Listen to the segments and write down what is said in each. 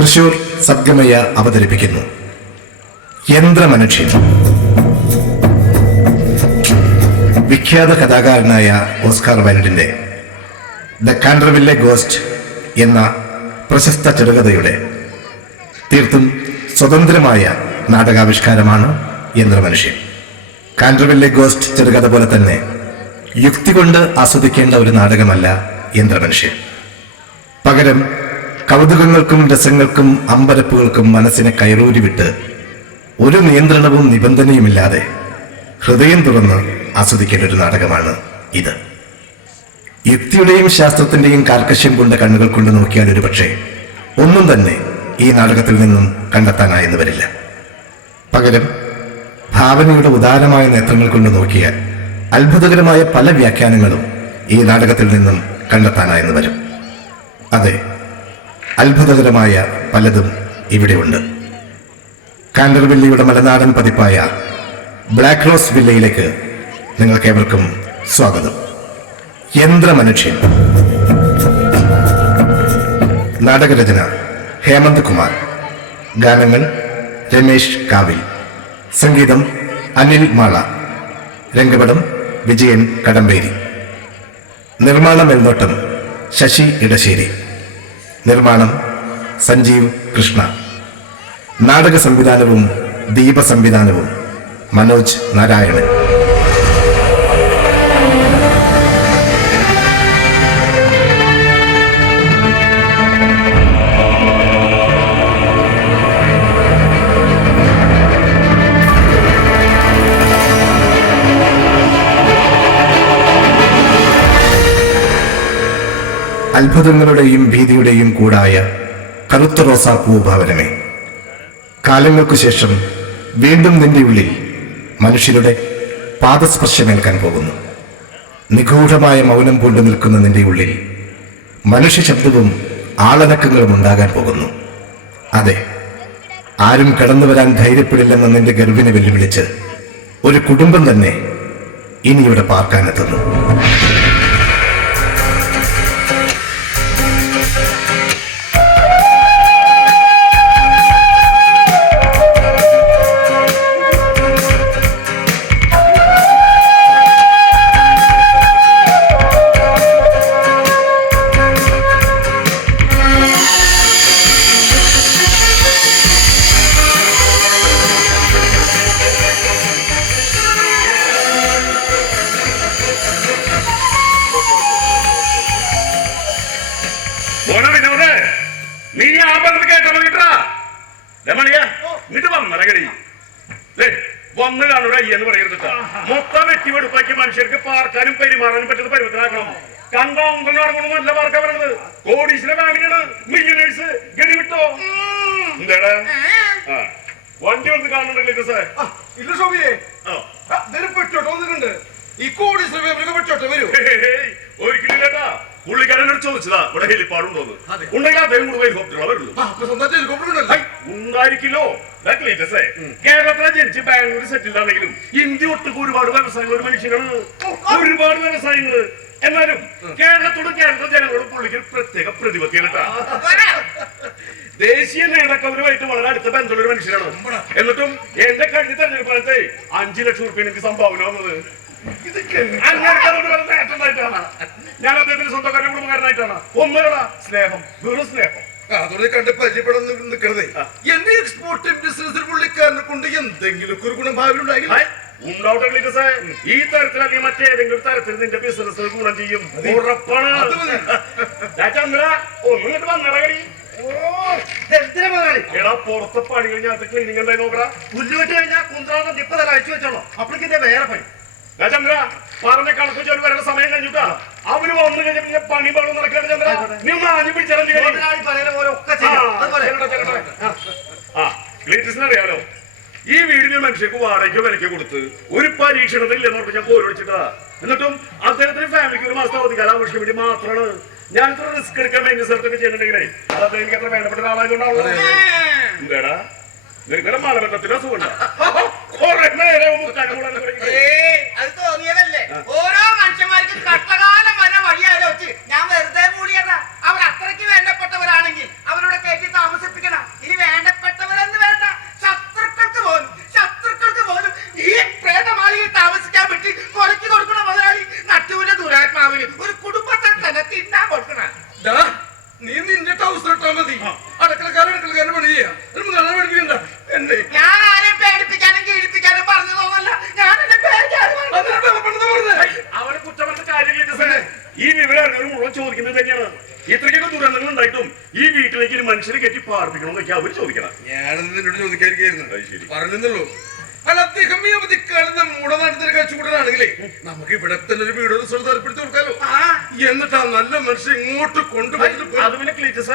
തൃശൂർ സദ്ഗമയ അവതരിപ്പിക്കുന്നു യന്ത്രമനുഷ്യൻ. വിഖ്യാത കഥാകാരനായ Oscar വൈൽഡിന്റെ the കാൻഡർവില്ലെ ghost എന്ന പ്രശസ്ത ചെറുകഥയുടെ തീർത്തും സ്വതന്ത്രമായ നാടകാവിഷ്കാരമാണ് യന്ത്രമനുഷ്യൻ. കാൻഡർവില്ലെ ഗോസ്റ്റ് ചെറുകഥ പോലെ തന്നെ യുക്തി കൊണ്ട് ആസ്വദിക്കേണ്ട ഒരു നാടകമല്ല യന്ത്രമനുഷ്യൻ. പകരം കൗതുകങ്ങൾക്കും രസങ്ങൾക്കും അമ്പരപ്പുകൾക്കും മനസ്സിനെ കയറൂരി വിട്ട് ഒരു നിയന്ത്രണവും നിബന്ധനയുമില്ലാതെ ഹൃദയം തുറന്ന് ആസ്വദിക്കേണ്ട ഒരു നാടകമാണ് ഇത്. യുക്തിയുടെയും ശാസ്ത്രത്തിന്റെയും കാർക്കശ്യം കൊണ്ട കണ്ണുകൾ കൊണ്ട് നോക്കിയാൽ ഒരു പക്ഷേ ഒന്നും തന്നെ ഈ നാടകത്തിൽ നിന്നും കണ്ടെത്താനായെന്ന് വരില്ല. പകരം ഭാവനയുടെ ഉദാരമായ നേത്രങ്ങൾ കൊണ്ട് നോക്കിയാൽ അത്ഭുതകരമായ പല വ്യാഖ്യാനങ്ങളും ഈ നാടകത്തിൽ നിന്നും കണ്ടെത്താനായെന്ന് വരും. അതെ, അത്ഭുതകരമായ പലതും ഇവിടെയുണ്ട്. കാൻഡർവില്ലയുടെ മലനാടൻ പതിപ്പായ ബ്ലാക്ക് റോസ് വില്ലയിലേക്ക് നിങ്ങൾക്കേവർക്കും സ്വാഗതം. യന്ത്രമനുഷ്യൻ. നാടകരചന ഹേമന്ത് കുമാർ. ഗാനങ്ങൾ രമേശ് കാവിൽ. സംഗീതം അനിൽ മാള. രംഗപടം വിജയൻ കടമ്പേരി. നിർമ്മാണ മേൽനോട്ടം ശശി ഇടശ്ശേരി. നിർമ്മാണം സഞ്ജീവ് കൃഷ്ണ. നാടക സംവിധാനവും ദീപ സംവിധാനവും മനോജ് നാരായണൻ. അത്ഭുതങ്ങളുടെയും ഭീതിയുടെയും കൂടായ കറുത്ത റോസാപ്പൂ ഭവനമേ, കാലങ്ങൾക്കു ശേഷം വീണ്ടും നിന്റെ ഉള്ളിൽ മനുഷ്യരുടെ പാദസ്പർശമേൽക്കാൻ പോകുന്നു. നിഗൂഢമായ മൗനം കൊണ്ടു നിൽക്കുന്ന നിന്റെ ഉള്ളിൽ മനുഷ്യ ശബ്ദവും ആളനക്കങ്ങളും ഉണ്ടാകാൻ പോകുന്നു. അതെ, ആരും കടന്നു വരാൻ ധൈര്യപ്പെടില്ലെന്ന നിന്റെ ഗർവിനെ വെല്ലുവിളിച്ച് ഒരു കുടുംബം തന്നെ ഇനിയുടെ പാർക്കാനെത്തുന്നു. വന്ന് കാണൂട എന്ന് പറയുന്നിട്ടാ മൊത്തം വെട്ടിവെടുപ്പാക്കി മനുഷ്യർക്ക് പാർക്കാനും പെരുമാറാനും പറ്റുന്ന പരിവർത്തനാക്കണം. കണ്ടോണ്ടോ നല്ല പാർക്കാ പറയുന്നത്. കോടീശ്വര ഫാമിലിയാണ്, മില്യനേഴ്സ്. ഗഡി വിട്ടോ എന്താടാ വണ്ടി വന്ന് കാണുന്നുണ്ടല്ലോ സാർ. ഇല്ല ഷോബിയെ, പെട്ടോട്ടോ വന്നിട്ടുണ്ട്. ഈ കോടീശ്വര ഫാമിലി പെട്ടോട്ടെ വരൂ. ഒരിക്കലും കേട്ടാ പുള്ളിക്കാരനോട് ചോദിച്ചതാ ഇവിടെ ഹെലിപ്പാടുണ്ടോന്ന്. ഉണ്ടെങ്കിൽ അദ്ദേഹം കൂടെ ഹെലികോപ്റ്റർ വരുള്ളൂ. ഉണ്ടായിരിക്കില്ലോ. കേരളത്തിലെ ജനിച്ച് ബാംഗ്ലൂർ സെറ്റിൽഡ് ആണെങ്കിലും ഇന്ത്യ ഒട്ടുക്ക് ഒരുപാട് വ്യവസായങ്ങൾ ഒരു മനുഷ്യനാണ്. ഒരുപാട് വ്യവസായങ്ങള്. എന്നാലും കേരളത്തോടും കേരള ജനങ്ങളോടും പുള്ളിക്ക് പ്രത്യേക പ്രതിപത്തിയാണ്. ദേശീയ നേതാക്കന്മാരുമായിട്ട് വളരെ അടുത്ത ബന്ധമുള്ള ഒരു മനുഷ്യനാണ്. എന്നിട്ടും എന്റെ കഴിഞ്ഞ തെരഞ്ഞെടുപ്പ് കാലത്തെ 5 ലക്ഷം റുപ്യ എനിക്ക് സംഭാവന വന്നത് നേട്ടമായിട്ടാണ്. ഞാൻ അദ്ദേഹത്തിന്റെ സ്വന്തക്കാരുടെ കുടുംബക്കാരനായിട്ടാണ്. ഒന്നര സ്നേഹം, വെറും സ്നേഹം. അതോടെ കണ്ട് പരിചയപ്പെടാൻ നിൽക്കരുതേ. എന്റെ എക്സ്പോർട്ട് ബിസിനസ്സിൽ പുള്ളിക്കാരനെ കൊണ്ട് എന്തെങ്കിലും ഒരു ഗുണം ഭാവി ഉണ്ടാകില്ല. ഉണ്ടാവട്ടെ സാർ. ഈ തരത്തിൽ അല്ലെങ്കിൽ മറ്റേതെങ്കിലും തരത്തിൽ നിന്റെ ബിസിനസ് ഗുണം ചെയ്യും, ഉറപ്പാണ്. ചന്ദ്ര ഒന്നും വന്നടകടി. എടാ പുറത്തെ പണി കഴിഞ്ഞാൽ ക്ലീനിങ് എന്തായി നോക്കടാ. പുല്ലുവെട്ട് കഴിഞ്ഞാൽ കുന്ത്രാന്ന് നിപ്പത അയച്ചു വെച്ചോളൂ. അപ്പോഴേക്കിന്റെ വേറെ പണി. ചന്ദ്ര പറഞ്ഞ കണക്ക് ചോദി വരേണ്ട സമയം കഴിഞ്ഞിട്ടാ. അവര് വന്നു കഴിഞ്ഞ പിന്നെ പണി പാടും നടക്കാണ്. ചന്ദ്ര നീ ഒന്ന് ആഞ്ഞു പിടിച്ചറിയാലോ. ഈ വീടിന് മനുഷ്യർക്ക് വാടകയ്ക്ക് വിലക്ക് കൊടുത്ത് ഒരു പരീക്ഷണത്തില്ലെന്ന് പറഞ്ഞ് ഞാൻ പോരടിച്ചിട്ടാ. എന്നിട്ടും അദ്ദേഹത്തിന് ഫാമിലിക്ക് ഒരു മാസത്തെ അവധിക്കാലം ആവശ്യം വേണ്ടി മാത്രമാണ് ഞാൻ ഇത്ര റിസ്ക് എടുക്കാൻ വേണ്ടി സ്ഥലത്തൊക്കെ ചെയ്യുന്നുണ്ടെങ്കിലേ അത് അദ്ദേഹം എത്ര വേണ്ടപ്പെട്ട ഒരാളായതുകൊണ്ടാവുള്ളൂ. എന്താടാ നിനക്കടെ മലബന്ധത്തിന് അസുഖം ഓരോ മനുഷ്യന്മാർക്ക് കഷ്ടകാലം വരെ വഴിയാലോചിച്ച് ഞാൻ വെറുതെ മൂടിയതാ. അവർ അത്രയ്ക്ക് വേണ്ടപ്പെട്ടവരാണെങ്കിൽ അവരോട് കയറ്റി താമസിപ്പിക്കണം. വിവരം അറിഞ്ഞവർ മുഴുവൻ ചോദിക്കുന്നത് തന്നെയാണ്. ഇത്രയ്ക്കൊക്കെ ദുരന്തങ്ങൾ ഉണ്ടായിട്ടും ഈ വീട്ടിലേക്ക് ഒരു മനുഷ്യരെ കെട്ടി പാർപ്പിക്കണമെന്നൊക്കെ അവർ ചോദിക്കണം. ഞാനത് നിന്നോട് ചോദിക്കാതിരിക്കായിരുന്നു. ശരി. പറഞ്ഞെന്നുള്ളൂ. അല്ല, അദ്ദേഹം ഈ അവധിക്കാലം നമ്മുടെ നാട്ടിൽ കഴിച്ചുകൂടാനാണെങ്കിലേ നമുക്ക് ഇവിടെ തന്നെ ഒരു വീട് സ്ഥലത്ത് ഏർപ്പെടുത്തി കൊടുക്കാലോ. എന്നിട്ട് ആ നല്ല മനുഷ്യൻ ഇങ്ങോട്ട് കൊണ്ടുപോയിട്ട് അത് പിന്നെ ക്ലീറ്റസ്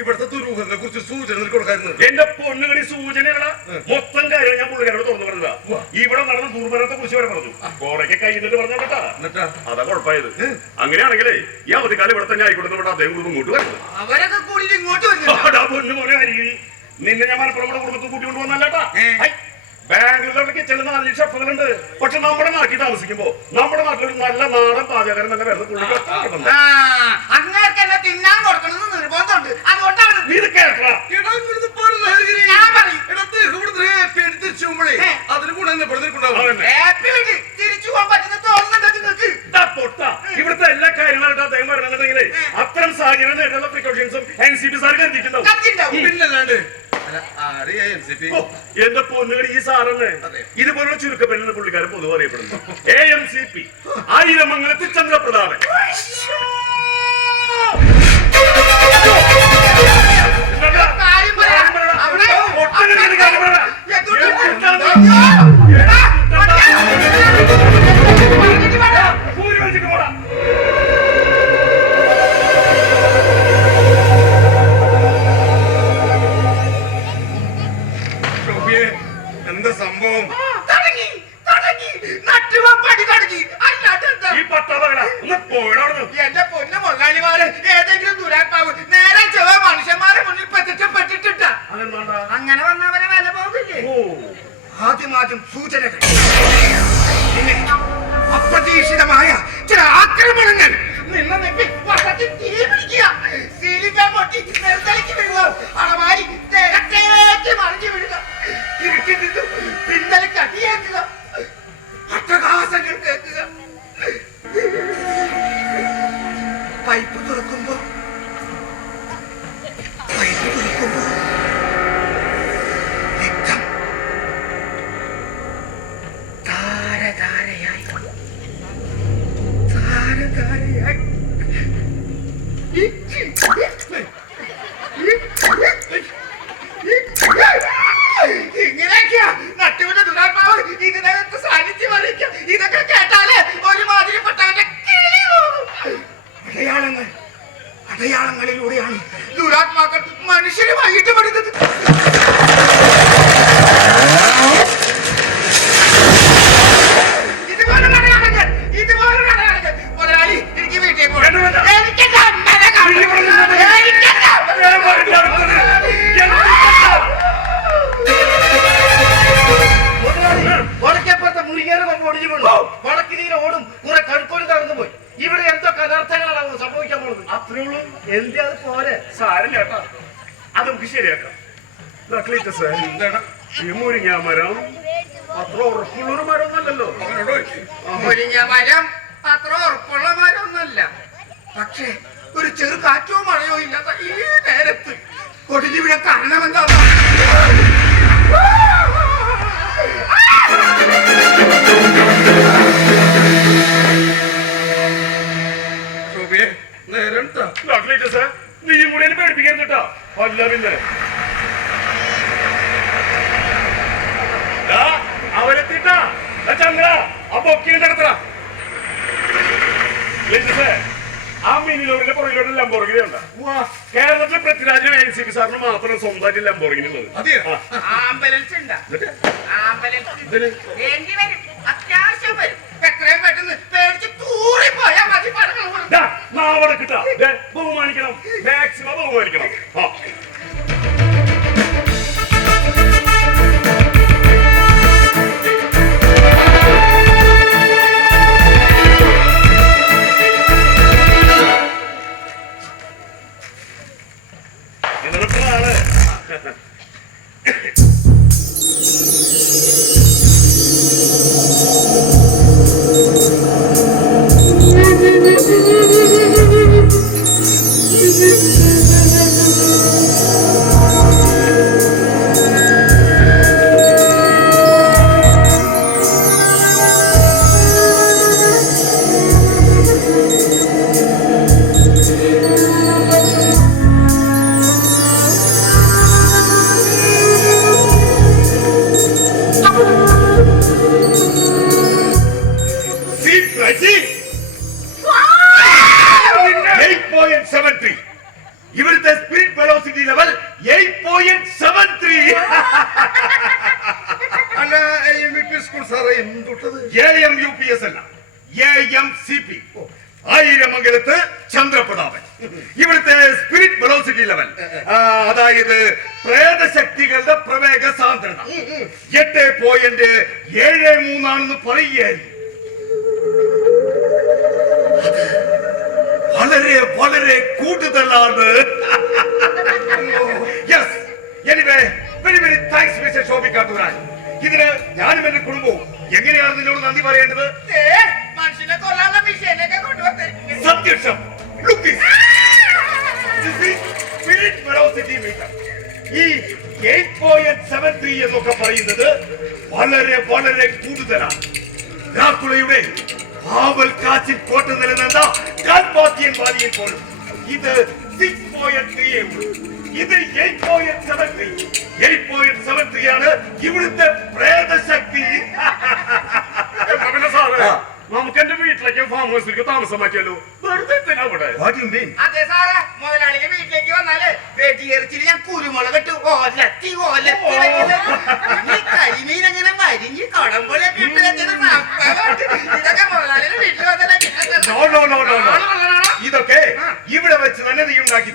ഇവിടുത്തെ ദുരൂഹത്തെ കുറിച്ച് സൂചന കൊടുക്കായിരുന്നു. എന്റെ പൊണ്ണുകടി സൂചനയാണ്. മൊത്തം കാര്യം ഞാൻ പുള്ളിക്കാരോട് തുറന്നു പറഞ്ഞതാ. ഇവിടെ നടന്ന ദുർഭരണത്തെ കുറിച്ച് വരെ പറഞ്ഞു. കോടൊക്കെ കഴിഞ്ഞിട്ട് പറഞ്ഞ കേട്ടാ. അതാ കുഴപ്പമായത്. അങ്ങനെയാണെങ്കിലേ ഈ അവധിക്കാലം ഇവിടെ തന്നെ ആയിക്കോട്ടെ ഇവിടെ അദ്ദേഹം കൂടെ ഇങ്ങോട്ട് വരുന്നത്. അവരൊക്കെ കൂടി ഇങ്ങോട്ട് പൊന്നു പോലെ അരികി നിന്നെ ഞാൻ മലപ്പുറം കൂടെ കുടുംബത്തിൽ കൂട്ടിക്കൊണ്ട് വന്നല്ലേട്ടാ. ബാംഗ്ലൂരിലൊക്കെ ചെല്ലുന്ന നല്ല ഷെഫുകളുണ്ട്. പക്ഷെ നമ്മുടെ നാട്ടിൽ താമസിക്കുമ്പോ നമ്മുടെ നാട്ടിലൊരു നല്ല നാടൻ പാചകരൻ തന്നെ വരുന്നത് പുള്ളിക്ക് അങ്ങനെയൊക്കെ തിന്നാൻ കൊടുക്കണമെന്ന് നിർബന്ധമുണ്ട്. അതുകൊണ്ടാണ് ഇത് കേട്ടാ അതിന് കൂടെ തന്നെ തിരിച്ചു പോകാൻ പറ്റുന്ന തോന്നുന്നുണ്ടോ നിങ്ങൾക്ക്? ഇവിടുത്തെ എല്ലാ കാര്യങ്ങളായിട്ട് അദ്ദേഹം വരണമെന്നുണ്ടെങ്കിലേ അത്തരം സാഹചര്യം നേരിടുന്ന പ്രിക്കോഷൻസും NCP സാർ കരുതിയിട്ടുണ്ടാവും. പിന്നല്ലാണ്ട് എന്റെ പൊന്നുകടി ഈ സാറല്ലേ ഇതുപോലുള്ള ചുരുക്കപ്പല്ലിന് പുള്ളിക്കാരൻ പൊതുവെ അറിയപ്പെടുന്നു. AMCP ആയിരമംഗലത്തിൽ ചന്ദ്രപ്രതാപൻ. എന്താ സംഭവം? ഈ പട്ടാപകട ഒന്ന് പോയിടന്നു. എന്റെ പൊന്നു മുതലാളിമാര് ഏതെങ്കിലും ദുരാത്മാവ് നേരെ ചെവ മനുഷ്യന്മാരെ മുന്നിൽ പ്രത്യക്ഷപ്പെട്ടിട്ടാ അങ്ങനെ വന്നവരെ വില പോകില്ലേ? ആദ്യം സൂചനകൾ, പിന്നെ അപ്രതീക്ഷിതമായ ചില ആക്രമണങ്ങൾ, നിന്ന നെപ്പി വട്ടത്തിൽ തീ പിടിക്കുക, സീലിക്കാൻ പൊട്ടി നിർത്തലിക്ക് വീഴുക, അളവാരി ദേഹത്തേക്ക് മറിഞ്ഞു വീഴുക, ഇരുട്ടിൽ നിന്നും പിന്തലിക്ക് അടിയേക്കുക, അട്ടഹാസങ്ങൾ കേൾക്കുക, പൈപ്പ് തുറക്കുമ്പോ രക്തം ധാരധാരയായി ഇങ്ങനെയൊക്കെയാ നട്ടുവിന്റെ ദുരാത്മാവ് ഇതിനകത്ത് സാന്നിധ്യം അറിയിക്കുക. ഇതൊക്കെ കേട്ടാല് ഒരുമാതിരിപ്പെട്ടവന്റെ കിളി പോകും. അടയാളങ്ങളിലൂടെയാണ് ദുരാത്മാക്കൾ മനുഷ്യരുമായി ഇട്ടുപെടുന്നത്. ഇതുപോലെ മുതലാളി എനിക്ക് വീട്ടിൽ പോകണം. എനിക്ക് അമ്മനെ കാണണം. വടക്കേപ്പുറത്തെ മുരിങ്ങേറെ കൊമ്പ് ഒടിഞ്ഞു വീണു. വടക്കിനീര് ഓടും കുറെ കഴുക്കോലും തകർന്നു പോയി. ഇവിടെ എന്തോ കലർച്ചകളാണ് സംഭവിക്കാൻ പോകുന്നത്. അത്രയുള്ളൂ. എന്ത് അത് പോരെ സാരല്ല കേട്ടാ, അത് നമുക്ക് ശരിയാക്കാം. ഈ മുരിങ്ങ മരം അത്ര ഉറപ്പുള്ളൊരു മരം ഒന്നല്ലല്ലോ. മുരിങ്ങ മരം അത്ര ഉറപ്പുള്ള മരമൊന്നുമല്ല. പക്ഷേ ഒരു ചെറു കാറ്റോ മഴയോ ഇല്ലാത്ത ഈ നേരത്ത് കൊടിഞ്ഞു വീഴാൻ കാരണം എന്താ? നീയും കൂടെ പേടിപ്പിക്കാൻ കേട്ടാ. അല്ല പിന്നെ അവരെത്തിട്ടാ ചന്ദ്ര ആ ബൊക്കിന്റെ ആ മിനിലോറിന്റെ പുറകിലോട്ട് ലംബോർഗിനി ഉണ്ട്. കേരളത്തിലെ പൃഥ്വിരാജിനും NCP സാറിന് മാത്രം സ്വന്തമായിട്ട് ലംബോർഗിനി ഉള്ളത്. ആംബുലൻസ് ഉണ്ടോ? വേണ്ടി വരും, അത്യാവശ്യം വരും. എത്രയും പെട്ടെന്ന് പേടിച്ച് തൂറിപ്പോയാൽ മതി. നാവടക്കിട്ടാ ബഹുമാനിക്കണം, മാക്സിമം ബഹുമാനിക്കണം. തന്ത്രപ്രതാപൻ. ഇവിടുത്തെ സ്പിരിറ്റ് വെലോസിറ്റി ലെവൽ, അതായത് പ്രേതശക്തികളുടെ പ്രവേഗ സാന്ദ്രത 8.73 പറയുകയായിരുന്നു. വളരെ വളരെ കൂടുതലാണ്. Yes, anyway very very thanks mister ശോഭിക്കാത്തവരാൻ. ഇതിന് ഞാനും എന്റെ കുടുംബവും എങ്ങനെയാണ് നിന്നോട് നന്ദി പറയേണ്ടത്? മനുഷ്യനെ കൊല്ലാനുള്ള മിഷീനൊക്കെ കൊണ്ടുവന്നിരിക്കുന്നു. സത്യക്ഷം സ്പിരിറ്റ് വെലോസിറ്റി മീറ്റർ ഈ 8.73 എന്നൊക്കെ പറയുന്നത് വളരെ വളരെ കൂടുതലാണ്. ഡ്രാക്കുളയുടെ ആവൽ കാച്ചിൽ കോട്ട നിലനിന്ന കാൽപാത്തിയൻ വാലിയിൽ പോലും ഇത് 6.3 ഉള്ളൂ. ഇത് 8.73 ആണ് ഇവിടുത്തെ പ്രേതശക്തി. നമുക്ക് എന്റെ വീട്ടിലേക്ക് ഫാം ഹൗസിലേക്ക് താമസം മാറ്റിയല്ലോ. വെറുതെ തന്നെ അവിടെ. അതെ സാറേ, മുതലാളിയുടെ വീട്ടിലേക്ക് വന്നാല് വെട്ടിയെറിച്ചിട്ട് ഞാൻ കുരുമുളക് ഇട്ട് ഓലത്തി കരിമീൻ അങ്ങനെ മരിഞ്ഞ് കടമ്പൊളിയൊക്കെ ഇട്ട് വെച്ചത് ഇതൊക്കെ മുതലാളിയുടെ വീട്ടിൽ വന്നാലേ. ഇതൊക്കെ ഇവിടെ വെച്ച് തന്നെ നീ ഉണ്ടാക്കി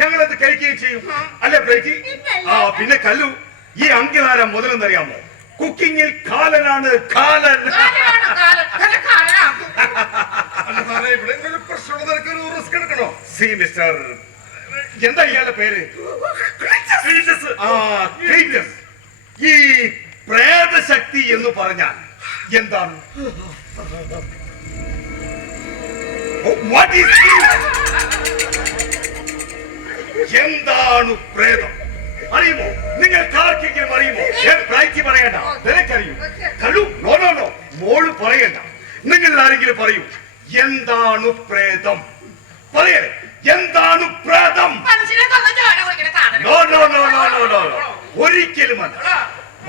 ഞങ്ങളത് കഴിക്കുകയും ചെയ്യും അല്ലെ പ്രേച്ചി? പിന്നെ കല്ലു, ഈ അങ്കിളാരം മുതലെന്നറിയാമോ? കുക്കിങ്ങിൽ കാലനാണ്, കാലൻ. സി മിസ്റ്റർ, എന്താ ഇയാളുടെ പേര്? ഈ പ്രേതശക്തി എന്ന് പറഞ്ഞാൽ എന്താണ്? എന്താണ് പ്രേതം? അറിയുമോ? നിങ്ങൾ ആർക്കെങ്കിലും അറിയുമോ? പറയണ്ട, നിനക്കറിയൂ. കലു, നോ നോ നോ, മോള് പറയണ്ട. നിങ്ങൾ ആരെങ്കിലും പറയൂ, എന്താണ് പ്രേതം? പറയേ, എന്താണ് പ്രേതം? No no no no no no, ഒരിക്കലുമല്ല.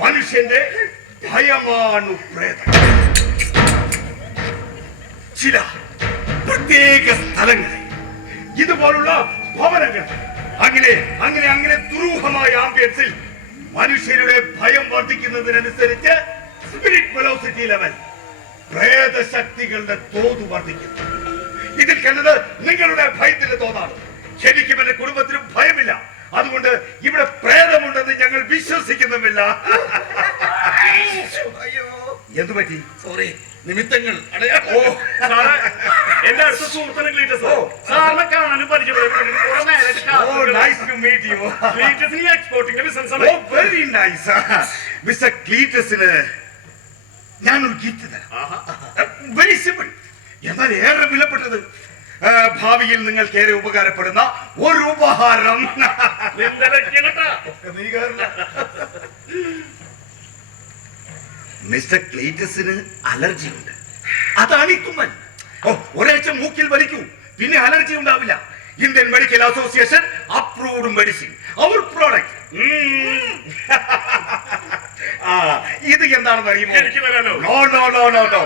മനുഷ്യന്റെ ഭയമാണ് പ്രേതം. ചില പ്രത്യേക സ്ഥലങ്ങളിൽ ഇതുപോലുള്ള ഭവനങ്ങൾ അങ്ങനെ അങ്ങനെ അങ്ങനെ ദുരൂഹമായ ആംബിയൻസിൽ മനുഷ്യരുടെ ഭയം വർദ്ധിക്കുന്നതിനനുസരിച്ച് സ്പിരിറ്റ് വെലോസിറ്റി ലെവൽ, പ്രേതശക്തികളുടെ തോത് വർദ്ധിക്കുന്നു. ഇതിൽ കണ്ടത് നിങ്ങളുടെ ഭയത്തിന്റെ തോതാണ്. ശരിക്കും എന്റെ കുടുംബത്തിനും ഭയമില്ല. അതുകൊണ്ട് ഇവിടെ പ്രേതമുണ്ടെന്ന് ഞങ്ങൾ വിശ്വസിക്കുന്നുമില്ല. എന്തു പറ്റി? സോറി, നിമിത്തങ്ങൾ. എന്റെ അടുത്ത സുഹൃത്തുക്കളെ സാറിനെ കാണാനും പരിചയപ്പെടുത്തുന്നു. ഞാനൊരു ഗിഫ്റ്റ് തരാം. വെരി സിമ്പിൾ, എന്നാൽ ഏറെ വിലപ്പെട്ടത്. ഭാവിയിൽ നിങ്ങൾക്ക് ഏറെ ഉപകാരപ്പെടുന്ന ഒരു ഉപഹാരം. മിസ്റ്റർ ക്ലീറ്റസിന് അലർജി ഉണ്ട്. അതാണ് ഈ തുമ്മൽ. ഒരാഴ്ച മൂക്കിൽ വലിക്കൂ, പിന്നെ അലർജി ഉണ്ടാവില്ല. Indian medical association approved medicine, അവർ പ്രോഡക്റ്റ്. ഇത് എന്താണെന്ന് അറിയുമോ? No no no no no.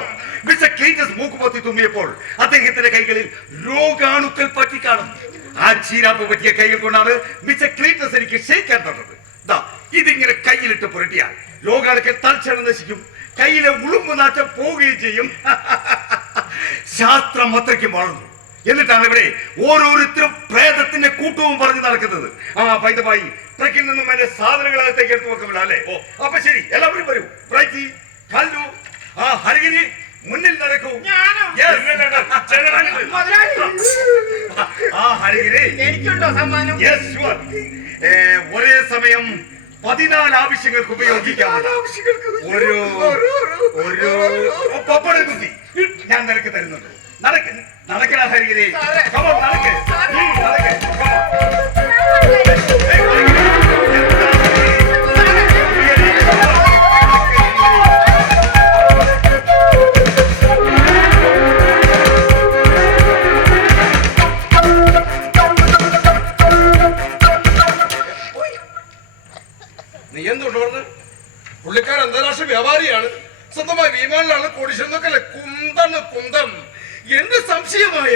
Mister Cleetus മൂക്കുപൊത്തി തുമ്മിയപ്പോൾ അദ്ദേഹത്തിന്റെ കൈകളിൽ രോഗാണുക്കൾ പറ്റി കാണും. ആ ചീരാപ്പ് പറ്റിയ കൈകൾ കൊണ്ടാണ് മിസ്റ്റർ ക്ലീറ്റസ് എനിക്ക് ഷേക്കാൻ തന്നത്. ഇതിങ്ങനെ കയ്യിലിട്ട് പുരട്ടിയാൽ രോഗാണുക്കൾ തൽക്ഷണം നശിക്കും, കയ്യിലെ ഉളുമ്പ് നാറ്റം പോവുകയും ചെയ്യും. ശാസ്ത്രം അത്രയ്ക്കും വളർന്നു. എന്നിട്ടാണ് ഇവിടെ ഓരോരുത്തരും പ്രേതത്തിന്റെ കൂട്ടവും പറഞ്ഞു നടക്കുന്നത്. പൈതമായി ട്രക്കിൽ നിന്നും എന്റെ സാധനങ്ങളകത്തേക്ക് എടുത്തു വെക്കുമല്ലോ അല്ലേ? അപ്പൊ ശരി, എല്ലാവരും വരൂ. പ്രൈറ്റി, കല്ലു, ഹരിഗിരി മുന്നിൽ നടക്കൂ. ഹരിഗിരി, എനിക്കുണ്ടോ സമ്മാനം? ഒരേ സമയം 14 ആവശ്യങ്ങൾക്ക് ഉപയോഗിക്കാം. ഒരു പപ്പടം കുത്തി ഞാൻ നിനക്ക് തരുന്നുണ്ട്. നടക്കണ ഹരിഗിരി, നടക്ക്. നീ എന്തുകൊണ്ട് പറഞ്ഞു? പുള്ളിക്കാരൻ അന്താരാഷ്ട്ര വ്യാപാരിയാണ്, സ്വന്തമായി വിമാനിലാണ്, കോടീശ്വരനൊക്കെ കുന്തം. എന്റെ സംശയമായ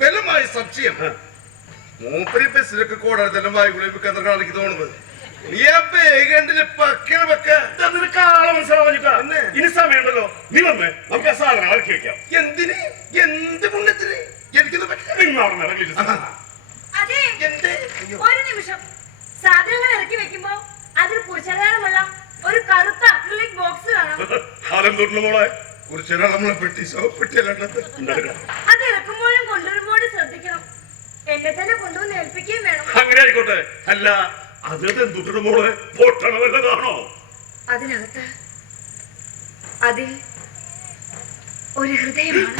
ബലമായ സംശയം മൂപ്പരി ബസ്സിലൊക്കെ കോടാതെല്ലാം വായി കുളിപ്പിക്കാൻ എനിക്ക് തോന്നുന്നത്. നീ ആ പേഗണ്ടില് പക്കണ വെക്ക. ഇനി സമയമുണ്ടല്ലോ, നീ വന്ന് നമുക്ക് ആ സാധനം ഇറക്കി വെക്കാം. എന്തിന്? എന്ത് പുണ്യത്തിന്? എനിക്കിത് പറ്റില്ല. നിങ്ങൾ അവിടെ ഇറങ്ങിയിട്ട് അതെ, എന്തേ? ഒരു നിമിഷം. സാധനങ്ങൾ ഇറക്കി വെക്കുമ്പോ അതിൽ കുറിച്ചടയാളമുള്ള ഒരു കറുത്ത അക്രിലിക് ബോക്സ് കാണാം. അതെന്തുണ്ട് മോളെ? കുറച്ചേരാ നമ്മളെ പെട്ടി പെട്ടിയല്ലാണ്ടത്. അത് ഇറക്കുമ്പോഴും കൊണ്ടുവരുമ്പോഴും ശ്രദ്ധിക്കണം. എന്നെ തന്നെ കൊണ്ടുവന്ന് ഏൽപ്പിക്കുകയും വേണം. അങ്ങനെ ആയിക്കോട്ടെ. അല്ല അതിനകത്ത് എന്തുട്ടുണ്ട് മോളെ? പൊട്ടണ വല്ലതാണോ? അതിനകത്ത് അതിൽ ഒരു ഹൃദയമാണ്.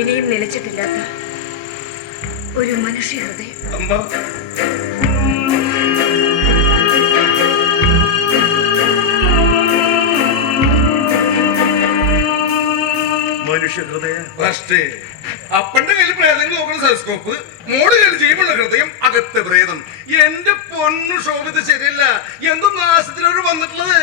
ഇനിയും നിലച്ചിട്ടില്ലാത്ത ഒരു മനുഷ്യ ഹൃദയം. അമ്മ മനുഷ്യ ഹൃദയ ഫസ്റ്റ് അപ്പന്റെ കയ്യിൽ പ്രേതങ്ങൾ നോക്കുന്ന സെലസ്കോപ്പ്, മോള് കയ്യിൽ ജീവനുള്ള ഹൃദയം, അകത്ത് പ്രേതം. എന്റെ പൊന്നു ശോഭിത ശരിയല്ല. എന്തോ നാശത്തിലൊരു വന്നിട്ടുള്ളത്.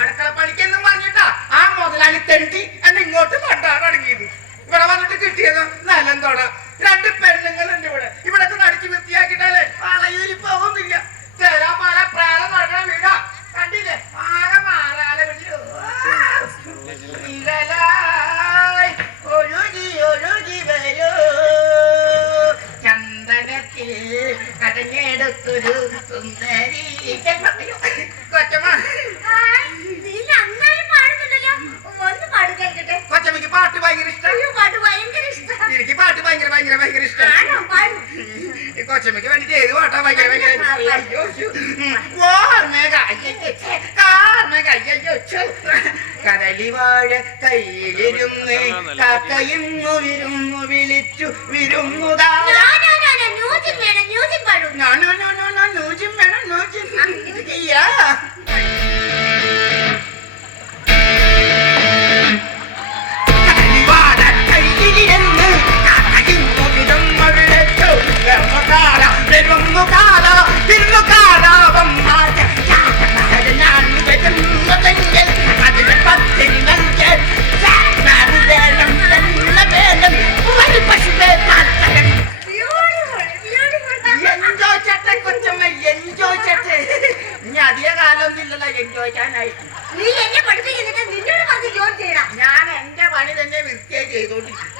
അടുക്കള പണിക്കെന്നും പറഞ്ഞിട്ടാ ആ മുതലാളി തെണ്ടി എന്നെ ഇങ്ങോട്ട് കൊണ്ടാണ് അടങ്ങിയത്. ഇവിടെ വന്നിട്ട് കിട്ടിയത് നല്ലന്തോട. 2 പെണ്ണുങ്ങളുണ്ട് ഇവിടെ. ഇവിടൊക്കെ നടിച്ച് വൃത്തിയാക്കിട്ടാലേ വളയൂരി പോകുന്നില്ല. ചേരാപ്പാല പ്രായം നടക്കണ വീടാ. കണ്ടില്ലേ? ആകെ മാറാലെ ഒഴുകി ഒഴുകി വരൂ ചന്ദനത്തിൽ കടഞ്ഞെടുത്തൊരു സുന്ദരി. കൊച്ചമ്മ കൊച്ചമ്മക്ക് പാട്ട് ഭയങ്കര ഇഷ്ടം. എനിക്ക് പാട്ട് ഭയങ്കര ഇഷ്ടം. കൊച്ചമ്മക്ക് വേണ്ടിട്ട് ഏത് പാട്ടാ ഭയങ്കര കദളിവാഴ കയ്യിലിരുന്ന് കാക്കയിന്നു വിരുന്നു വിളിച്ചു വിരുന്നുതാ. ഞാൻ എന്റെ പണി തന്നെ വൃത്തിയായി ചെയ്തോണ്ടിരിക്കും.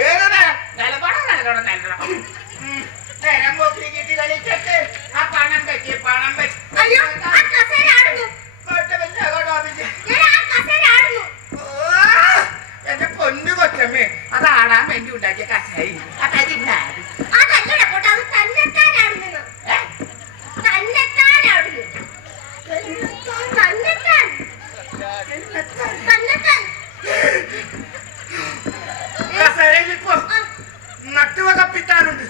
ഏത് നിലപാടാണ് നല്ലോണം നേരം പോക്കി കിട്ടി കളിച്ചിട്ട് ആ പണം പറ്റി എന്റെ പൊന്നു കൊച്ചമ്മേ, അത് ആടാൻ വേണ്ടി ഉണ്ടാക്കിയ കസായി. കസേരയിലിപ്പോ നട്ടുവ കപ്പിത്താനുണ്ട്.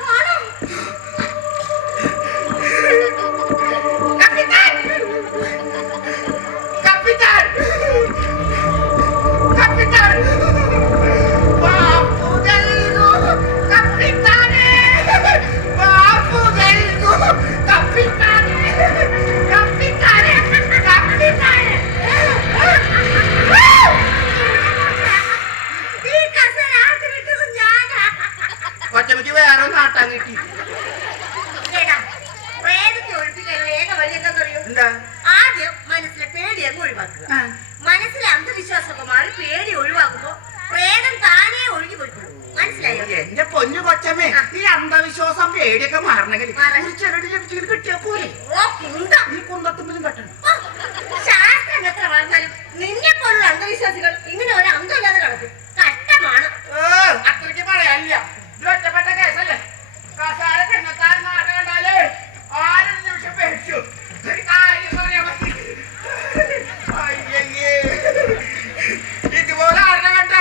പേടിയൊക്കെ മാറണമെങ്കിൽ ഒരു ചെറുടി ലഭിച്ചെങ്കിൽ കിട്ടിയാ പോലെ ഓ കുന്തം. ഈ കുന്തത്തുമ്പിലും കട്ടണം. ശാസ്ത്രം എത്ര വളർന്നാലും നിന്നെ പോലുള്ള അന്ധവിശ്വാസികൾ ഇങ്ങനെ ഒരു അന്തമില്ലാതെ കിടക്കും. കഷ്ടമാണ്. അത്രയ്ക്ക് പറയാനില്ല. ഇത് ഒറ്റപ്പെട്ട കേസല്ലേ. കസാര പെണ്ണത്താൻ നാട്ടം കണ്ടാലേ ആരും നിമിഷം പേടിച്ചു. ഒരു കാര്യം പറയാൻ മതി. അയ്യയ്യേ. ഇതുപോലെ ആരുടെ കണ്ട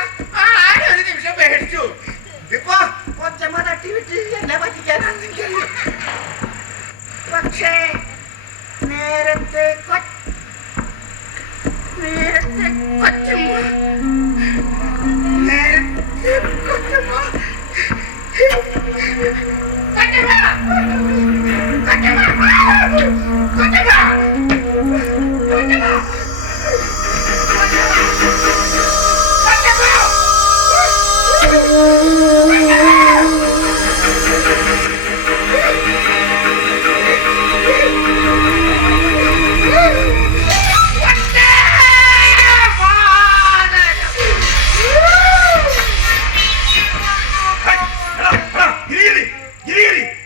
ആരും ഒരു നിമിഷം പേടിച്ചു. ഇപ്പൊ കൊച്ചമ്മ തട്ടി വിട്ട് എന്നെ പറ്റിക്കാനാണെങ്കിൽ പക്ഷേ നേരത്തെ കൊച്ചമ്മ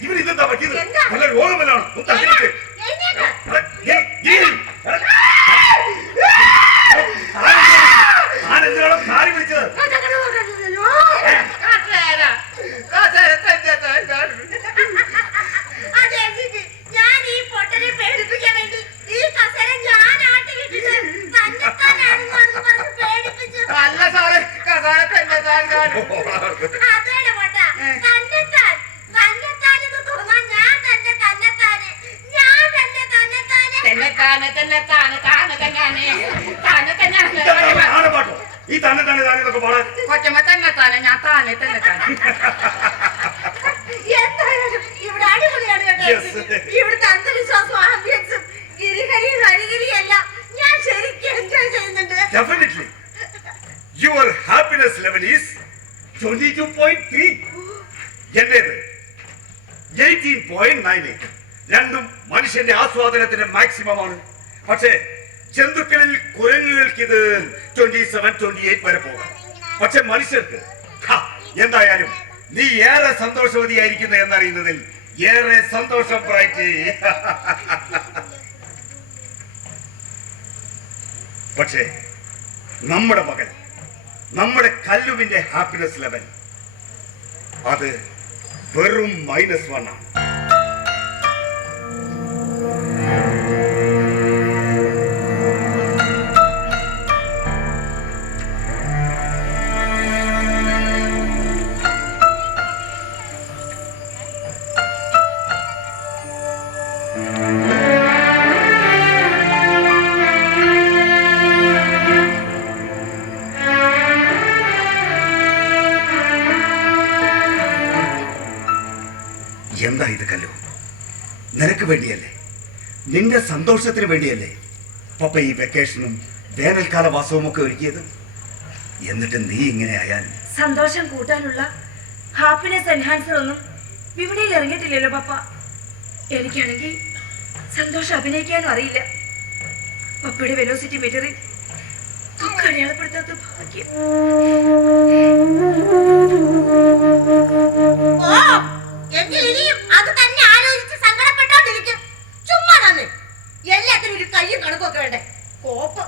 ഇവൻ ഇതെന്താ പറ്റിയത്? എന്താ? വല്ല രോഗമെന്നാണോ? ഒന്ന് തട്ടി വിട്ട്. ആരെന്തിനാണോ കാറി വിളിച്ചത്? അതെ ജിജി, ഞാൻ ഈ പൊട്ടനെ പേടിപ്പിക്കാൻ വേണ്ടി ഈ കസേര ഞാൻ ആട്ടിയിട്ടിട്ട് തന്നെത്താനാണെന്ന് പറഞ്ഞ് പേടിപ്പിച്ചു. അല്ല സാറേ കസാര പെണ്ണത്താൻ കാണും. അതേടെ പൊട്ട, തന്നെത്താൻ എന്ന് തോന്നാൻ ഞാൻ തന്നെ തന്നെത്താനെ. ഇതെന്താ ആനപ്പാട്ടോ? ഈ തന്നെ എന്നൊക്കെ പാടാൻ കൊച്ചമ്മ തന്നെത്താനെ ഞാൻ താനെ തന്നെത്താനെ. എന്തായാലും ഇവിടെ അടിപൊളിയാണ് കേട്ടോ. Yes. ഇവിടുത്തെ അന്ധവിശ്വാസവും ആംബിയൻസും ഗിരിഹരിയും ഹരിഗിരിയെല്ലാം ഞാൻ ശരിക്കും എൻജോയ് ചെയ്യുന്നുണ്ട്. Definitely. Your happiness level is 22.3. എന്റേത് 18.98. രണ്ടും മനുഷ്യന്റെ ആസ്വാദനത്തിന്റെ മാക്സിമം ആണ്. പക്ഷേ ജന്തുക്കളിൽ കുരങ്ങുകൾക്ക് ഇത് 27, 28 വരെ പോകാം. പക്ഷെ മനുഷ്യർക്ക് എന്തായാലും നീ ഏറെ സന്തോഷവതിയായിരിക്കുന്നു എന്നറിയുന്നതിൽ ഏറെ സന്തോഷം പ്രായിച്ചേ. പക്ഷേ നമ്മുടെ മകൻ, നമ്മുടെ കല്ലുവിന്റെ ഹാപ്പിനെസ് ലെവൽ അത് വെറും -1 ആണ്. എന്താ ഇത് കല്ലു? നിനക്ക് വേണ്ടിയല്ലേ, നിന്റെ സന്തോഷത്തിന് വേണ്ടിയല്ലേ പപ്പ ഈ വെക്കേഷനും വേനൽക്കാല വാസവും ഒക്കെ ഒരുക്കിയത്? എന്നിട്ട് നീ ഇങ്ങനെ ആയാൽ സന്തോഷം കൂട്ടാനുള്ള ഹാപ്പിനെസ് എൻഹാൻസർ ഒന്നും വിപണിയിൽ ഇറങ്ങിയിട്ടില്ലല്ലോ പപ്പ. എനിക്കാണെങ്കിൽ സന്തോഷം അഭിനയിക്കാനും അറിയില്ല. പപ്പയുടെ വെലോസിറ്റി മീറ്ററിൽ ദുഃഖം അടയാളപ്പെടുത്താത്ത ഭാഗ്യം. അത് തന്നെ ആലോചിച്ച് സങ്കടപ്പെട്ടോണ്ടിരിക്കും. ചുമ്മാ തന്നെ എല്ലാത്തിനും ഒരു കയ്യും കണക്കൊക്കെ വേണ്ടേ? കോപ്പ്.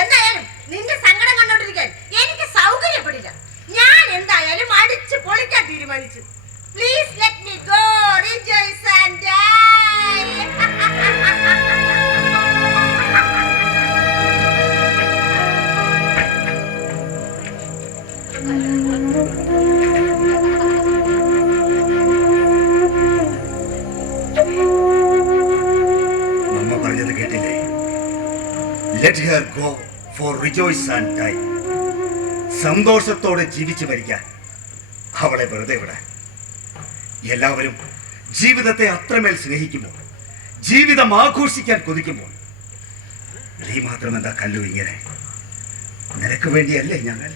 എന്തായാലും നിന്റെ സങ്കടം കണ്ടോണ്ടിരിക്കാൻ എനിക്ക് സൗകര്യപ്പെടില്ല. ഞാൻ എന്തായാലും അടിച്ച് പൊളിക്കാൻ തീരുമാനിച്ചു. Please let me go rejoice and die. നമ്മ പറഞ്ഞത് കേട്ടില്ലേ? Let her go for rejoice and die. സന്തോഷത്തോടെ ജീവിച്ചു മരിക്കാൻ അവളെ വെറുതെ വിടാൻ. എല്ലാവരും ജീവിതത്തെ അത്രമേൽ സ്നേഹിക്കുമ്പോൾ, ജീവിതം ആഘോഷിക്കാൻ കൊതിക്കുമ്പോൾ, നീ മാത്രം എന്താ കല്ലു ഇങ്ങനെ? നിനക്ക് വേണ്ടിയല്ലേ ഞങ്ങൾ?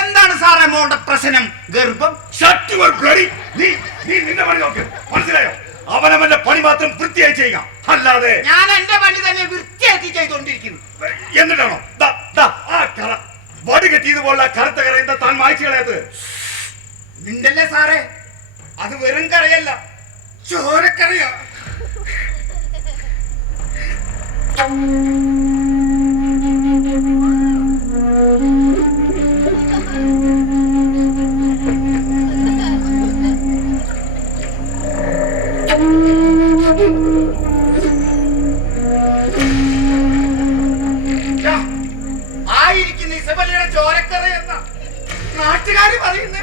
എന്താണ് സാറേ മോളുടെ പ്രശ്നം? ഗർഭം? നീ നിന്റെ പണി നോക്ക്, മനസ്സിലായോ? അവനവന്റെ പണി മാത്രം വൃത്തിയായി ചെയ്യുക, അല്ല അല്ലാതെ ഞാൻ എന്റെ പണി തന്നെ വൃത്തിയാക്കി ചെയ്തുകൊണ്ടിരിക്കുന്നു. എന്നിട്ടാണോ ആ കറ വടി കെട്ടിയതുപോലെ കറുത്ത കറ എന്താ താൻ വായിച്ചു കളയത്? മിണ്ടല്ലേ സാറേ, അത് വെറും കറയല്ല, ചോരക്കറയാ. ആയിരിക്കുന്ന ഇസബല്ലയുടെ ചോരക്കറ എന്ന നാട്ടുകാര് പറയുന്നേ.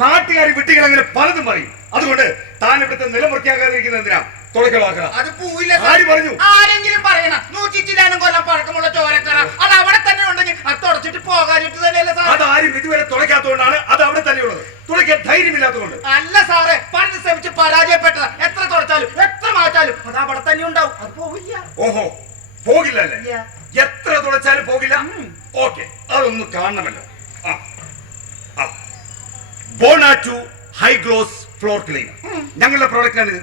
നാട്ടുകാരി വിട്ടികൾ അങ്ങനെ പലതും പറയും. അതുകൊണ്ട് താൻ ഇവിടുത്തെ നിലമുറക്കാകാതിരിക്കുന്നത് എന്തിനാ? തുടക്കമാക്കണം. അത് പോയില്ല. ആര് പറഞ്ഞു? ആരെങ്കിലും പറയണം 100 കൊല്ലം പഴക്കമുള്ള ചോരക്കറ അത് അവിടെ തന്നെ ഉണ്ടെങ്കിൽ അത് തുടച്ചിട്ട് പോകാനിട്ട് തന്നെയല്ലേ സാർ? അതാരും ഇതുവരെ തുളയ്ക്കാത്തതുകൊണ്ടാണ് അത് അവിടെ തന്നെയുള്ളത്. തുളയ്ക്കാൻ ധൈര്യമില്ലാത്തതുകൊണ്ട്. അല്ല സാറേ, പണ്ട് ശ്രമിച്ച് പരാജയപ്പെട്ടതാ. എത്ര തുടച്ചാലും എത്ര മാറ്റാലും അത് അവിടെ തന്നെ ഉണ്ടാവും, അത് പോവില്ല. ഓഹോ, പോകില്ല അല്ലേ? ഇല്ല. എത്ര തുളച്ചാലും പോകില്ല. ഓക്കെ, അതൊന്ന് കാണണമല്ലോ. ബോണാറ്റു ഹൈ ഗ്ലോസ് ഫ്ലോർ ക്ലീനർ ഞങ്ങളുടെ പ്രോഡക്റ്റ് ആണ് ഇത്.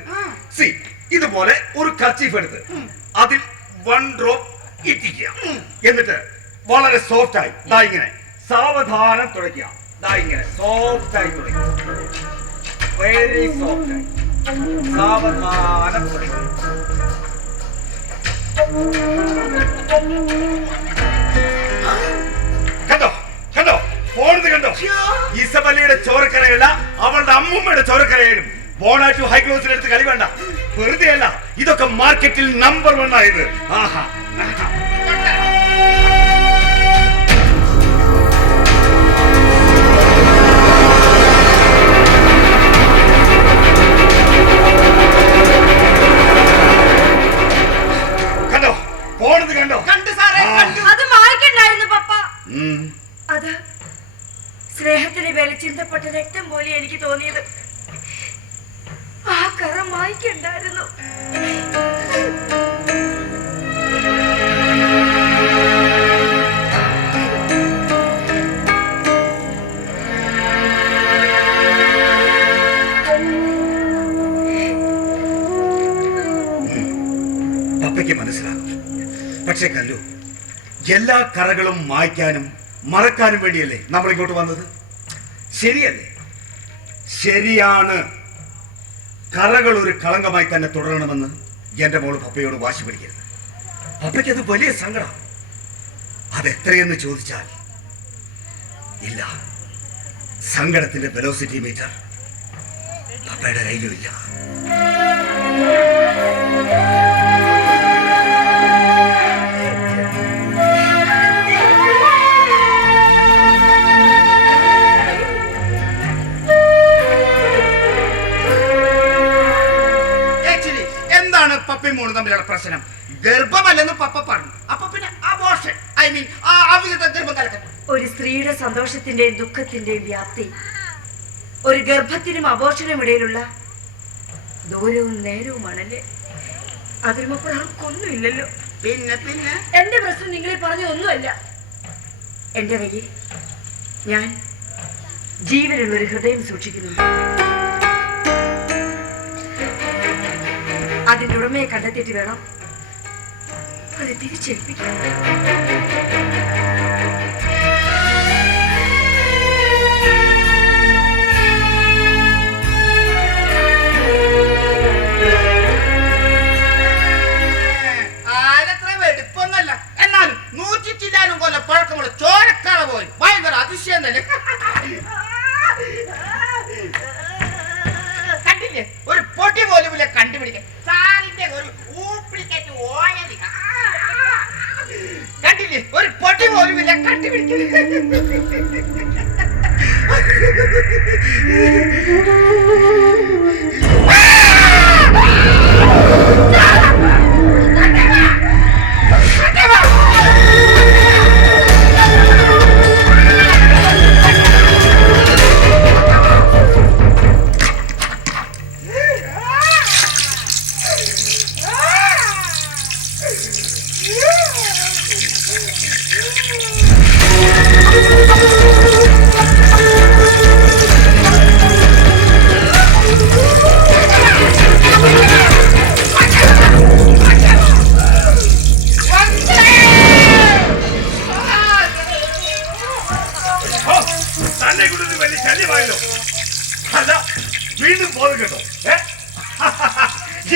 സി, ഇതുപോലെ ഒരു കർച്ചീഫ് എടുത്ത് അതിൽ 1 ഡ്രോപ്പ് ഇട്ടിക്കുക. എന്നിട്ട് വളരെ സോഫ്റ്റ് ആയി ദാ ഇങ്ങനെ സാവധാനം തുടയ്ക്കുക. ദാ ഇങ്ങനെ സോഫ്റ്റ് ആയി തുടയ്ക്കുക. വെരി സോഫ്റ്റ് ആയി സാവധാനം തുടയ്ക്കുക. കണ്ടോ കണ്ടോ, പോണത് കണ്ടോ? ഇസബല്ലയുടെ ചോരക്കരയല്ല, അവളുടെ അമ്മൂമ്മയുടെ ചോരക്കരയായിരുന്നു. ബോണാറ്റു ഹൈ ഗ്ലോസിനെടുത്ത് കളി വേണ്ട, വെറുതെ അല്ല, ഇതൊക്കെ മാർക്കറ്റിൽ നമ്പർ 1 ആയത്. ആഹാ, കണ്ടോ, പോണത് കണ്ടോ? കണ്ടു സാറേ, കണ്ടു. അത് മായ്ക്കണ്ടായിരുന്നു പപ്പ. ഉം. അത് സ്നേഹത്തിന് വെളിച്ചിന്തപ്പെട്ട രക്തം പോലെ എനിക്ക് തോന്നിയത്. ആ കറ മായ്ക്കണ്ടായിരുന്നു. പപ്പയ്ക്ക് മനസ്സിലാകും. പക്ഷേ കല്ലു, എല്ലാ കറകളും മായ്ക്കാനും മറക്കാനും വേണ്ടിയല്ലേ നമ്മൾ ഇങ്ങോട്ട് വന്നത്? ശരിയല്ലേ? ശരിയാണ്. കറകൾ ഒരു കളങ്കമായി തന്നെ തുടരണമെന്ന് എന്റെ മോള് പപ്പയോട് വാശി പിടിക്കരുത്. പപ്പയ്ക്ക് അത് വലിയ സങ്കടം. അതെത്രയെന്ന് ചോദിച്ചാൽ ഇല്ല. സങ്കടത്തിന്റെ വെലോസിറ്റി മീറ്റർ പപ്പയുടെ കയ്യിലുമില്ല. പപ്പയും മോളും തമ്മിലുള്ള പ്രശ്നം ഗർഭമല്ലെന്ന് പപ്പ പറഞ്ഞു. അപ്പൊ പിന്നെ അബോർഷൻ, ഐ മീൻ അവിഹിത ഗർഭം കലക്കൽ. ഒരു സ്ത്രീയുടെ സന്തോഷത്തിന്റെയും ദുഃഖത്തിന്റെയും വ്യാപ്തി ഒരു ഗർഭത്തിനും അബോർഷനും ഇടയിലുള്ള ദൂരവും നേരവുമാണല്ലേ. അതിനുമപ്പുറം ആർക്കൊന്നുമില്ലല്ലോ. പിന്നെ പിന്നെ എന്റെ പ്രശ്നം നിങ്ങളെ പറഞ്ഞ ഒന്നുമല്ല. എന്റെ കയ്യിൽ ഞാൻ ജീവനുള്ള ഒരു ഹൃദയം സൂക്ഷിക്കുന്നുണ്ട്. അതിന്റെ ഉടമയെ കണ്ടെത്തിയിട്ട് വേണം അത് തിരിച്ചേൽപ്പിക്കാൻ. ആരത്ര വെടുപ്പൊന്നല്ല, എന്നാലും 100 കൊല്ലം പഴക്കമുള്ള ചോരക്കറ പോയി ഭയങ്കര അതിശയം തന്നെ. കണ്ടില്ലേ, ഒരു പൊട്ടി പോലും ഇല്ല കണ്ടുപിടിക്കാൻ. സാറിന്റെ ഒരു ഊപ്പിളിക്കറ്റ് ഓയതി കണ്ടില്ലേ, ഒരു പൊട്ടി പോലും ഇല്ല കണ്ടുപിടിക്കാൻ. ബോധം കേട്ടോ.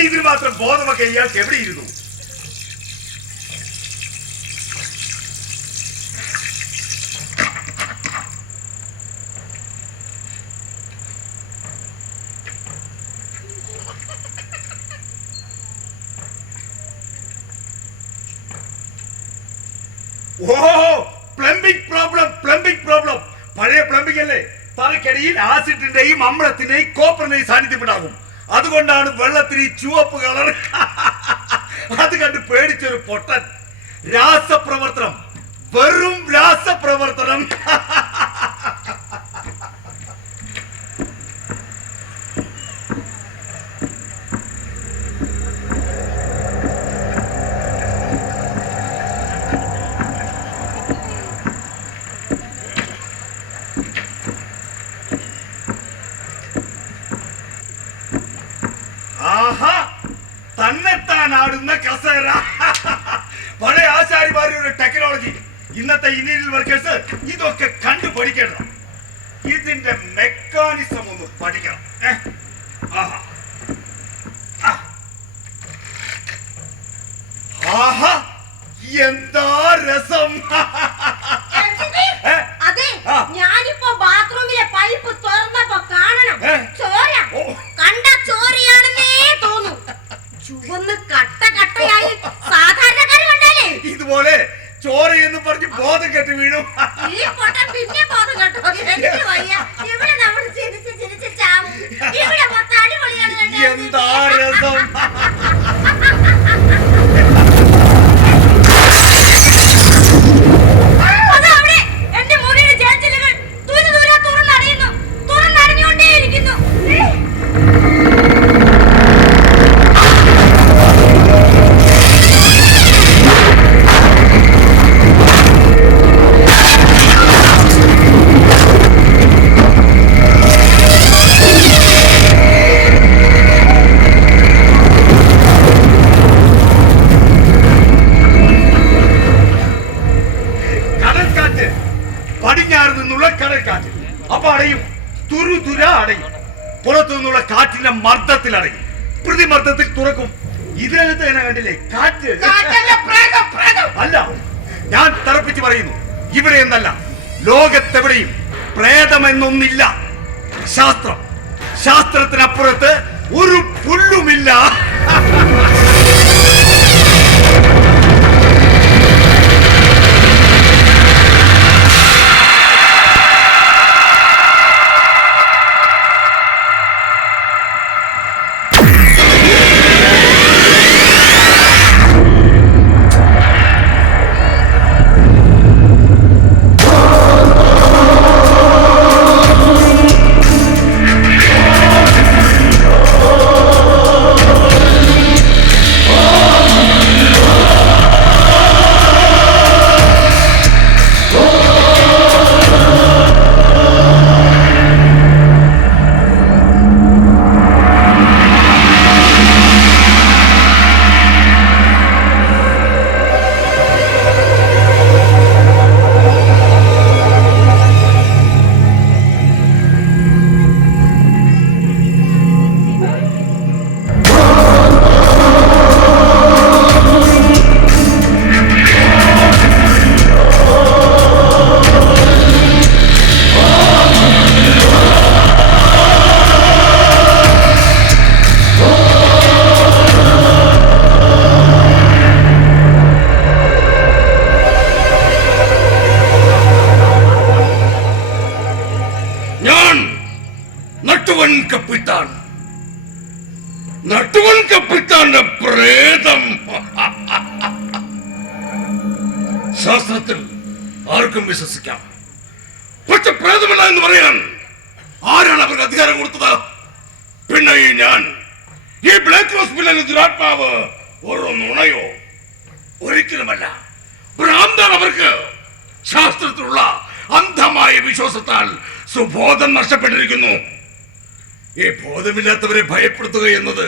ഇതിന് മാത്രം ബോധമൊക്കെ ഇയാൾക്ക് എവിടെ ഇരുന്നു? Plumbing problem. പഴയ പ്ലംബിംഗ് അല്ലേ? തറക്കടിയിൽ ആസിഡിന്റെയും അമ്ലത്തിന്റെയും കോപ്പറിന്റെയും സാന്നിധ്യം ഉണ്ടാകും. അതുകൊണ്ടാണ് വെള്ളത്തിന് ഈ ചുവപ്പ് കളർ. അത് കണ്ട് പേടിച്ചൊരു പൊട്ടൻ. രാസപ്രവർത്തനം, വെറും രാസപ്രവർത്തനം. തന്നെത്താനാടുന്ന കസേര. പഴയ ആശാരിമാരുടെ ടെക്നോളജി. ഇന്നത്തെ എഞ്ചിനീയറിംഗ് വർക്കേഴ്സ് ഇതൊക്കെ കണ്ടു പഠിക്കണം. ഇതിന്റെ മെക്കാനിസം ഒന്ന് പഠിക്കണം. ആഹാ, എന്താ രസം. അതെ, ഞാനിപ്പോ ബാത്റൂമിലെ പൈപ്പ് തുറന്നപ്പോ കാണണം ചോര. കണ്ട ചോരയാണെന്നേ തോന്നും. ചുവന്ന് കട്ട കട്ടയായി സാധാരണക്കാര് കണ്ടാലേ ഇതുപോലെ ചോരയെന്ന് പറഞ്ഞ് ബോധം കെട്ട് വീണു. ഈ പൊട്ടൻ പിന്നെ ബോധം കേട്ടോ. എനിക്ക് വയ്യ. ഇവിടെ നമ്മൾ ചിരിച്ച് ചിരിച്ച് ചാവും. ഇവിടെ മൊത്തം അടിപൊളിയാണ് കേട്ടോ. എന്താ രസം. അതവിടെ എന്റെ മുറിയുടെ ജനച്ചിലുകൾ തുരുതുരാ തുറന്നടയുന്നു. തുറന്നടഞ്ഞുകൊണ്ടേയിരിക്കുന്നു. പടിഞ്ഞാറ് നിന്നുള്ള കടൽക്കാറ്റ് അപ്പൊ അടയും. തുരുതുര അടയും. പുറത്തു നിന്നുള്ള കാറ്റിന്റെ മർദ്ദത്തിൽ അടയും. പ്രതിമർദ്ദത്തിൽ തുറക്കും. ഇതിനകത്ത് തന്നെ കണ്ടില്ലേ കാറ്റ്. അല്ല, ഞാൻ തറപ്പിച്ച് പറയുന്നു, ഇവിടെ എന്നല്ല, ലോകത്തെവിടെയും പ്രേതമെന്നൊന്നില്ല. ശാസ്ത്രത്തിനപ്പുറത്ത് ഒരു പുല്ലുമില്ല. നട്ടുവൻ കപ്പിത്താന്റെ പ്രേതം. ശാസ്ത്രത്തിൽ ആർക്കും വിശ്വസിക്കാം. പക്ഷെ പ്രേതമല്ല എന്ന് പറയാൻ ആരാണ് അവർക്ക് അധികാരം കൊടുത്തത്? പിന്നെ ഞാൻ ഈ ബ്ലാക്ക് ഹോസ്പിറ്റലിലെ ദുരാത്മാവ് ഒരു നുണയോ? ഒരിക്കലുമല്ല. ഭ്രാന്താണ് അവർക്ക്. ശാസ്ത്രത്തിലുള്ള അന്ധമായ വിശ്വാസത്താൽ സുബോധം നഷ്ടപ്പെട്ടിരിക്കുന്നു. ഈ ബോധമില്ലാത്തവരെ ഭയപ്പെടുത്തുക എന്നത്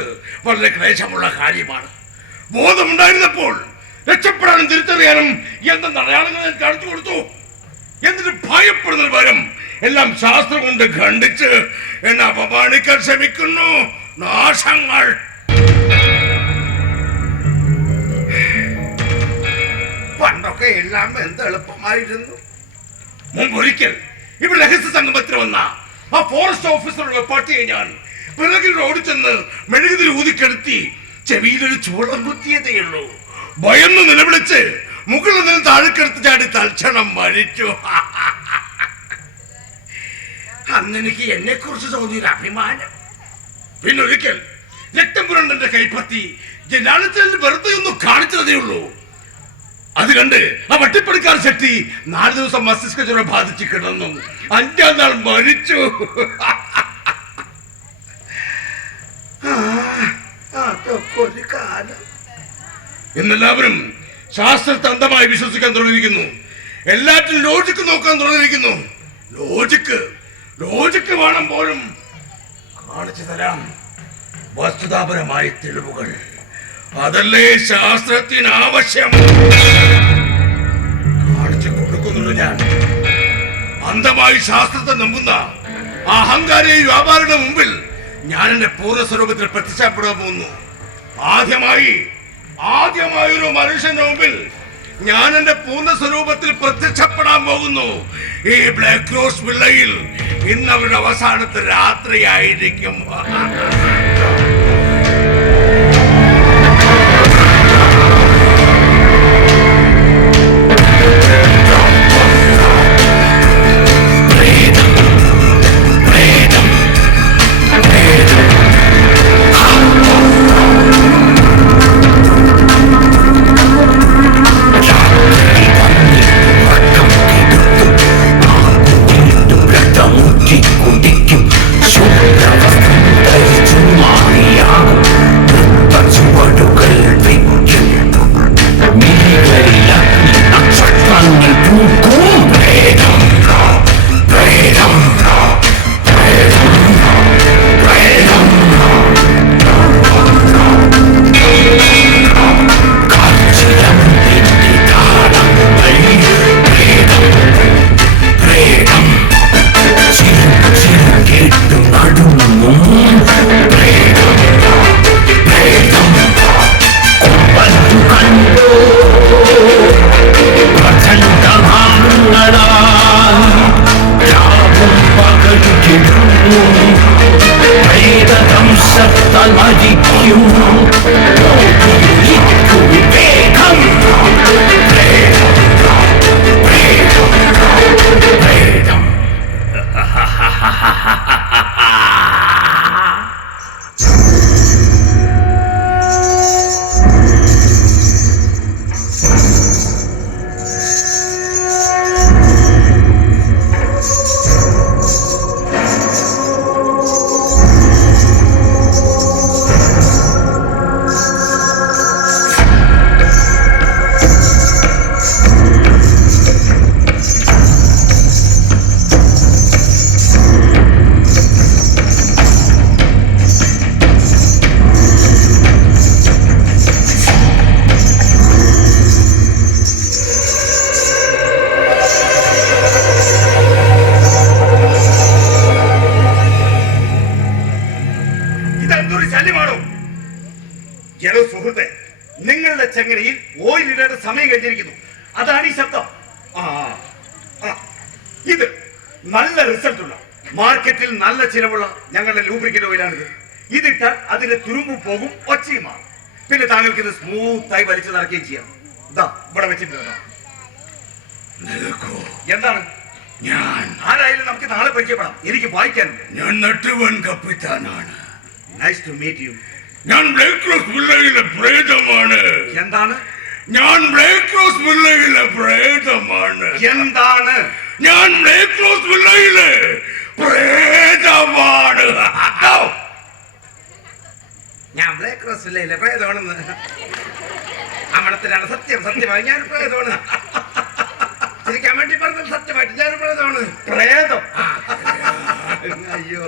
വളരെ ക്ലേശമുള്ള കാര്യമാണ്. ബോധമുണ്ടായിരുന്നപ്പോൾ രക്ഷപ്പെടാനും തിരിച്ചറിയാനും എന്തെന്ന് അടയാളങ്ങൾ കാണിച്ചു കൊടുത്തു. എന്നിട്ട് ഭയപ്പെടുന്നതിന് പകരം എല്ലാം ശാസ്ത്രം കൊണ്ട് ഖണ്ഡിച്ച് എന്നെ അപമാനിക്കാൻ ശ്രമിക്കുന്നു. നാശങ്ങൾ. പണ്ടൊക്കെ എല്ലാം എന്ത് എളുപ്പമായിരുന്നു. മുമ്പൊരിക്കൽ ഇവിടെ രഹസ്യ സംഗമത്തിൽ വന്ന ആ ഫോറസ്റ്റ് ഓഫീസറുടെ പട്ടിയെ ഞാൻ പിറകിൽ ഓടിച്ചെന്ന് മെഴുകുതിരി ഊതിക്കെടുത്തി ചെവിയിലൊരു ചൂളം കുത്തിയതേയുള്ളൂ. ഭയന്ന് നിലവിളിച്ച് മുകളിൽ നിന്ന് താഴെക്കെടുത്ത് ചാടി തൽക്ഷണം മരിച്ചു. അന്നെനിക്ക് എന്നെ കുറിച്ച് തോന്നിയൊരു അഭിമാനം. പിന്നൊരിക്കൽ രക്തം പുരണ്ടെന്റെ കൈപ്പത്തി ജനാലത്തിൽ വെറുതെ ഒന്ന് കാണിച്ചതേ ഉള്ളൂ. അത് കണ്ട് ആ വട്ടിപ്പടിക്കാർ ശക്തി 4 ദിവസം മസ്തിഷ്ക ജ്വരം ബാധിച്ച് കിടന്നു. 5-ാം നാൾ മരിച്ചു. അതൊക്കെ ഒരു കാലം. ഇന്നെല്ലാവരും ശാസ്ത്രത്തെ അന്ധമായി വിശ്വസിക്കാൻ തുടങ്ങിയിരിക്കുന്നു. എല്ലാറ്റിനും ലോജിക്ക് നോക്കാൻ തുടങ്ങിയിരിക്കുന്നു. ലോജിക്ക് വേണം പോലും. കാണിച്ചു തരാം വസ്തുതാപരമായ തെളിവുകൾ. അതല്ലേ ശാസ്ത്രത്തിന് ആവശ്യം. കാണിച്ചു കൊടുക്കുന്നുണ്ട് ഞാൻ. അന്ധമായി ശാസ്ത്രത്തെ നമ്പുന്ന ആ അഹങ്കാരി വ്യാപാരിയുടെ മുമ്പിൽ ഞാൻ എന്റെ പൂർണ്ണ സ്വരൂപത്തിൽ പ്രത്യക്ഷപ്പെടാൻ പോകുന്നു. ആദ്യമായി ഒരു മനുഷ്യന്റെ മുമ്പിൽ ഞാൻ എന്റെ പൂർണ്ണ സ്വരൂപത്തിൽ പ്രത്യക്ഷപ്പെടാൻ പോകുന്നു. ഈ ബ്ലാക്ക് റോസ് വില്ലയിൽ ഇന്ന് അവരുടെ അവസാനത്തെ രാത്രിയായിരിക്കും. നിങ്ങളുടെ ചങ്ങലയിൽ ഓയിൽ ഇടേണ്ട സമയം കഴിഞ്ഞിരിക്കുന്നു. അതാണ് ഈ ശബ്ദം. ഇത് നല്ല റിസൾട്ട് ഉള്ള മാർക്കറ്റിൽ നല്ല ചിലവുള്ള ഞങ്ങളുടെ ലൂബ്രിക്കന്റ് ഓയിലാണിത്. ഇതിട്ടാൽ അതിന്റെ തുരുമ്പ് പോകും, ഒച്ചയും മാറും. പിന്നെ താങ്കൾക്ക് ഇത് സ്മൂത്തായി വലിച്ചു നടക്കുകയും ചെയ്യാം. ഇതാ ഇവിടെ വെച്ചിട്ടുണ്ടോ? എന്താണ്? ഞാൻ ആരായാലും നമുക്ക് നാളെ പരിചയപ്പെടാം. എനിക്ക് വായിക്കാനുണ്ട്. ഞാൻ നട്ടുവൻ കപ്പിത്താനാണ്. Nice to meet you. ഞാൻ ബ്ലാക്ക് റോസ് വില്ലയിലെ പ്രേതമാണ്. എന്താണ്? ഞാൻ ബ്ലാക്ക് റോസ് വില്ലയിലെ പ്രേതമാണ്. എന്താണ്? ഞാൻ ബ്ലാക്ക് റോസ് വില്ലയിലെ പ്രേതമാണ്. ഞാൻ ബ്ലാക്ക് റോസ് വില്ലയിലെ പ്രേതമാണെന്ന് അമണത്തിനാണ്. സത്യമായി ഞാൻ പ്രേതമാണ്. ചിരിക്കാൻ വേണ്ടി പറഞ്ഞത് സത്യമായിട്ട് ഞാൻ പ്രേതമാണ്. പ്രേതം? അയ്യോ,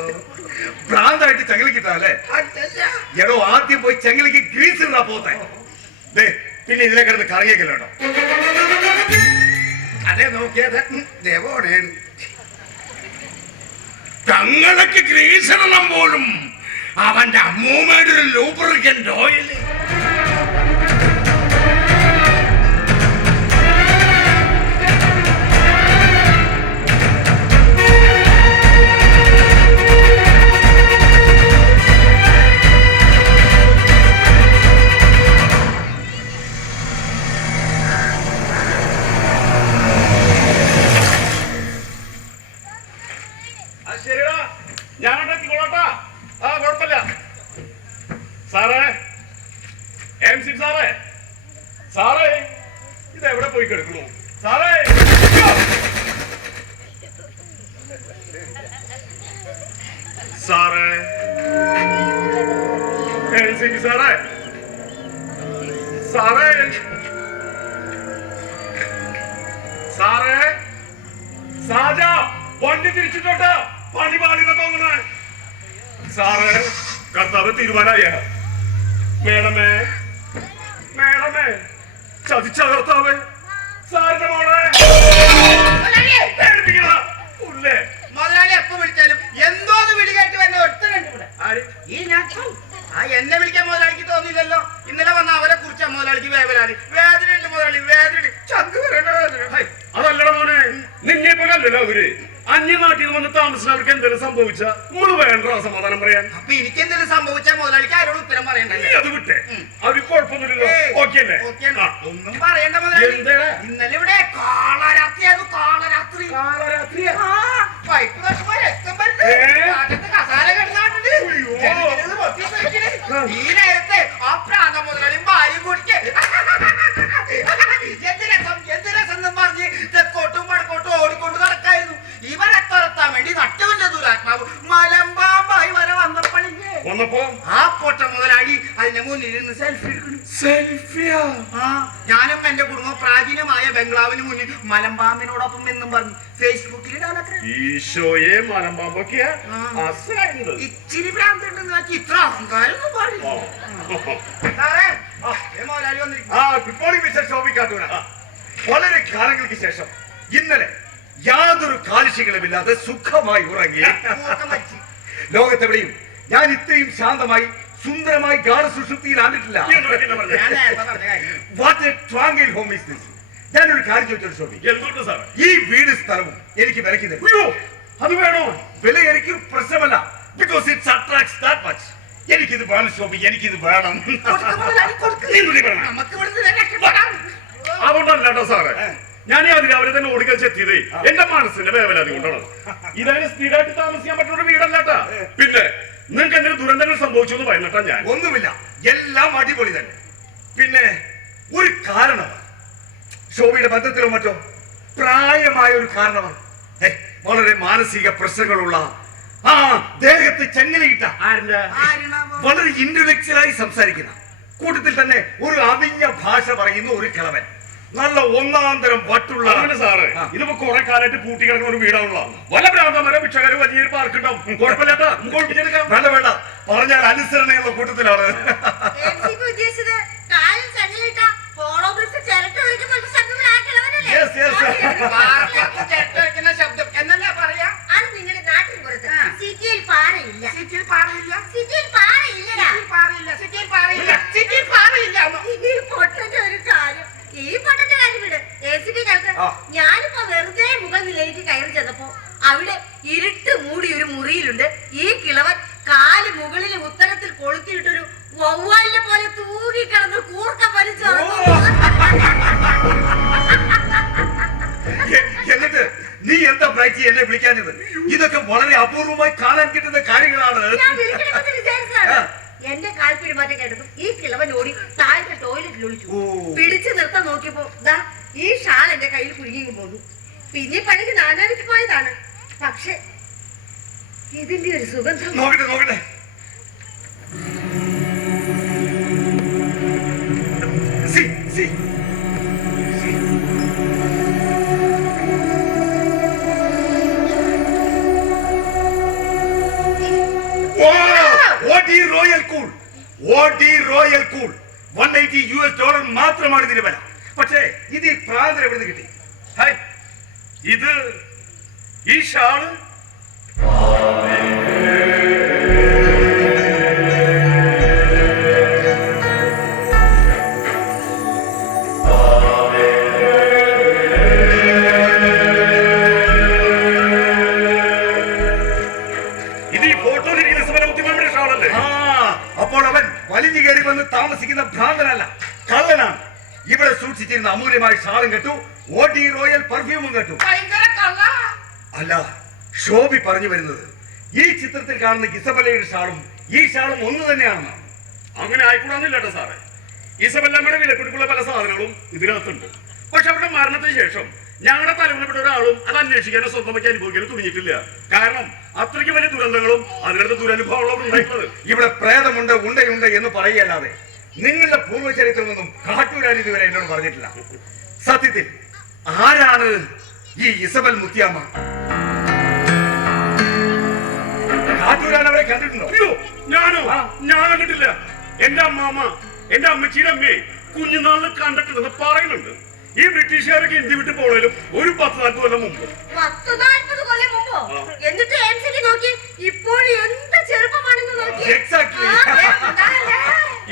ഭ്രാന്തായിട്ട് ചങ്ങലിക്കിട്ടല്ലേ? എടോ, ആദ്യം പോയി ചങ്ങലിക്ക് ഗ്രീസ് ഇടാ പോത്തെ. പിന്നെ ഇതിലെ കിടന്ന് കറിയേക്കല്ലോ. അതേ നോക്കിയത് ദേവോണേണ്. തങ്ങളൊക്കെ ഗ്രീസിടണം പോലും അവന്റെ അമ്മൂമ്മയുടെ ഒരു ലൂബ്രിക്കന്റ് ഓയിൽ. ശരിടാ, ഞാനോട്ട് എത്തിക്കോളാട്ടാ. ആ കുഴപ്പമില്ല സാറേ. MC സാറേ, സാറേ ഇത് എവിടെ പോയി കിടക്കണു സാറേ? സാറേ, MC സാറേ, സാറേ, സാറേ, സാജ വണ്ടി തിരിച്ചിട്ടോട്ട് പണി പാടിന്ന് തോന്നണേ. സാറേ, കർത്താവ് തീരുമാനായ മേഡമേ, മേഡമേ, ചതിച്ച കർത്താവ് സാറിന്റെ മോളെ ഉള്ളേ. മുതലാളി എപ്പോ വിളിച്ചാലും എന്തോന്ന് വിളി കേട്ട് വരുന്ന ഒറ്റ കണ്ടുകൂടെ ഈ ഞാൻ എന്നെ വിളിക്കാൻ മുതലാളിക്ക് തോന്നിയില്ലല്ലോ. ഇന്നലെ വന്ന അവരെ കുറിച്ച മുതലാളിക്ക് വേവലാതി. വേദനയുണ്ട് മുതലാളി, വേദന ചങ്ക് വരേണ്ട വേദന. അതല്ലട മോനെ, നിന്നെ പോലെ അല്ലല്ലോ അവര്. അന്യനാട്ടിൽ വന്ന് താമസിച്ച അവർക്ക് എന്തെങ്കിലും സംഭവിച്ച നമ്മള് വേണ്ട സമാധാനം പറയാൻ. അപ്പൊ എനിക്ക് എന്തെങ്കിലും സംഭവിച്ചാൽ മുതലാളിക്ക് ആരോട് ഉത്തരം പറയണ്ടല്ലേ? അത് വിട്ടെ, അവർക്ക് കുഴപ്പമൊന്നുമില്ലല്ലോ. ഓക്കെ അല്ലേ? ഒന്നും പറയണ്ട മുതലാളി. എന്തേടാ? ഇന്നലെ ഇവിടെ കാളരാത്രിയായിരുന്നു. കാളരാത്രി കാളരാത്രിയാ? പൈപ്പ് നഷ്ടമായ രക്തം വരുന്നത്. ഏ? കാറ്റത്ത് കസാല കിടന്നാട്ടുണ്ട്. അയ്യോ. ജനലിത് പൊട്ടി തെറിക്കണ്. ഈ നേരത്തെ ആ പ്രാന്ത മുതലാളിയും ഭാര്യയും കുടിക്ക് എന്ത് രസം എന്നും പറഞ്ഞ് തെക്കോട്ടും വടക്കോട്ടും ഓടിക്കൊണ്ട് നടക്കായിരുന്നു. ഇവരെ തുരത്താൻ വേണ്ടി നട്ടുവിന്റെ ദുരാത്മാവ് മലമ്പാമ്പായി വരെ വന്നപ്പോ ആ പൊട്ട മുതലാളി അതിന്റെ മുന്നിൽ നിന്ന് സെൽഫി എടുക്കുന്നു. സെൽഫിയാ? ആ, ഞാനും എന്റെ കുടുംബം പ്രാചീനമായ ബംഗ്ലാവിന് മുന്നിൽ മലമ്പാമ്പിനോടൊപ്പം എന്നും പറഞ്ഞു ഫേസ്ബുക്കിൽ ഇടാനൊക്കെ. ഈശോയെ, മലമ്പാമ്പൊക്കെയാ അസുഖമുണ്ട്. ഇച്ചിരി ഭ്രാന്തുണ്ടെന്ന് വെച്ചാൽ ഇത്ര അഹങ്കാരമൊന്നും പാടില്ല. സാറേ, മുതലാളി വന്നിരിക്കുന്നു. ഗുഡ് മോർണിംഗ് മിസ്റ്റർ ശോഭിക്കാട്ടൂര. വളരെ കാലങ്ങൾക്ക് ശേഷം ഇന്നലെ യാതൊരു കാലുഷ്യങ്ങളുമില്ലാതെ സുഖമായി ഉറങ്ങി. മൂക്കം വച്ച്. ലോകത്തെവിടെയും ഞാൻ ഇത്രയും ശാന്തമായി സുന്ദരമായി ഗാഠസുഷുപ്തിയിൽ ആണ്ടിട്ടില്ല. ഞാൻ നേരത്തെ പറഞ്ഞ കാര്യം. What A triangle home is this. ഞാനൊരു കാര്യം ചോദിച്ചൊരു ശോഭി, എന്തുകൊണ്ട് സാറേ? ഈ വീട് സ്ഥലവും എനിക്ക് വിലക്കി തരും. അയ്യോ, അത് വേണോ? വില എനിക്ക് പ്രശ്നമല്ല. Because it's attracts that much. എനിക്കിത് വേണം ശോഭി, എനിക്കിത് വേണം. കൊടുക്ക് മുതലാളി, കൊടുക്ക്. നീ ഇവിടെ വരണം. നമുക്ക് ഇവിടുന്ന് രക്ഷപ്പെടാം. അതുകൊണ്ടല്ലോ സാറേ ഞാൻ ഈ അതിരാവിലെ തന്നെ ഓടിക്കളിച്ചെത്തിയത് എന്റെ മനസ്സിന്റെ വേവലാതി കൊണ്ടാണ്. ഇതങ്ങനെ സ്പീഡായിട്ട് താമസിക്കാൻ പറ്റുന്ന ഒരു വീടല്ലാട്ടാ. പിന്നെ നിങ്ങൾക്ക് എന്തെങ്കിലും ദുരന്തങ്ങൾ സംഭവിച്ചു എന്ന് പറഞ്ഞിട്ടാ ഞാൻ. ഒന്നുമില്ല, എല്ലാം അടിപൊളി തന്നെ. പിന്നെ ഒരു കാരണമാണ് ശോഭയുടെ ബന്ധത്തിലോ മറ്റോ പ്രായമായ ഒരു കാരണമാണ്. വളരെ മാനസിക പ്രശ്നങ്ങളുള്ള ആ ദേഹത്ത് ചെങ്ങലയിട്ട വളരെ ഇന്റലക്ച്വലായി സംസാരിക്കുന്ന കൂട്ടത്തിൽ തന്നെ ഒരു അവിഞ്ഞ ഭാഷ പറയുന്ന ഒരു കിളവൻ, നല്ല ഒന്നാന്തരം വട്ടുള്ള. അങ്ങനെ സാറേ, ഇതിപ്പോ കുറെ കാലമായിട്ട് പൂട്ടി കിടക്കുന്ന ഒരു വീടാണുള്ള. വല്ല ഭ്രാന്തമാരെ ഭിക്ഷക്കാര് വലിയൊരു പാർക്കുണ്ടാവും. കുഴപ്പമില്ലാട്ടാ, വേണ്ട വേണ്ട, പറഞ്ഞാൽ അനുസരണയുള്ള കൂട്ടത്തിലാണ്. ഉദ്ദേശിച്ചത് കാലിൽ ചങ്ങലിട്ട ഹോളോഗ്രിഫ്റ്റ് ചിരട്ട ഒഴിക്കുമ്പോൾ ശബ്ദമുള്ള ആ കിളവനല്ലേ? Yes, yes. വാർത്തയ്ക്ക് ചെറ്റ വെക്കുന്ന ശബ്ദം എന്നല്ലേ പറയാ? അത് നിങ്ങളുടെ നാട്ടിൽ പുറത്ത് സിറ്റിയിൽ പാറയില്ല. സിറ്റിയിൽ പാറയില്ല. സിറ്റിയിൽ പാറയില്ലടാ. സിറ്റിയിൽ പാറയില്ല. സിറ്റിയിൽ പാറയില്ല. സിറ്റിയിൽ പാറയില്ല. ഈ പൊട്ടന്റെ ഒരു കാര്യം, ഈ പൊട്ടന്റെ കാര്യം വിട്. ACP കേൾക്ക്. ഞാനിപ്പോ വെറുതെ മുകൾ നിലയിലേക്ക് കയറി ചെന്നപ്പോ അവിടെ ഇരുട്ട് മൂടി ഒരു മുറിയിലുണ്ട്. ഈ കിളവൻ കാല് മുകളിൽ ഉത്തരത്തിൽ കൊളുത്തിയിട്ടൊരു വവ്വാലിനെ പോലെ തൂങ്ങിക്കിടന്ന് കൂർക്കം വലിച്ചു. എന്നിട്ട് നീ എന്താ ബ്രൈറ്റി എന്നെ വിളിക്കാഞ്ഞത്? ഇതൊക്കെ വളരെ അപൂർവമായി കാണാൻ കിട്ടുന്ന കാര്യങ്ങളാണ്. ഞാൻ വിളിക്കണമെന്ന് വിചാരിച്ചതാണ്. എന്റെ കാൽപ്പിടിമാറ്റം കേട്ടതും ഈ കിളവൻ ഓടി താഴത്തെ ടോയ്ലറ്റിൽ ഒളിച്ചു. പിടിച്ചു നിർത്താൻ നോക്കിയപ്പോ ദാ ഈ ഷാൾ എന്റെ കയ്യിൽ കുരുങ്ങി പോന്നു. പിന്നെ പണിക്ക് നാനാവിക്ക് പോയതാണ്. പക്ഷെ ഇതിന്റെ ഒരു സുഗന്ധം. നോക്കട്ടെ നോക്കട്ടെ. See, see. റോയൽ കൂൾ $180 മാത്രമാണ് ഇതിന് വില. പക്ഷേ ഇത് ഈ പ്രാന്തം എവിടെ നിന്ന് കിട്ടി? ഇത് ഈ ഷാള് ഇത് ഈ ഫോട്ടോയിലിരിക്കുന്ന ഇസബെല്ല മുത്തിമാമയുടെ ഷാളല്ലേ? അപ്പോൾ അവൻ വലിഞ്ഞു കയറി വന്ന് താമസിക്കുന്ന ഭ്രാന്തനല്ല, കള്ളനാണ്. ഇവിടെ സൂക്ഷിച്ചിരുന്ന അമൂല്യമായ ഷാളും കെട്ടു, ഓടി റോയൽ പെർഫ്യൂമും കെട്ടു. ഭയങ്കര കള്ള. അല്ല, ഷോബി പറഞ്ഞു വരുന്നത് ഈ ചിത്രത്തിൽ കാണുന്ന ഇസബെല്ലയുടെ ഷാളും ഈ ഷാളും ഒന്ന് തന്നെയാണെന്നാണ്. അങ്ങനെ ആയിക്കൂടാന്നില്ല കേട്ടോ സാറേ. ഇസബെല്ലമ്മയുടെ വിലപിടിപ്പുള്ള പല സാധനങ്ങളും ഇതിനകത്തുണ്ട്. പക്ഷെ അവരുടെ മരണത്തിന് ശേഷം ഞങ്ങളുടെ തലമുറപ്പെട്ട ഒരാളും അത് അന്വേഷിക്കാനോ സ്വന്തമാക്കി അനുഭവിക്കാനോ തുനിഞ്ഞിട്ടില്ല. കാരണം അത്രയ്ക്ക് വലിയ ദുരന്തങ്ങളും അതിനടുത്ത് ദുരനുഭവങ്ങളും ഉണ്ടായിട്ടുള്ളത്. ഇവിടെ പ്രേതമുണ്ട്, ഉണ്ടയുണ്ട് എന്ന് പറയുകയല്ലാതെ നിങ്ങളുടെ പൂർവ്വചരിത്രമൊന്നും കാട്ടൂരാൻ ഇതുവരെ എന്നോട് പറഞ്ഞിട്ടില്ല. സത്യത്തിൽ ആരാണ് ഈ ഇസബൽ മുത്തിയാമ്മ? കാട്ടൂരാൻ അവരെ കണ്ടിട്ടുണ്ടോ? അയ്യോ, ഞാൻ കണ്ടിട്ടില്ല. എന്റെ അമ്മാമ്മ, എന്റെ അമ്മച്ചിയുടെ അമ്മയെ കുഞ്ഞുനാളിൽ കണ്ടിട്ടുണ്ടെന്ന് പറയുന്നുണ്ട്. ഈ ബ്രിട്ടീഷുകാരൊക്കെ ഇന്ത്യ വിട്ട് പോണേലും ഒരു 10-40 കൊല്ലം മുമ്പ്. 10-40 കൊല്ലം മുമ്പോ? എന്നിട്ട് എംസിക്ക് നോക്കി ഇപ്പോഴും എന്ത് ചെറുപ്പമാണെന്ന് നോക്കി. Exactly.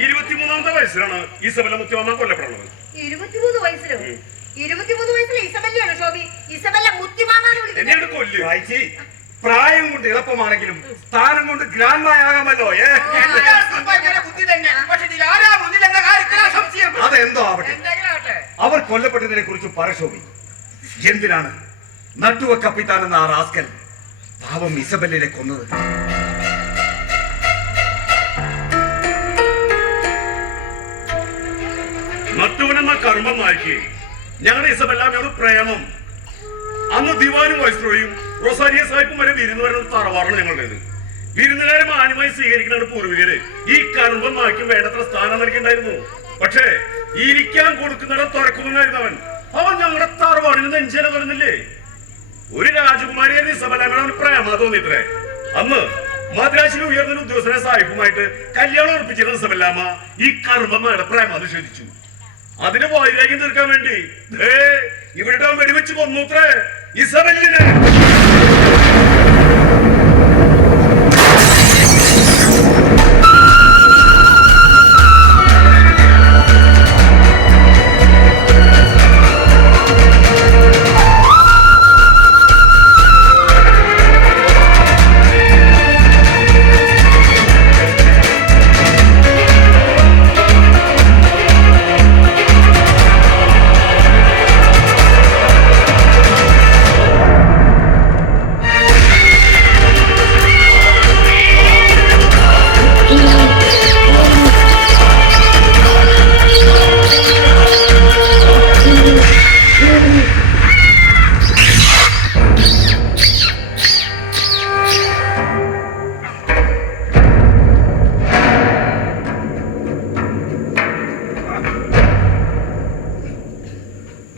23-ാമത്തെ വയസ്സിലാണ് ഇസബെല്ല മുത്തിമാമ കൊല്ലപ്പെടുന്നത്. 23 വയസ്സിലോ? 23 വയസ്സിലെ ഇസബെല്ലയാണ് ഷോബി. ഇസബെല്ല മുത്തിമാമാന്ന് വിളിക്കുന്നത്. എന്നെയാണ് കൊല്ല്. വായിച്ചി, പ്രായം കൊണ്ട് എളുപ്പമാണെങ്കിലും സ്ഥാനം കൊണ്ട് ഗ്രാൻഡ്മായാകാമല്ലോ. എല്ലാവർക്കും ഭയങ്കര ബുദ്ധി തന്നെ. പക്ഷെ ഇതിൽ ആരാ മുന്നിൽ എന്ന കാര്യത്തിലാ സംശയം. അതെന്തോ ആവട്ടെ, എന്തെങ്കിലും ആവട്ടെ. അവർ കൊല്ലപ്പെട്ടതിനെ കുറിച്ച് പറശോഭി. എന്തിനാണ് നട്ടുവ കപ്പിത്താൻ എന്ന ആ റാസ്കൽ പാവം ഇസബെല്ലിനെ കൊന്നത്? നട്ടുവനെന്ന കർമ്മം നായിക്ക് ഞങ്ങളുടെ ഇസബെല്ലാമയോട് പ്രേമം. അന്ന് ദിവാനും വൈസ്രോയും റൊസാരിയ സാഹിബും വരെ വിരുന്ന് വരുന്ന ഒരു തറവാറാണ് ഞങ്ങളുടേത്. വിരുന്നുകാരെ മാന്യമായി സ്വീകരിക്കുന്ന പൂർവികര് ഈ കർമ്മം നായ്ക്കും വേണ്ടത്ര സ്ഥാനം നൽകിണ്ടായിരുന്നു. പക്ഷേ ഇരിക്കാൻ കൊടുക്കുന്നിടം തുറക്കുന്നുണ്ടായിരുന്നു അവൻ. അവൻ ഞങ്ങളുടെ തറവാടിന് നെഞ്ചേല തുറന്നില്ലേ. ഒരു രാജകുമാരിയായിരുന്നു ഇസബെല്ലാമയോട് അവന് പ്രേമ തോന്നിയിത്രേ. അന്ന് മദ്രാശിൽ ഉയർന്ന ഉദ്യോഗസ്ഥനെ സാഹിബുമായിട്ട് കല്യാണം ഉറപ്പിച്ചിരുന്ന ഇസബെല്ലാമ ഈ കർമ്മം നായുടെ പ്രേമ നിഷേധിച്ചു. അതിന് വൈരാഗ്യം തീർക്കാൻ വേണ്ടി ഇവിടെ വെടിവെച്ച് കൊന്നൂത്രേ ഇസബെല്ലിനെ.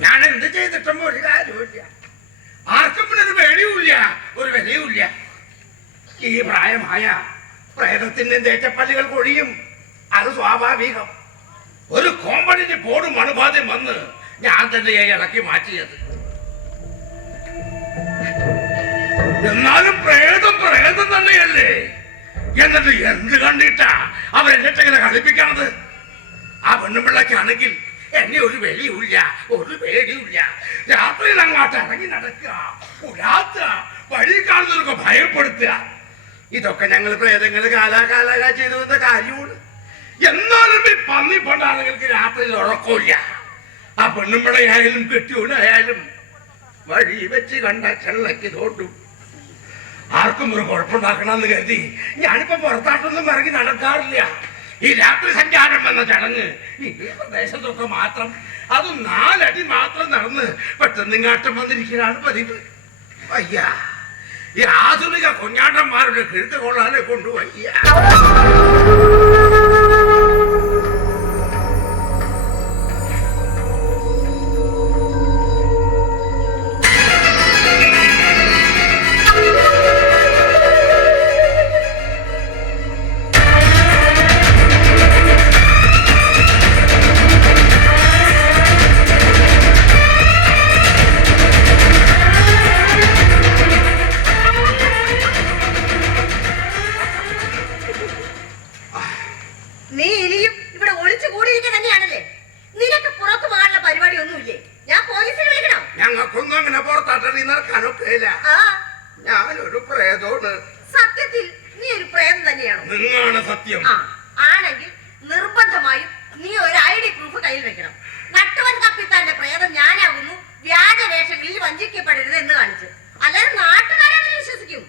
ഞാൻ എന്ത് ചെയ്തിട്ടും ഒരു കാര്യമില്ല. ആർക്കും പിന്നെ ഒരു പേടിയുമില്ല, ഒരു വിലയുമില്ല. ഈ പ്രായമായ പ്രേതത്തിന്റെ തേറ്റപ്പല്ലുകൾ കൊഴിയും, അത് സ്വാഭാവികം. ഒരു കോമ്പണിന് പോടും അണുബാധയും വന്ന് ഞാൻ തന്നെ ഇളക്കി മാറ്റിയത്. എന്നാലും പ്രേതം പ്രേതം തന്നെയല്ലേ. എന്നിട്ട് എന്ത് കണ്ടിട്ടാ അവരെന്നിട്ടെങ്ങനെ കളിപ്പിക്കണത്? ആ പെണ്ണുപിള്ളക്കാണെങ്കിൽ എന്നെ ഒരു വിലയില്ല, ഒരു പേടിയില്ല. രാത്രിയിൽ അങ്ങോട്ട് ഇറങ്ങി നടക്കുക, ഉലാത്തുക, വഴി കാണുന്നതൊക്കെ ഭയപ്പെടുത്തുക. ഇതൊക്കെ ഞങ്ങൾ പ്രേതങ്ങൾ കാലാകാല ചെയ്തു വന്ന കാര്യമാണ്. എന്നാലും ഈ പന്നി പണ്ടാളുകൾക്ക് രാത്രിയിൽ ഉറക്കമില്ല. ആ പെണ്ണുമ്പിളയായാലും കെട്ടിയൂടായാലും വഴി വെച്ച് കണ്ട ചെള്ളക്ക് തോട്ടും. ആർക്കും ഒരു കുഴപ്പമുണ്ടാക്കണമെന്ന് കരുതി ഞാനിപ്പോ പുറത്താട്ടൊന്നും ഇറങ്ങി നടക്കാറില്ല. ഈ രാത്രി സഞ്ചാരം എന്ന ചടങ്ങ് ഈ പ്രദേശത്തൊക്കെ മാത്രം, അതും 4 അടി മാത്രം നടന്ന് പെട്ടെന്ന് ഇങ്ങാട്ടം വന്നിരിക്കലാണ് പതിവ്. വയ്യ, ഈ ആധുനിക കൊഞ്ഞാട്ടന്മാരുടെ കെഴുത്ത് കൊള്ളാനെ കൊണ്ടുവയ്യ. നീ ഇനിയും ഇവിടെ ഒളിച്ചു കൂടിയിരിക്കുക തന്നെയാണല്ലേ? നിനക്ക് പുറത്തു പോകാനുള്ള പരിപാടി ഒന്നുമില്ലേ? ഞാൻ പോലീസിനെ വിളിക്കണോ? ഞങ്ങൾക്കൊന്നും അങ്ങനെ പുറത്താട്ടണി നടക്കാനൊക്കെ ഇല്ല. ആ, ഞാനൊരു പ്രേതോണ്. സത്യത്തിൽ നീ ഒരു പ്രേതം തന്നെയാണോ? നിങ്ങളാണ് സത്യം. ആ, ആണെങ്കിൽ നിർബന്ധമായും നീ ഒരു ID പ്രൂഫ് കയ്യിൽ വെക്കണം. നട്ടുവൻ കപ്പിത്താന്റെ പ്രേതം ഞാനാകുന്നു, വ്യാജ വേഷങ്ങളിൽ വഞ്ചിക്കപ്പെടരുത് എന്ന് കാണിച്ചു. അല്ലാതെ നാട്ടുകാരങ്ങനെ വിശ്വസിക്കും?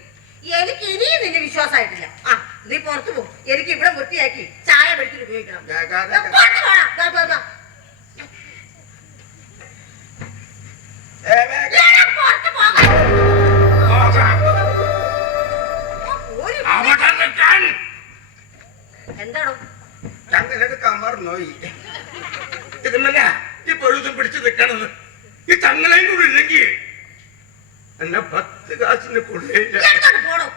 എനിക്ക് ഇനിയും നിന്നെ വിശ്വാസമായിട്ടില്ല. ആ, നീ പുറത്തു പോകും. എനിക്ക് ഇവിടെ വൃത്തിയാക്കി ചായ വെളുത്തിട്ട് ഉപയോഗിക്കണം. പുറത്ത് പോടാ. ദാ, ദാ, ദാ. എടാ, പുറത്ത് പോകാൻ. ഒരു എന്താണോ ചങ്ങലെടുക്കാൻ മറന്നോയി. ഇതല്ല ഈ പൊഴുതും പിടിച്ചു നിൽക്കണത്. ഈ ചങ്ങലയും കൂടി ഇല്ലെങ്കിൽ എന്നെ 10 കാശിന് കൊള്ളില്ല. എടുത്തോണ്ട് പോടോ.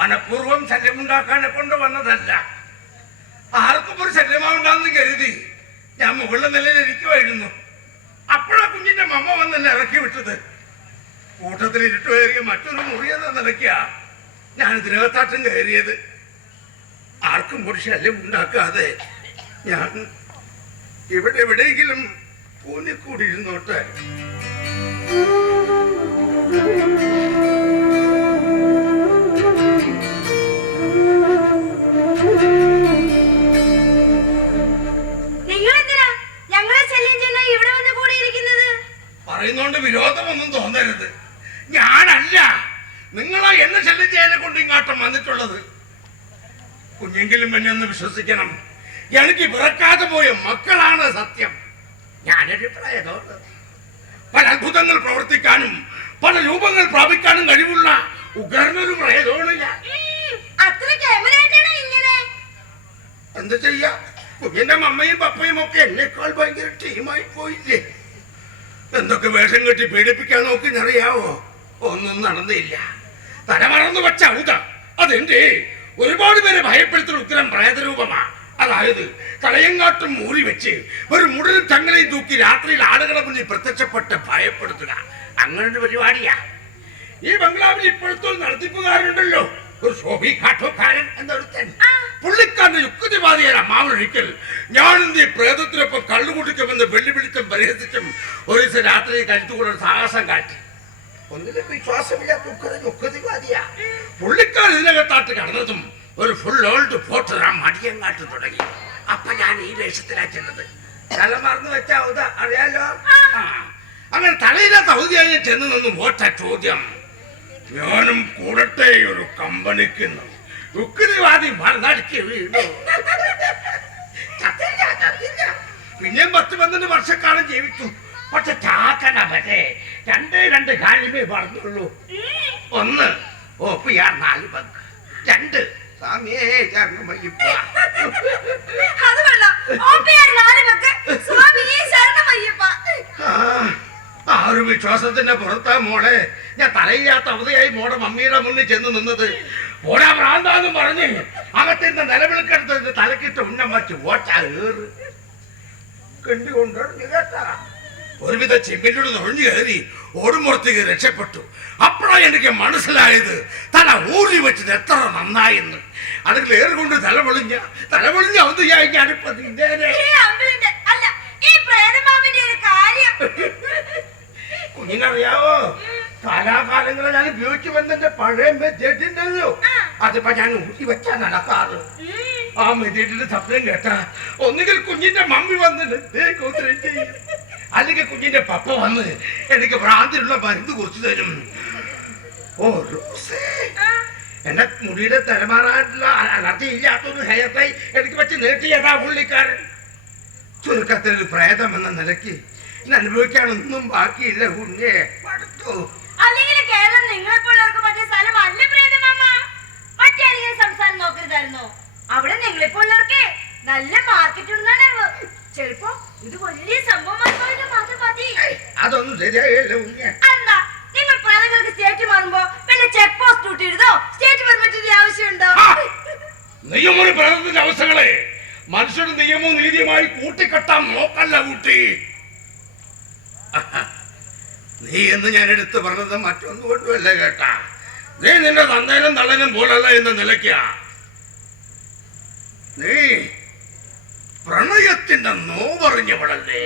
മനഃപൂർവ്വം ശല്യമുണ്ടാക്കാനെ കൊണ്ടുവന്നതല്ല. ആർക്കും ഒരു ശല്യമാവുണ്ടാന്ന് കരുതി ഞാൻ മുകളിലെ നിലയിൽ ഇരിക്കുമായിരുന്നു. അപ്പോഴാ കുഞ്ഞിന്റെ മമ്മ വന്ന് എന്നെ ഇറക്കി വിട്ടത്. കൂട്ടത്തിൽ ഇരുട്ടുകയറിയ മറ്റൊരു മുറിയെന്ന നിലയ്ക്കാ ഞാൻ ഇതിനകത്താട്ടും കയറിയത്. ആർക്കും ഒരു ശല്യം ഉണ്ടാക്കാതെ ഞാൻ ഇവിടെ എവിടെയെങ്കിലും കൂനിക്കൂടിയിരുന്നോട്ടെ. പറയുന്നോണ്ട് വിരോധമൊന്നും തോന്നരുത്. ഞാനല്ല, നിങ്ങളാ എന്നെ ശല്യം ചെയ്യാനെ കൊണ്ട് ഇങ്ങോട്ടം വന്നിട്ടുള്ളത്. കുഞ്ഞെങ്കിലും എന്നെ ഒന്ന് വിശ്വസിക്കണം. എനിക്ക് പിറക്കാതെ പോയ മക്കളാണ് സത്യം. ഞാനൊരു പ്രേതമാണ്. പല അത്ഭുതങ്ങൾ പ്രവർത്തിക്കാനും പല രൂപങ്ങൾ പ്രാപിക്കാനും കഴിവുള്ള ഉഗ്രനൊരു പ്രേതമാണ് ഞാൻ. എന്താ ചെയ്യാ, കുഞ്ഞിന്റെ മമ്മയും പപ്പയും ഒക്കെ എന്നെക്കാൾ ഭയങ്കര ടീമായി പോയില്ലേ. എന്തൊക്കെ വേഷം കെട്ടി പീഡിപ്പിക്കാൻ നോക്കിന്നറിയാവോ? ഒന്നും നടന്നില്ല. തലമറന്നു വെച്ച ഔത അതെന്റെ ഒരുപാട് പേരെ ഭയപ്പെടുത്തുന്ന ഉത്തരം പ്രേതരൂപമാ. അതായത് തലയങ്ങാട്ടും മൂറി വെച്ച് ഒരു മുടലും ചങ്ങലയും തൂക്കി രാത്രിയിൽ ആളുകളെ മുന്നിൽ പ്രത്യക്ഷപ്പെട്ട് ഭയപ്പെടുത്തുക. അങ്ങനൊരു പരിപാടിയാ. ഈ ബംഗ്ലാവിൽ ഇപ്പോഴത്തെ നടത്തിപ്പുകാരുണ്ടല്ലോ, ഒരു ഷോഭി കാട്ടോക്കാരൻ എന്നൊരുത്തൻ. പുള്ളിക്കാരന്റെ യുക്തിവാദിയായ അമ്മാവനൊരിക്കൽ ഞാനെന്ത് പ്രേതത്തിനൊപ്പം കള്ളുകുടിക്കുമെന്ന് വെല്ലുവിളിച്ചും പരിഹസിച്ചും ഒരു ദിവസം രാത്രി കരുത്തുകൂടെ സാഹസം കാട്ടി. ഒന്നിലും വിശ്വാസമില്ലാത്ത യുക്തിവാദിയാ. പുള്ളിക്കാരൻ ഇതിനകത്താട്ട് കടന്നതും ഒരു ഫുൾ ഓൾഡ് പോട്ടർ ആ മടിയങ്ങാട്ട് തുടങ്ങി. അപ്പൊ ഞാൻ ഈ വേഷത്തിലാ ചെന്നത്. തല മറന്നു വെച്ച ഔത അറിയാലോ. അങ്ങനെ തലയില്ലാത്ത ഔതിയായി ചെന്ന് നിന്നും ഒറ്റ ചോദ്യം, ഞാനും കൂടട്ടെ ഒരു കമ്പനിക്കുന്നു. യുക്തിവാദി മറുനടുക്കി വീണു. പിന്നെ 10-12 വർഷക്കാലം ജീവിച്ചു. പക്ഷെ ചാക്കന വരെ 2 കാര്യമേ പറഞ്ഞുള്ളൂ. 1 OPR 4 ബഗ്, 2 സ്വാമിയേ ശരണമയ്യപ്പ. ആ ഒരു വിശ്വാസത്തിന്റെ പുറത്താ മോളെ ഞാൻ തലയില്ലാത്ത അവധിയായി മോടെ മമ്മിയുടെ മുന്നിൽ ചെന്ന് നിന്നത്. ഓടാ ഭ്രാന്താന്ന് പറഞ്ഞ് അകത്തിരുന്ന നിലവിളിക്കെടുത്ത് തലക്കിട്ട് ഉന്നം വച്ച് ഓച്ചാറ് കണ്ടുകൊണ്ടു കേട്ടാ. ഒരുവിധ ചെമ്പിലൂടെ നുഴഞ്ഞു കയറി ഓടുമുറത്തേക്ക് രക്ഷപ്പെട്ടു. അപ്പോഴാണ് എനിക്ക് മനസ്സിലായത് തല ഊരി വെച്ചത് എത്ര നന്നായെന്ന്. അതിൽ ഏറുകൊണ്ട് തലപൊളിഞ്ഞ ഒന്ന് ഞാനിപ്പോ കുഞ്ഞിനറിയാവോ, കാലാകാലങ്ങളെ ഞാൻ ഉപയോഗിച്ചു വന്നെന്റെ പഴയ മെത്തേഡുണ്ടല്ലോ, അതിപ്പോ ഞാൻ ഊരി വെച്ചാ നടക്കാറ്. ആ മെത്തേഡിന്റെ ശബ്ദം കേട്ടാ ഒന്നുകിൽ കുഞ്ഞിന്റെ മമ്മി വന്നിട്ട് ചെയ്യും, അല്ലെങ്കിൽ കുഞ്ഞിന്റെ പപ്പ വന്ന് എനിക്ക് ഭ്രാന്തിലുള്ള മരുന്ന് കുറിച്ച് തരും. ഓ റോസേ, എന്റെ മുടിയുടെ തലമാറായിട്ടുള്ള അലർജി ഇല്ലാത്തൊരു ഹെയർ ടൈ എനിക്ക് വെച്ച് നീട്ടിയതാ പുള്ളിക്കാരൻ. ചുരുക്കത്തിൽ ഒരു പ്രേതം എന്ന നിലയ്ക്ക് ഇന്ന് അനുഭവിക്കാനൊന്നും ബാക്കിയില്ല കുഞ്ഞെ. പടുത്തു അല്ലെങ്കിൽ കേരളം നിങ്ങളെപ്പോഴവർക്ക് പറ്റിയ സ്ഥലമല്ല പ്രേതമാമ. മറ്റേതെങ്കിലും സംസ്ഥാനം നോക്കരുതായിരുന്നോ? അവിടെ നിങ്ങളെപ്പോഴവർക്ക് നല്ല മാർക്കറ്റ് ഉണ്ടെന്നാണ്. ചിലപ്പോ ഇത് വലിയ സംഭവമായി മാത്രം മതി. അതൊന്നും ശരിയായില്ല കുഞ്ഞെ. എന്താ നിങ്ങൾ പ്രേതങ്ങൾക്ക് സ്റ്റേറ്റ് മാറുമ്പോ പിന്നെ ചെക്ക് പോസ്റ്റ് ഇട്ടിരുന്നോ? സ്റ്റേറ്റ് പെർമിറ്റിന്റെ ആവശ്യമുണ്ടോ? നിയമൊരു പ്രേതത്തിന്റെ അവസ്ഥകളെ മനുഷ്യരുടെ നിയമവും നീതിയുമായി കൂട്ടിക്കെട്ടാൻ നോക്കല്ല കുട്ടി. നീ എന്ന് ഞാൻ എടുത്തു പറഞ്ഞത് മറ്റൊന്നും കൊണ്ടുമല്ല കേട്ടാ. നീ നിന്റെ തന്നേനും തള്ളനും പോലല്ല എന്ന നിലയ്ക്ക. നീ പ്രണയത്തിന്റെ നോവറിഞ്ഞവളല്ലേ.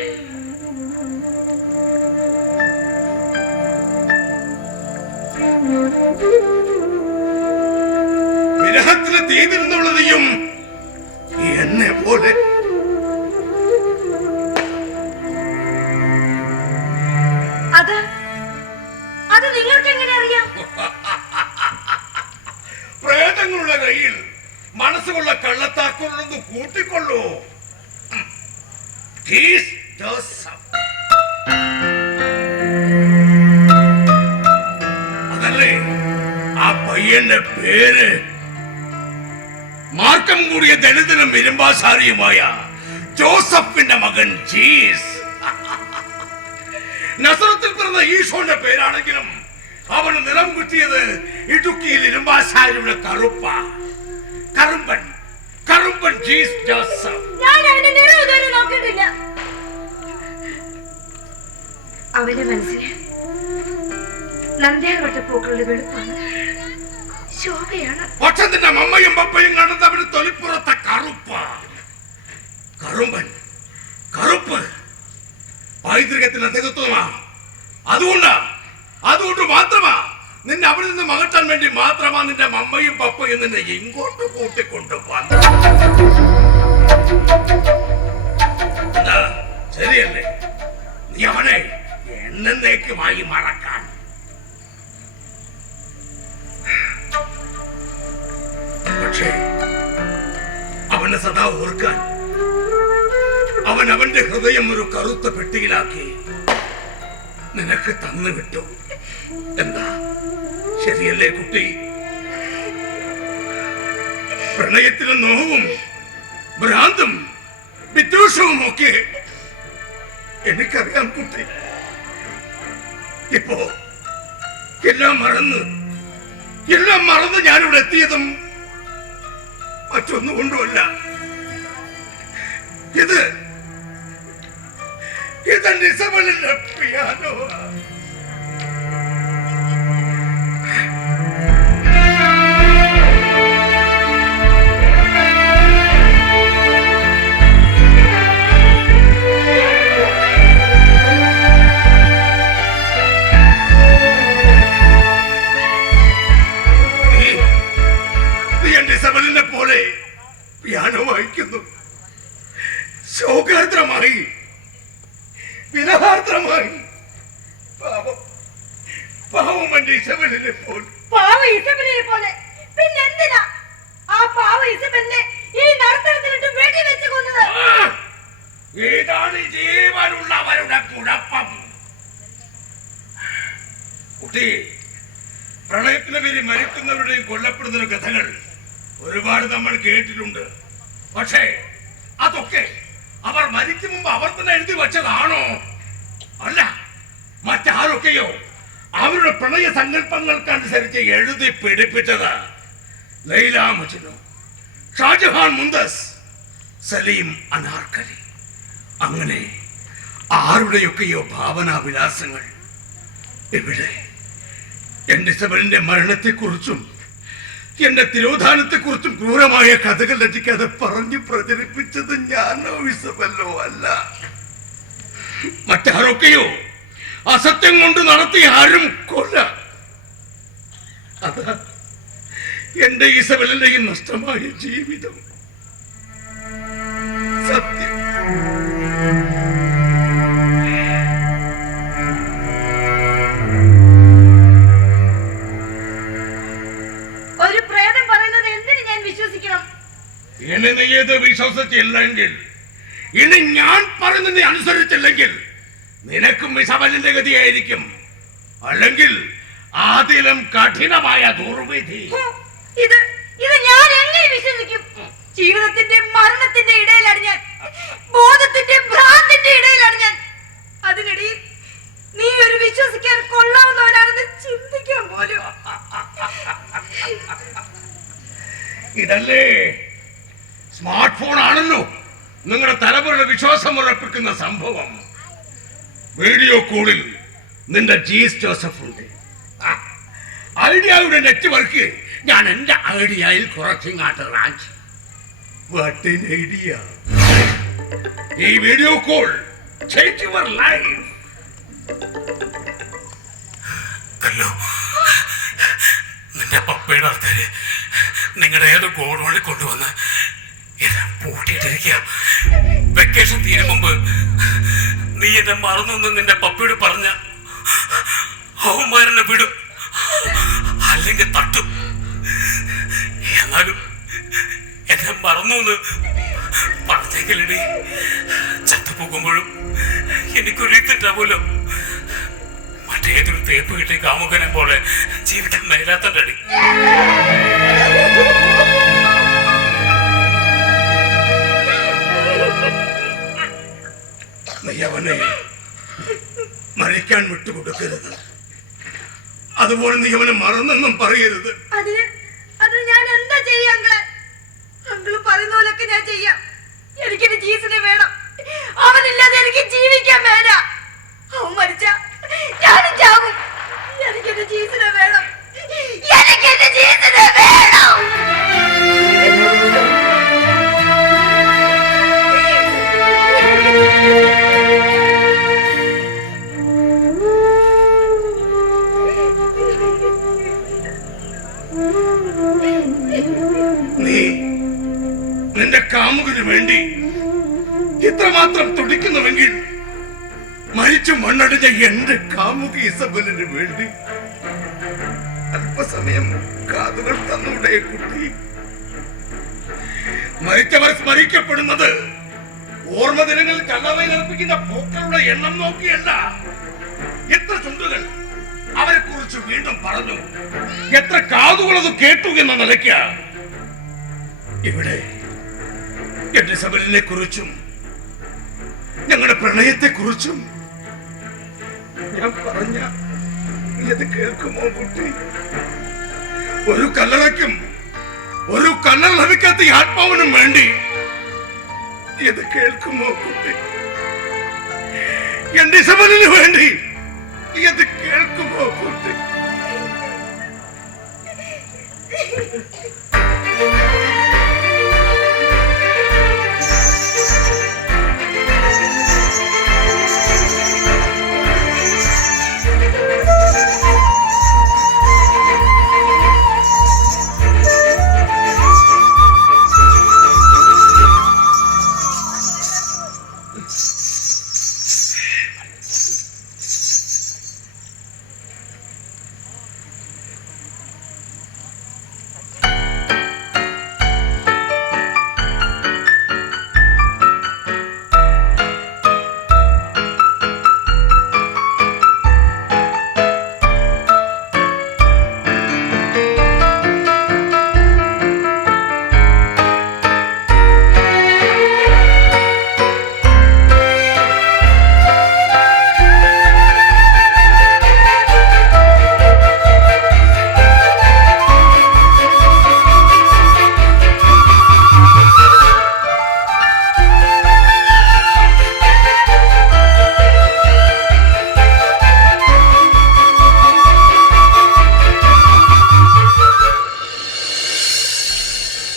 വിരഹത്തിന് തീതിരുന്നുള്ള നീയും എന്നെ പോലെ അത് നിങ്ങൾക്ക് എങ്ങനെ അറിയാം? പ്രേതങ്ങളുടെ കയ്യിൽ മനസ്സുകൊള്ള കള്ളത്താക്കുള്ളൊന്ന് കൂട്ടിക്കൊള്ളൂ. അതല്ലേ ആ പയ്യന്റെ പേര്? മാർക്കം കൂടിയ ദളിതനും ഇരുമ്പാശാരിയുമായ ജോസഫിന്റെ മകൻ ജീസ്. നസറത്തിൽ പിറന്ന ഈശോന്റെ പേരാണെങ്കിലും അവന് നിറം കിട്ടിയത് ഇടുക്കിയിൽ ഇരുമ്പാശാരിയുടെ കറുമ്പൻ ജീസ് ജോസഫ്. ഞാൻ അവന്റെ നിറം ഇതുവരെ നോക്കിയിട്ടില്ല. അവന്റെ മനസ്സിന് നന്ദ്യാർവട്ട പൂക്കളുടെ വെളുപ്പാണ്, ശോഭയാണ്. പക്ഷെ നിന്റെ അമ്മയും പപ്പയും കാണുന്നത് അവന് തൊലിപ്പുറത്തെ കറുപ്പ് പൈതൃകത്തിന്റെ അധികത്വമാ. അതുകൊണ്ട് മാത്രമാ നിന്നെ അവിടെ നിന്ന് മകറ്റാൻ വേണ്ടി മാത്രമാ നിന്റെ അമ്മയും പപ്പയും നിന്നെ ഇങ്ങോട്ട് കൂട്ടിക്കൊണ്ടു വന്നത്. ശരിയല്ലേ? നീ അവനെ എന്നേക്കുമായി മറക്കാൻ. പക്ഷേ അവനെ സദാ ഓർക്കാൻ അവന്റെ ഹൃദയം ഒരു കറുത്ത പെട്ടിയിലാക്കി നിനക്ക് തന്നു വിട്ടു. എന്താ ശരിയല്ലേ കുട്ടി? പ്രണയത്തിലെ നോവും ഭ്രാന്തും വിദ്വേഷവും ഒക്കെ എനിക്കറിയാം കുട്ടി. ഇപ്പോ എല്ലാം മറന്ന് ഞാനിവിടെ എത്തിയതും മറ്റൊന്നും കൊണ്ടുമല്ല. ഇതെന്റെ ഇസബലിന്റെ പിയാനോ. ഇസബലിനെ പോലെ പിയാനോ വായിക്കുന്നു. ശോകാർദ്രമായി, വിരഹാർദ്രമായി. പാവം എന്റെ ഇസബലിനെ പോലെ. പിന്നെന്തിനാ ആ പാവ ഇസബലിനെ ഈ നർത്തനത്തിലിട്ട് വെടിവെച്ച് കൊന്നത്? ഏതാണ് ജീവനുള്ളവരുടെ കുഴപ്പം? കുട്ടി, പ്രളയത്തിന് പേര് മരിക്കുന്നവരുടെയും കൊല്ലപ്പെടുന്ന കഥകൾ ഒരുപാട് നമ്മൾ കേട്ടിട്ടുണ്ട്. പക്ഷേ അതൊക്കെ അവർ മരിക്കും മുമ്പ് അവർ തന്നെ എഴുതി വെച്ചതാണോ? അല്ല, മറ്റാരൊക്കെയോ അവരുടെ പ്രണയ സങ്കല്പങ്ങൾക്കനുസരിച്ച് എഴുതി പിടിപ്പിച്ചത്. ലൈല മജ്നു, ഷാജഹാൻ മുന്തസ്, സലീം അനാർക്കലി, അങ്ങനെ ആരുടെയൊക്കെയോ ഭാവനാവിലാസങ്ങൾ. ഇവിടെ എന്റെ ഇസബലിന്റെ മരണത്തെക്കുറിച്ചും എന്റെ തിരോധാനത്തെക്കുറിച്ചും ക്രൂരമായ കഥകൾ രചിക്കാതെ പറഞ്ഞു പ്രചരിപ്പിച്ചത് ഞാനോ ഇസബല്ലോ അല്ല, മറ്റാരൊക്കെയോ അസത്യം കൊണ്ട് നടത്തിയ ആരും കൊല്ല. അതാ എന്റെ ഇസബലിന്റെയും നഷ്ടമായ ജീവിതം. സത്യം. ഒരു പ്രേതം പറയുന്നത് എന്തിന് ഞാൻ വിശ്വസിക്കണം? എന്നെ നീ ഏത് വിശ്വസിച്ചില്ലെങ്കിൽ, ഇനി ഞാൻ പറയുന്നത് നീ അനുസരിച്ചില്ലെങ്കിൽ നിനക്കും ഇസബലിന്റെ ഗതിയായിരിക്കും, അല്ലെങ്കിൽ അതിലും കഠിനമായ ദുർവിധി. ഇത് ഇത് ഞാൻ എങ്ങനെ വിശ്വസിക്കും? ജീവിതത്തിന്റെ മരണത്തിന്റെ ഇടയിലാണ് ഞാൻ, ബോധത്തിന്റെ ഭ്രാന്തിന്റെ ഇടയിലാണ് ഞാൻ. അതിനിടയിൽ നീ ഒരു വിശ്വസിക്കാൻ കൊള്ളാവുന്നവനാണെന്ന് ചിന്തിക്കാൻ പോലും. ഇതല്ലേ സ്മാർട്ട് ഫോൺ ആണല്ലോ നിങ്ങളുടെ തലമുറയുടെ വിശ്വാസം ഉറപ്പിക്കുന്ന സംഭവം. വീഡിയോ കോളിൽ നിന്റെ ജീസ് ജോസഫ് ഉണ്ട്. ഐഡിയയുടെ നെറ്റ്വർക്ക് ഞാൻ എന്റെ ഐഡിയയിൽ കുറച്ചിങ്ങാട്ട് റാഞ്ചി. What an idea. ഈ video call change your life. കല്ലോ, നിന്റെ പപ്പയുടെ ആൾക്കാര് നിങ്ങളുടെ ഏതോ ഗോഡോളിൽ കൊണ്ടുവന്ന് എല്ലാം പൂട്ടിയിട്ടിരിക്കുക. വെക്കേഷൻ തീരും മുമ്പ് നീ എന്നെ മറന്നു നിന്റെ പപ്പയോട് പറഞ്ഞ അവന്മാരെന്നെ വിടും, അല്ലെങ്കിൽ തട്ടും. എന്നാലും എന്നെ മറന്നു പറഞ്ഞെങ്കിലടി ചത്തുപോകുമ്പോഴും എനിക്കൊരു തെറ്റാവൂലോ. മറ്റേതൊരു തേപ്പ് കിട്ടിയ കാമുകനെ പോലെ ജീവിക്കാൻ മേലാത്തടി. നീ അവനെ മരിക്കാൻ വിട്ടുകൊടുക്കരുത്, അതുപോലെ നീ അവനെ മറന്നെന്നും പറയരുത്. അതിന് ഞാൻ എന്താ ചെയ്യാ? അങ്കിള് പറയുന്ന പോലൊക്കെ ഞാൻ ചെയ്യാം. എനിക്കെന്റെ ജീസനെ വേണം, അവനില്ലാതെ എനിക്ക് ജീവിക്കാൻ വേണ്ട. അവൻ മരിച്ച ഞാനും ചാവും. എനിക്കെന്റെ ജീസനെ വേണം, എനിക്കെന്റെ ജീസനെ വേണം. നീ നിന്റെ കാമുകന് വേണ്ടി ഇത്രമാത്രം തുടിക്കുന്നുവെങ്കിൽ മരിച്ചു മണ്ണടിഞ്ഞ എന്റെ കാമുക ഇസബലിന് വേണ്ടി അല്പസമയം കാതുകൾ തന്നൂടെ കുട്ടി. മരിച്ചവർ സ്മരിക്കപ്പെടുന്നത് ഓർമ്മ ദിനങ്ങളിൽ കല്ലറയിൽ അർപ്പിക്കുന്ന പൂക്കളുടെ എണ്ണം നോക്കിയല്ല, എത്ര ചുണ്ടുകൾ അവരെ കുറിച്ച് വീണ്ടും പറഞ്ഞു, എത്ര കാതുകൾ അത് കേട്ടു എന്ന നിലയ്ക്ക്. ഇവിടെ എന്റെ സബലിനെ കുറിച്ചും ഞങ്ങളുടെ പ്രണയത്തെ കുറിച്ചും ഞാൻ പറഞ്ഞ ഇത് കേൾക്കുമോ കുട്ടി? ഒരു കല്ലറയ്ക്കും ഒരു കല്ലറ ലഭിക്കാത്ത ഈ ആത്മാവിനും വേണ്ടി ഇത് കേൾക്കുമോ കുട്ടി? എന്റെ സബലിന് വേണ്ടി ഇത് കേൾക്കുമോ കുട്ടി?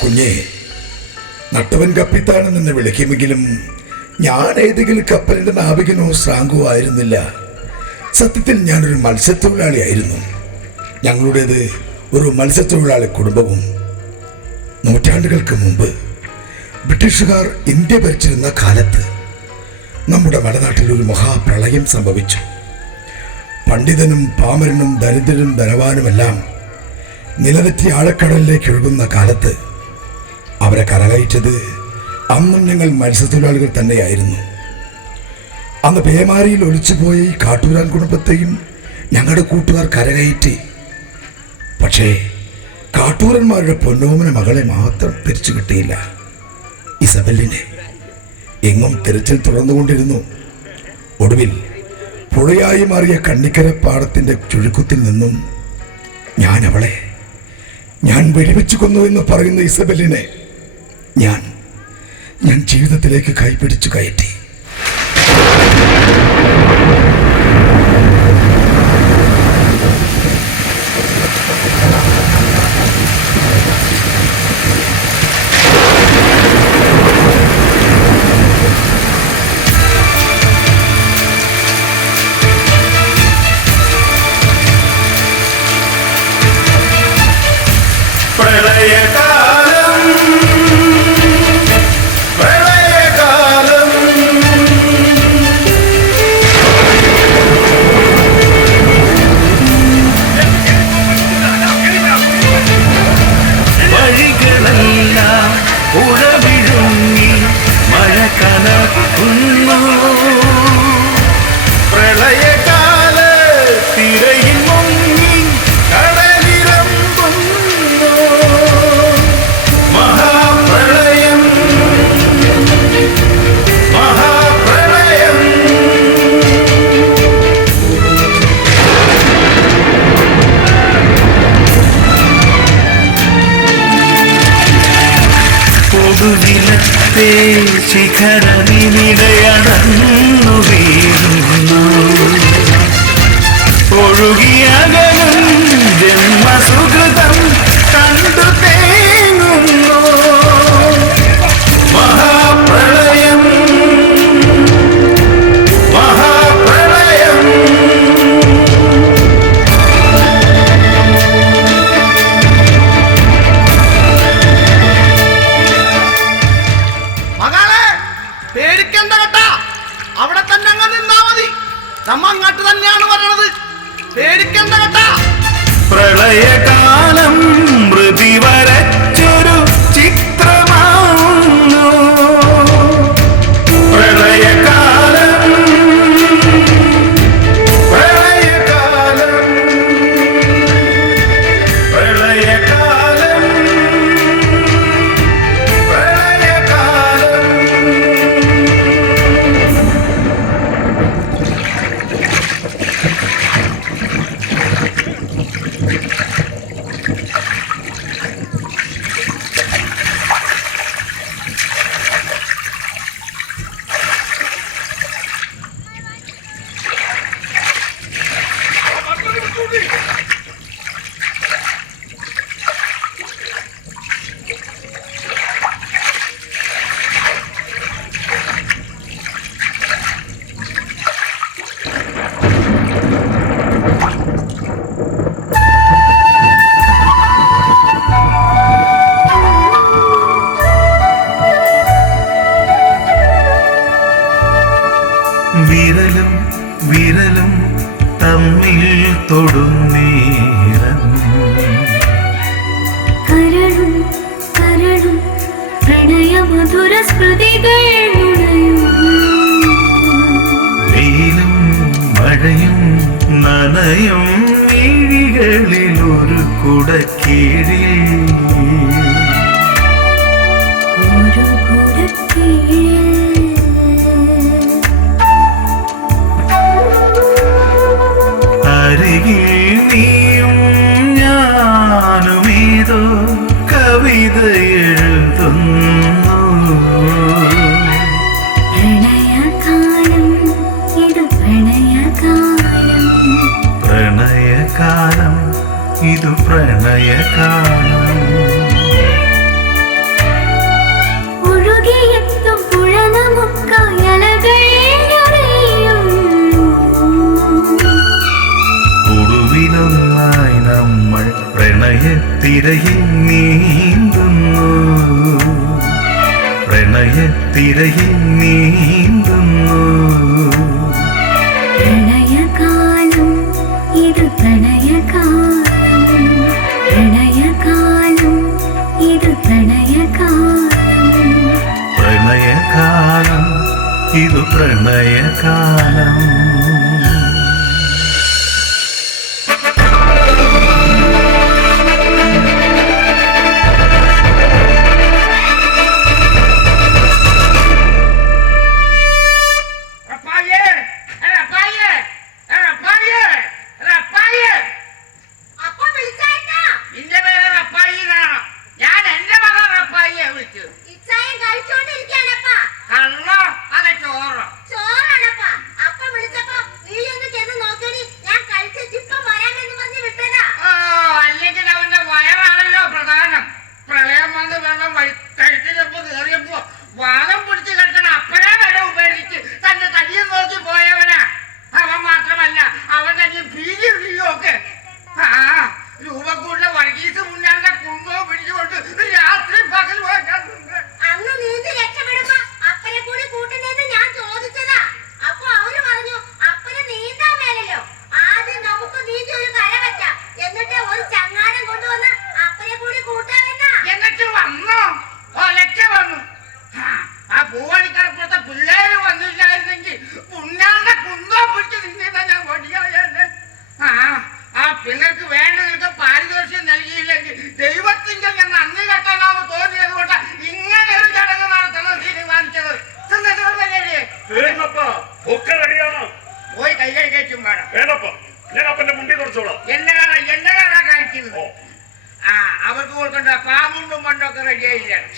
കുഞ്ഞെ, നട്ടവൻ കപ്പിത്താനെന്ന് വിളിക്കുമെങ്കിലും ഞാൻ ഏതെങ്കിലും കപ്പലിന്റെ നാവികനോ ശ്രാങ്കോ ആയിരുന്നില്ല. സത്യത്തിൽ ഞാനൊരു മത്സ്യത്തൊഴിലാളിയായിരുന്നു. ഞങ്ങളുടേത് ഒരു മത്സ്യത്തൊഴിലാളി കുടുംബവും. നൂറ്റാണ്ടുകൾക്ക് മുമ്പ് ബ്രിട്ടീഷുകാർ ഇന്ത്യ ഭരിച്ചിരുന്ന കാലത്ത് നമ്മുടെ മലനാട്ടിൽ ഒരു മഹാപ്രളയം സംഭവിച്ചു. പണ്ഡിതനും പാമരനും ദരിദ്രനും ധനവാനുമെല്ലാം നിലതെറ്റി ആഴക്കടലിലേക്ക് ഒഴുകുന്ന കാലത്ത് അവരെ കരകയറ്റത് അന്നും ഞങ്ങൾ മത്സ്യത്തൊഴിലാളികൾ തന്നെയായിരുന്നു. അന്ന് പേമാരിയിൽ ഒലിച്ചുപോയ ഈ കാട്ടൂരാൻ കുടുംബത്തെയും ഞങ്ങളുടെ കൂട്ടുകാർ കരകയറ്റി. പക്ഷേ കാട്ടൂരന്മാരുടെ പൊന്നോമന മകളെ മാത്രം തിരിച്ചു കിട്ടിയില്ല, ഇസബെല്ലിനെ. എങ്ങും തിരച്ചിൽ തുടർന്നുകൊണ്ടിരുന്നു. ഒടുവിൽ പുഴയായി മാറിയ കണ്ണിക്കര പാടത്തിന്റെ ചുഴുക്കുത്തിൽ നിന്നും ഞാൻ വെടിവെച്ചു കൊന്നു എന്ന് പറയുന്ന ഇസബെല്ലിനെ ഞാൻ ജീവിതത്തിലേക്ക് കൈപിടിച്ചു കയറ്റി. ശിഖരനിടയടന്നു വീഴുന്നു, ഒഴുകിയകലും ജന്മസുഹൃതം കണ്ടു തേങ്ങുന്നു. മഹാപ്രളയം മഹാപ്രളയം. പേടിക്കണ്ട കേട്ടാ, അവിടെ തന്നെ അങ്ങ് നിന്നാ മതി. നമ്മ അങ്ങോട്ട് തന്നെയാണ് പറയണത്. പേടിക്കണ്ട കേട്ടാ. പ്രളയകാലം മൃതി വരച്ചൊരു ചിത്രമാവുന്നു. പ്രളയകാലം പ്രളയകാലം പ്രളയകാലം പ്രളയകാലം. വിരലും വിരലും തമ്മിൽ തൊടുന്നേരം കരളും കരളും പ്രണയമധുര സ്മൃതികൾ വെയിലും മഴയും നനയും മിഴികളിൽ ഒരു കുടക്കീഴിൽ ഒരു കുടക്കീഴിൽ അരികിൽ നീയും ഞാനുമേതോ കവിത എഴുതുന്നു. പ്രണയകാലം ഇത് പ്രണയകാലം, പ്രണയകാലം ഇത് പ്രണയകാലം. പ്രണയത്തിരയിൽ നീന്തുന്നു പ്രണയത്തിരയിൽ നീന്തുന്നു പ്രണയകാലം ഇത് പ്രണയകാലം പ്രണയകാലം ഇത് പ്രണയകാലം പ്രണയകാലം ഇത് പ്രണയകാലം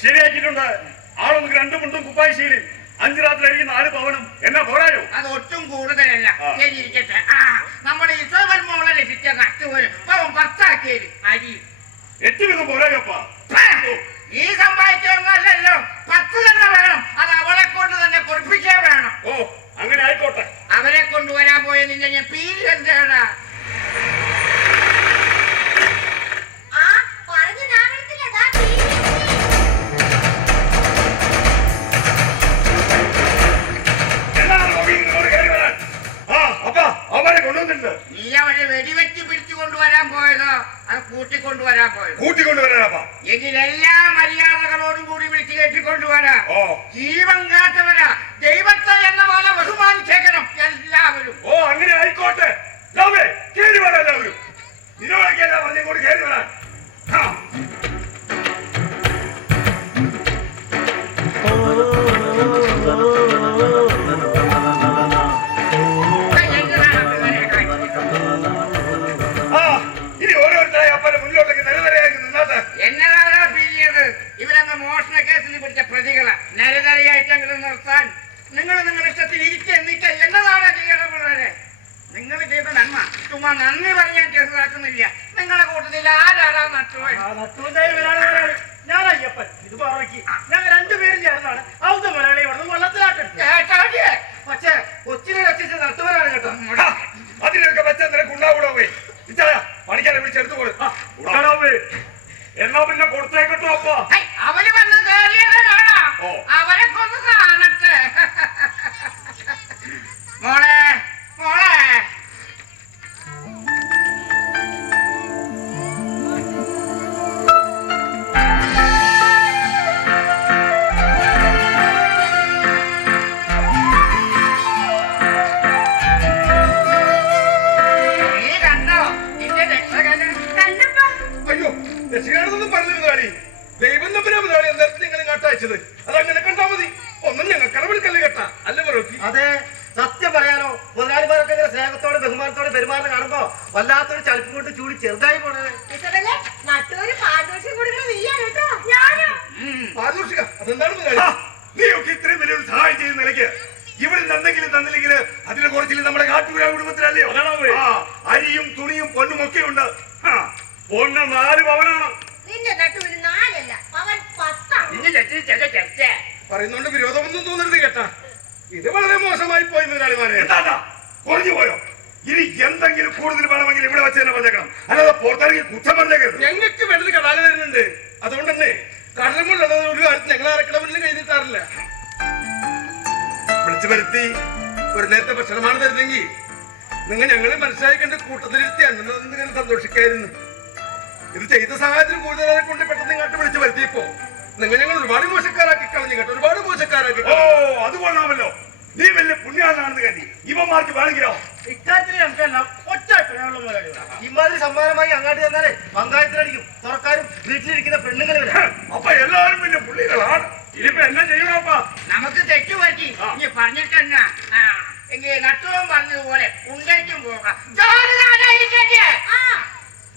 ശരിയാക്കിയിട്ടുണ്ട്. ആളൊന്ന് 2 മുണ്ടും കുപ്പായശീലി 5 രാത്രി 4 പവനും എന്നാ പോരായോ? അത് ഒട്ടും കൂടുതലല്ല. ശരിയിരിക്കട്ടെ. നമ്മുടെ ഇസബൽ മോളെ രക്ഷിച്ച കട്ടുപോലും 10 ആക്കിയത് അരി 8 വീതം പോരായോപ്പാ. ഈ സമ്പാദിച്ചൊന്നല്ലോ 10 തന്നെ വേണം. അത് അവളെ കൊണ്ട് തന്നെ പൊടിപ്പിച്ചേ വേണം. ഓ അങ്ങനെ ആയിക്കോട്ടെ. അവരെ കൊണ്ടുവരാൻ പോയ നിന്നെ ഞാൻ പീരി എന്താ നീ അവരെ വെടിവെച്ച് പിടിച്ചു കൊണ്ടുവരാൻ പോയതോ അത് കൂട്ടിക്കൊണ്ടുവരാൻ പോയത്? എങ്കിൽ എല്ലാ മര്യാദകളോടും കൂടി വിളിച്ചു കയറ്റിക്കൊണ്ടുവരാ. ജീവൻ കാത്തവരാ ദൈവത്തെ എന്ന പോലെ ബഹുമാനിച്ചേക്കണം എല്ലാവരും. ഓ അങ്ങനെ ആയിക്കോട്ടെ. കേറി വരാൻ എല്ലാവരും. ഇതിനോടൊക്കെയല്ല പറഞ്ഞുകൊണ്ട് കേറി വരാൻ. ഇനി ഓരോരുത്തരായി അപ്പനെ മുന്നിലോട്ടേക്ക് നിരനിരയായി നിന്നാട്ടെ. എന്നതാ പിരിയത്? ഇവരങ്ങ് മോഷണ കേസിൽ പിടിച്ച പ്രതികളെ നിരനിരയായിട്ടെങ്കിലും നിർത്താൻ നിങ്ങളുടെ ഇഷ്ടത്തിൽ ഇരിക്കുക എന്നതാണ് ചെയ്യണം. പിള്ളേരെ നിങ്ങൾ ചെയ്ത നന്മ ചുമ്മാ നന്ദി പറഞ്ഞാൽ ചെറുതാക്കുന്നില്ല. നിങ്ങളെ കൂട്ടത്തിൽ ആരാടാ നട്ടുപോയി? ഞാൻ അയ്യപ്പൻ, ഇത് പറക്കി ഞങ്ങൾ 2 പേരും ചേർന്നാണ് ഔദ്യ മലയാളി ഇവിടെ വെള്ളത്തിലാട്ടെടുത്തത്. പക്ഷേ കൊച്ചിനെ രക്ഷിച്ച് നട്ടുവരാണ് കേട്ടോ. അതിനൊക്കെ വെച്ചാൽ നിനക്ക് ഉണ്ടാവൂടോ പോയി പണിക്കാരെ വിളിച്ചെടുത്തു കൊടു. എന്നാ പിന്നെ കൊടുത്തേക്കട്ടോ അപ്പ. അവര് വന്ന് കേറിയതാണ്. അവരെ കൊന്ന് കാണട്ടെ. മോളെ മോളെ രക്ഷിക്കാണെന്നൊന്നും പറഞ്ഞിരുന്നാടി. ദൈവം നമ്പരാ മുതലാളി എന്തായാലും നിങ്ങൾ കട്ടയച്ചത്. അതങ്ങനെ കണ്ടാ മതി. ഒന്നും ഞങ്ങൾ കടമെടുക്കല്ലേ കേട്ടാ അല്ല പറക്കി. അതെ, സത്യം പറയാനോ മുതലാളിമാരൊക്കെ ഇങ്ങനെ സ്നേഹത്തോടെ ബഹുമാനത്തോടെ പെരുമാറുന്ന കാണുമ്പോ വല്ലാത്തൊരു ചളിപ്പ് കൊണ്ട് ചൂടി ചെറുതായി പോണത്. പാരിതോഷിക അതെന്താണ് മുതലാളി? നീയൊക്കെ ഇത്രയും വലിയൊരു സഹായം ചെയ്ത് നിലയ്ക്ക് ഇവിടെ എന്തെങ്കിലും തന്നില്ലെങ്കിൽ അതിനെ കുറച്ചില്ല നമ്മുടെ കാട്ടുപുര കുടുംബത്തിലല്ലയോ? അരിയും തുണിയും പൊന്നും ഒക്കെ ഉണ്ട്. പൊണ്ണ് 4 പവനാണ്. പറയുന്നോണ്ട് വിരോധമൊന്നും തോന്നരുത് കേട്ടാ. ഇത് വളരെ മോശമായി പോയി മുതലാളിമാരെ. കുറഞ്ഞു പോയോ? ഇനി എന്തെങ്കിലും കൂടുതൽ വേണമെങ്കിൽ ഇവിടെ വെച്ച് തന്നെ പറഞ്ഞേക്കണം, അല്ലാതെ പുറത്തിറങ്ങി കുറ്റം പറഞ്ഞേക്കരുത്. ഞങ്ങൾക്ക് വേണ്ടത് കടാല് വരുന്നുണ്ട്. അതുകൊണ്ട് തന്നെ കടലുമുള്ളത് ഒരു കാര്യത്തിൽ ഞങ്ങൾ അരക്കടവിലും കഴിഞ്ഞിട്ടാറില്ല. വിളിച്ചു വരുത്തി ഒരു നേരത്തെ ഭക്ഷണമാണ് തരുന്നെങ്കിൽ നിങ്ങൾ ഞങ്ങളെ മനസ്സിലാക്കേണ്ട കൂട്ടത്തിലിരുത്തി അന്നൊന്നും സന്തോഷിക്കായിരുന്നു. ഇത് ചെയ്ത സാഹചര്യം കൂടുതലായി കൊണ്ട് പെട്ടെന്ന് ഇങ്ങോട്ട് വിളിച്ചു വരുത്തിയപ്പോ നിങ്ങൾ ഞങ്ങൾ ഒരുപാട് മോശക്കാരാക്കി കളഞ്ഞു കേട്ടോ, ഒരുപാട് മോശക്കാരാക്കി. ഓ അത് കൊള്ളാമല്ലോ, നീ വലിയ പുണ്യാളാണെന്ന് കരുതി ഇവന്മാർക്ക് വേണമെങ്കിലോ ഇക്കാര്യത്തിൽ നമുക്കെല്ലാം ഒറ്റ അഭിപ്രായമുള്ള മുതലാളികളാണ്. ഇമാതിരി സമ്മാനമായി അങ്ങാട്ട് ചെന്നാലേ പങ്കായത്തിലടിക്കും തുറക്കാരും വീട്ടിലിരിക്കുന്ന പെണ്ണുങ്ങൾ. അപ്പൊ എല്ലാവരും പിന്നെ പുള്ളികളാണ്. ഇനിയിപ്പോ എന്നാ ചെയ്യണോപ്പാ? നമുക്ക് തെറ്റുപറ്റി ഇനി പറഞ്ഞിട്ടെന്നാ എങ്കിൽ നട്ടുവൻ പറഞ്ഞതുപോലെ ഉണ്ടേക്കും പോകാം.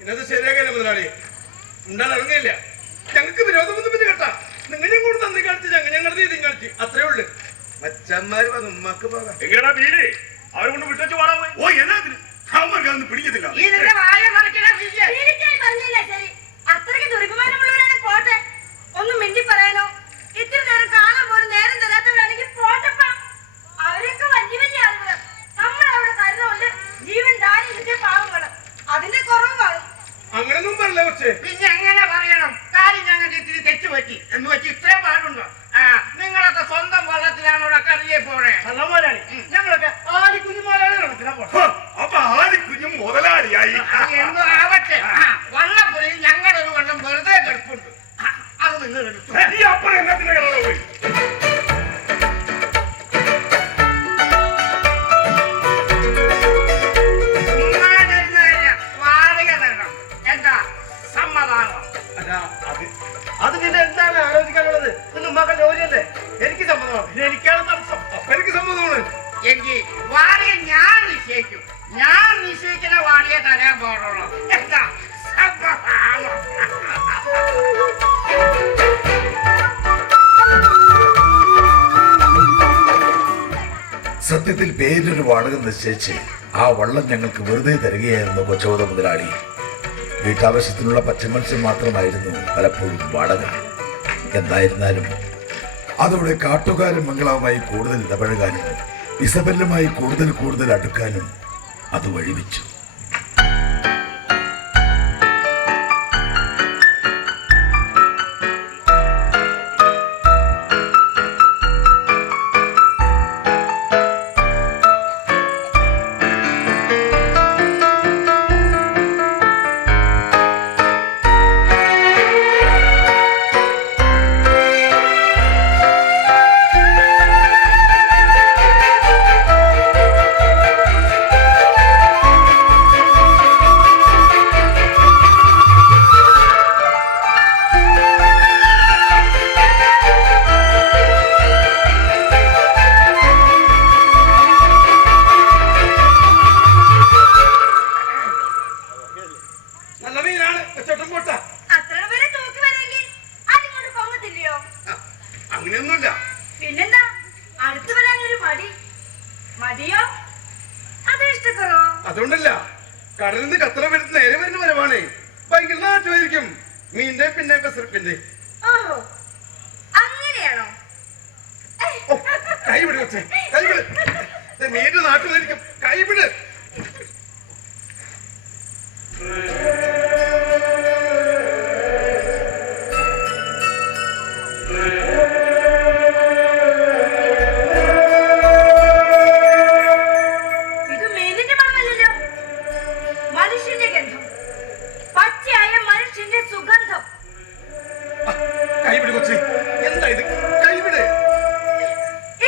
ഇന്നത് ശരിയാകില്ല മുതലാളി, ഉണ്ടാൻ ഇറങ്ങിയില്ല. ഞങ്ങൾക്ക് വിരോധമൊന്നും പിന്നെ കേട്ടാ, നിങ്ങൾ ഞങ്ങളോട് നന്ദി കാണിച്ച് ഞങ്ങളുടെ രീതി കാണിച്ച് അത്രേ ഉള്ളു. മച്ചന്മാര് വന്ന് ഉമ്മക്ക് പോകാം. എങ്ങനെയാ വീട് അവരെ കൊണ്ട് വിട്ടു പാടാ പോയി. ഓ എന്നാത്തിന് അവർക്ക് അതൊന്നും പിടിക്കത്തില്ല. പറഞ്ഞില്ല ശരി, അത്രയ്ക്ക് ദുർബലമുള്ളവരാണ് പോട്ടെ. ഒന്നും മിണ്ടി പറയാനോ ഇത്തിരി നേരം കാണാൻ പോലും നേരം തരാത്തവരാണെങ്കിൽ പോട്ടപ്പാ. അവരൊക്കെ വലിയ വലിയ ആളുകള്, നമ്മളവിടെ കരുതുകൊണ്ട് ജീവൻ ദാരി കിട്ടിയ പാവങ്ങള്, അതിന്റെ കുറവ് കാണും. അങ്ങനൊന്നും പറയില്ല. പക്ഷേ പിന്നെ എങ്ങനെ പറയണം? കാര്യം ഞങ്ങൾക്ക് ഇത്തിരി തെറ്റുപറ്റി എന്ന് വെച്ച് ഇത്രേ പാടുണ്ടോ? നിങ്ങളൊക്കെ സ്വന്തം വള്ളത്തിലാണ് ഇവിടെ കറിയെ പോണേ. മുതലാളി ഞങ്ങളൊക്കെ ആദ്യ കുഞ്ഞുമോലാണ് നടത്തിനാ പോട്ടെ. അപ്പൊ ആദ്യ കുഞ്ഞും മുതലാളിയായി. എന്തോ ആവട്ടെ, വള്ളപ്പുരയിൽ ഞങ്ങളുടെ ഒരു വള്ളം വെറുതെ കിടപ്പുണ്ട്, അത് നിങ്ങൾ എടുത്തു. ഈ അപ്പുറം എന്നത്തിന്റെ കളറ പോയി. വാടക തരണം. എന്താ സമ്മതാണോ? അത് പിന്നെ എന്താണ് ആലോചിക്കാനുള്ളത്? ഇത് മകൻ ജോലിയല്ലേ, എനിക്ക് സമ്മതമാണ്. പിന്നെ എനിക്കാണ് തടസ്സം. എനിക്ക് സമ്മതമാണ്. എങ്കിൽ വാടക ഞാൻ നിശ്ചയിക്കും. ഞാൻ നിശ്ചയിക്കുന്ന വാടക തരാൻ പാടുള്ളൂ. എന്താ സമ്മതാണോ? സത്യത്തിൽ പേരിലൊരു വാടക നിശ്ചയിച്ച് ആ വള്ളം ഞങ്ങൾക്ക് വെറുതെ തരികയായിരുന്നു കൊച്ചോത മുതലാളി. വീട്ടാവശ്യത്തിനുള്ള പച്ചമത്സ്യം മാത്രമായിരുന്നു പലപ്പോഴും വാടക. എന്തായിരുന്നാലും അതോടെ കാട്ടുകാരൻ മംഗളവുമായി കൂടുതൽ ഇടപഴകാനും ഇസബെല്ലുമായി കൂടുതൽ അടുക്കാനും അത് വഴിവെച്ചു. നല്ല മീനാണ് വെച്ചോട്ടം പോട്ട. അത്ര പേരെ തൂക്കി വരെങ്കിൽ അതിങ്ങോട്ട് പോകത്തില്ലയോ? അങ്ങനെയൊന്നുമില്ല. പിന്നെന്താ അടുത്ത് വരാനൊരു മടിയോ അത് ഇഷ്ടക്കുറോ? അതുകൊണ്ടല്ല, കടലിൽ നിന്ന് കത്ര വരുന്ന നേരെ വരുന്ന വരവാണേ. ഭയങ്കര നാട്ടുമായിരിക്കും മീന്റെ പിന്നെ പെസറിപ്പിന്റെ. ഓഹോ അങ്ങനെയാണോ? കൈവിട് കൊച്ചേ, കൈവിട്. മീന്റെ നാട്ടുമായിരിക്കും, കൈവിട്. ഇത് മീനിന്റെ മണമല്ലല്ലോ, മനുഷ്യന്റെ ഗന്ധം, പച്ചയായ മനുഷ്യന്റെ സുഗന്ധം. കൈവിട് കൊച്ചേ, എന്താ ഇത്? കൈവിട്.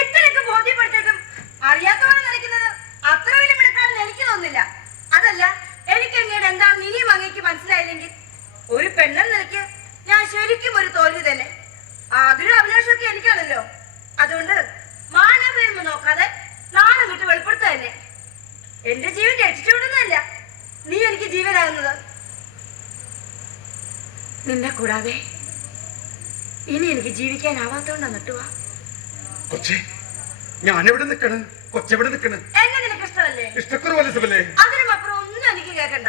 ഇത്രയൊക്കെ ബോധ്യപ്പെടുത്തിട്ടും അറിയാത്തവരെ നടിക്കുന്നത് അത്ര വലിയ മിടുക്കാണെന്ന് എനിക്ക് തോന്നുന്നില്ല. അതല്ല, എനിക്ക് എങ്ങനെ എന്താണെന്ന് ഇനിയും അങ്ങേക്ക് മനസ്സിലായില്ലെങ്കിൽ ഒരു പെണ്ണെന്ന് നിലയ്ക്ക് ഞാൻ ശരിക്കും ഒരു തോൽവി തന്നെ. ആഗ്രഹം അഭിലാഷമൊക്കെ എനിക്കാണല്ലോ. അതുകൊണ്ട് മാനവീർമ നോക്കാതെ നാളെ വിട്ട് വെളിപ്പെടുത്തുക തന്നെ. എന്റെ ജീവൻ രക്ഷിച്ചുവിടുന്നതല്ല നീ എനിക്ക് ജീവനാകുന്നത്. നിന്നെ കൂടാതെ ഇനി എനിക്ക് ജീവിക്കാനാവാത്തോണ്ടാ നട്ടുവാ. കൊച്ചേ, ഞാനെവിടെ നിൽക്കണം? കൊച്ചെവിടെ നിൽക്കണം? എന്നെ നിനക്ക് ഇഷ്ടമല്ലേ? ഇഷ്ടക്കുറവല്ലേ സുബല്ലേ? അതിനും അപ്പുറം ഒന്നും എനിക്ക് കേൾക്കണ്ട.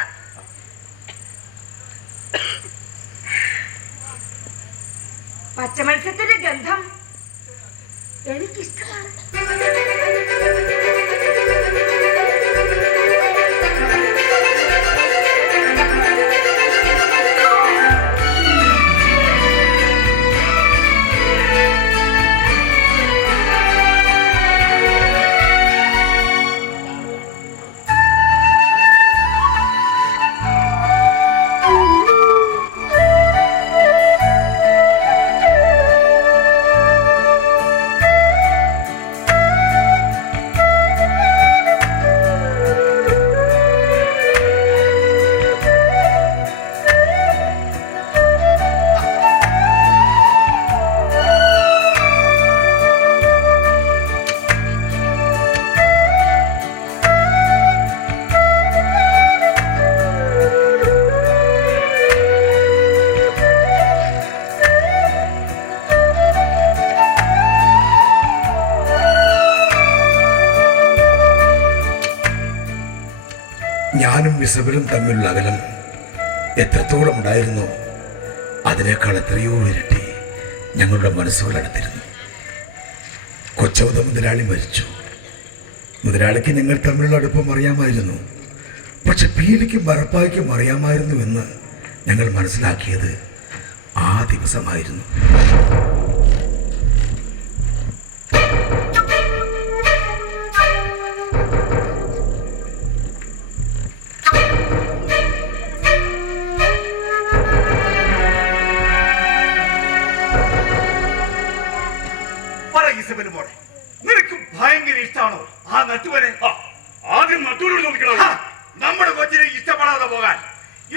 പച്ചമത്സ്യത്തിന്റെ ഗന്ധം എനിക്കിഷ്ടമാണ്. ഞാനും ഇസബലും തമ്മിലുള്ള അകലം എത്രത്തോളം ഉണ്ടായിരുന്നു അതിനേക്കാൾ എത്രയോ ഇരട്ടി ഞങ്ങളുടെ മനസ്സുകൾ അടുത്തിരുന്നു. കൊച്ചൗത മുതലാളി മരിച്ചു. മുതലാളിക്ക് ഞങ്ങൾ തമ്മിലുള്ള അടുപ്പം അറിയാമായിരുന്നു. പക്ഷെ പീലിക്കും ബറപ്പായ്ക്കും അറിയാമായിരുന്നുവെന്ന് ഞങ്ങൾ മനസ്സിലാക്കിയത് ആ ദിവസമായിരുന്നു. നിനക്ക് ഭയങ്കര ഇഷ്ടമാണോ ആ നട്ടുവനെ? ആദ്യം നട്ടൂരോട് ചോദിക്കണം. നമ്മുടെ കൊച്ചിനെ ഇഷ്ടപ്പെടാതെ പോകാൻ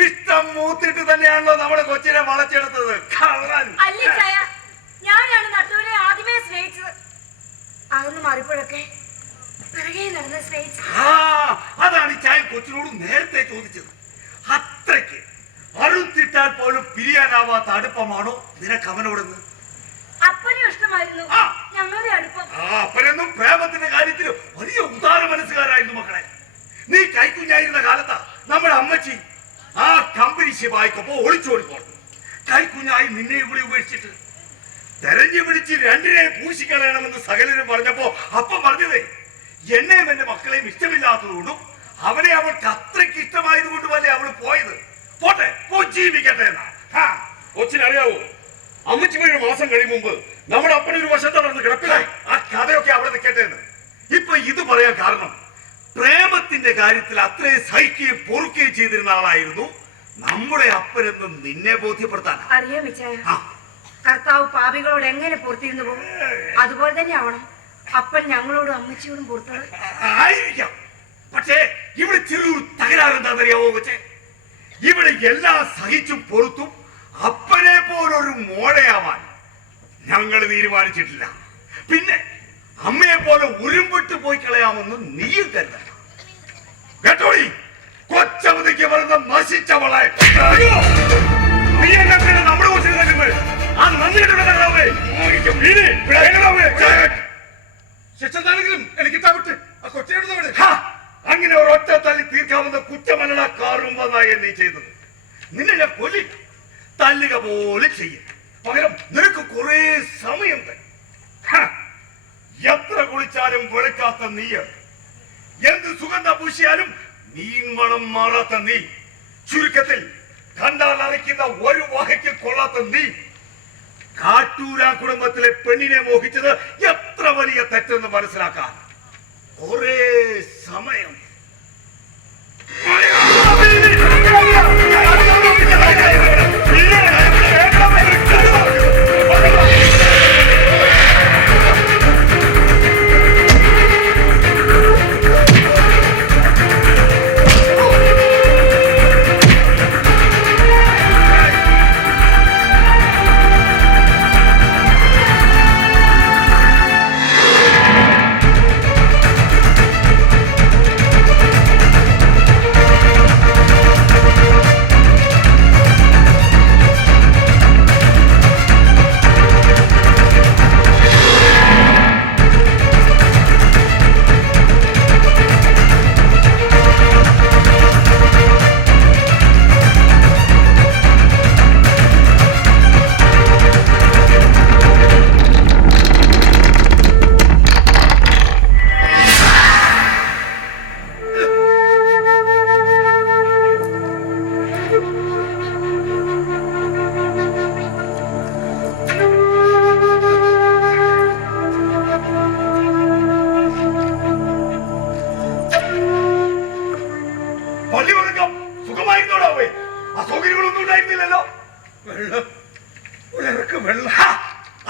ഇഷ്ടം മൂത്തിട്ട് തന്നെയാണല്ലോ നമ്മുടെ കൊച്ചിനെ വളച്ചെടുത്തത്. ഞാനാണ് നട്ടൂരെ ആദ്യമേ സ്നേഹിച്ചത്. അതൊന്നും മാറിപ്പോഴൊക്കെ അതാണ് ചായ കൊച്ചിനോട് നേരത്തെ ചോദിച്ചത്. അത്രയ്ക്ക് അറുത്തിട്ടാൽ പോലും പിരിയാനാവാത്ത അടുപ്പമാണോ നിനക്ക് അവനോടെന്ന്? അപ്പനും ഇഷ്ടമായിരുന്നു ഞങ്ങളുടെ അടുപ്പം. അപ്പനൊന്നും പ്രേമത്തിന്റെ കാര്യത്തിൽ വലിയ ഉദാര മനസ്സുകാരായിരുന്നു മക്കളെ. നീ കൈക്കുഞ്ഞായിരുന്ന കാലത്താ നമ്മുടെ അമ്മച്ചി ആ കമ്പനി ശിവായിക്കൊപ്പോ ഒളിച്ചോടിപ്പോണം. കൈക്കുഞ്ഞായി നിന്നെ കൂടി ഉപേക്ഷിച്ചിട്ട് തെരഞ്ഞു പിടിച്ച് രണ്ടിനെ പൂശിക്കളയണമെന്ന് സകലരും പറഞ്ഞപ്പോ അപ്പം പറഞ്ഞതേ എന്നെയും എന്റെ മക്കളെയും ഇഷ്ടമില്ലാത്തതുകൊണ്ടും അവനെ അവൾക്ക് അത്രയ്ക്ക് ഇഷ്ടമായതുകൊണ്ടും അല്ലേ അവള് പോയത്. പോട്ടെ, ജീവിക്കട്ടെ എന്നാ. കൊച്ചിനറിയാവോ, അമ്മച്ചി ഒരു മാസം കഴിയും മുമ്പ് നമ്മുടെ അപ്പനൊരു വശം തളർന്ന് കിടപ്പിലായി. ആ കഥയൊക്കെ അവിടെ നിൽക്കട്ടെ എന്ന്. ഇപ്പൊ ഇത് പറയാൻ കാരണം പ്രേമത്തിന്റെ കാര്യത്തിൽ അത്രയും സഹിക്കുകയും പൊറുക്കുകയും ചെയ്തിരുന്ന ആളായിരുന്നു നമ്മുടെ അപ്പനെന്ന് നിന്നെ ബോധ്യപ്പെടുത്താൻ. അറിയാം കർത്താവ് പാപികളോട് എങ്ങനെ പൊറത്തിരുന്നു പോകും, അതുപോലെ തന്നെ ആവണം അപ്പൻ ഞങ്ങളോടും അമ്മച്ചിയോടും പൊറത്തത്. ആയിരിക്കാം. പക്ഷേ ഇവിടെ ചെറിയൊരു തകരാറെന്താണെന്നറിയാവോ കൊച്ചേ? ഇവിടെ എല്ലാം സഹിച്ചും പൊറുത്തും അപ്പനെ പോലൊരു മോളയാവാൻ ഞങ്ങൾ തീരുമാനിച്ചിട്ടില്ല. പിന്നെ അമ്മയെ പോലെ ഉരുമ്പിട്ട് പോയി കളയാമെന്ന് നീയും കരുതണ്ട. കേട്ടോടി, കൊച്ചവതിക്ക് വരുന്ന നശിച്ചവളെ നീ എന്നെ നമ്മുടെ കൊച്ചിന് തരുന്നത് ആ ശിക്ഷാണെങ്കിലും എനിക്ക് തവിട്ട് ആ കൊച്ചിനോട് അങ്ങനെ ഒരു ഒറ്റ തല്ലി തീർക്കാവുന്ന കുറ്റമല്ല കാറുമ്പതായി നീ ചെയ്തത്. നിന്നെ ഞാൻ കൊല്ലില്ല, തല്ലുക പോലെ ചെയ്യും. പകരം നിനക്ക് കുറെ സമയം തരും. എത്ര കുളിച്ചാലും വെളുക്കാത്ത നീ, എന്ത് സുഗന്ധ പൂശിയാലും നീ മണം മാറാത്ത നീ, ചുരുക്കത്തിൽ കണ്ടാൽ അരയ്ക്കുന്ന ഒരു വകയ്ക്ക് കൊള്ളാത്ത നീ, കാട്ടൂരാ കുടുംബത്തിലെ പെണ്ണിനെ മോഹിച്ചത് എത്ര വലിയ തെറ്റെന്ന് മനസ്സിലാക്കാൻ കുറെ സമയം.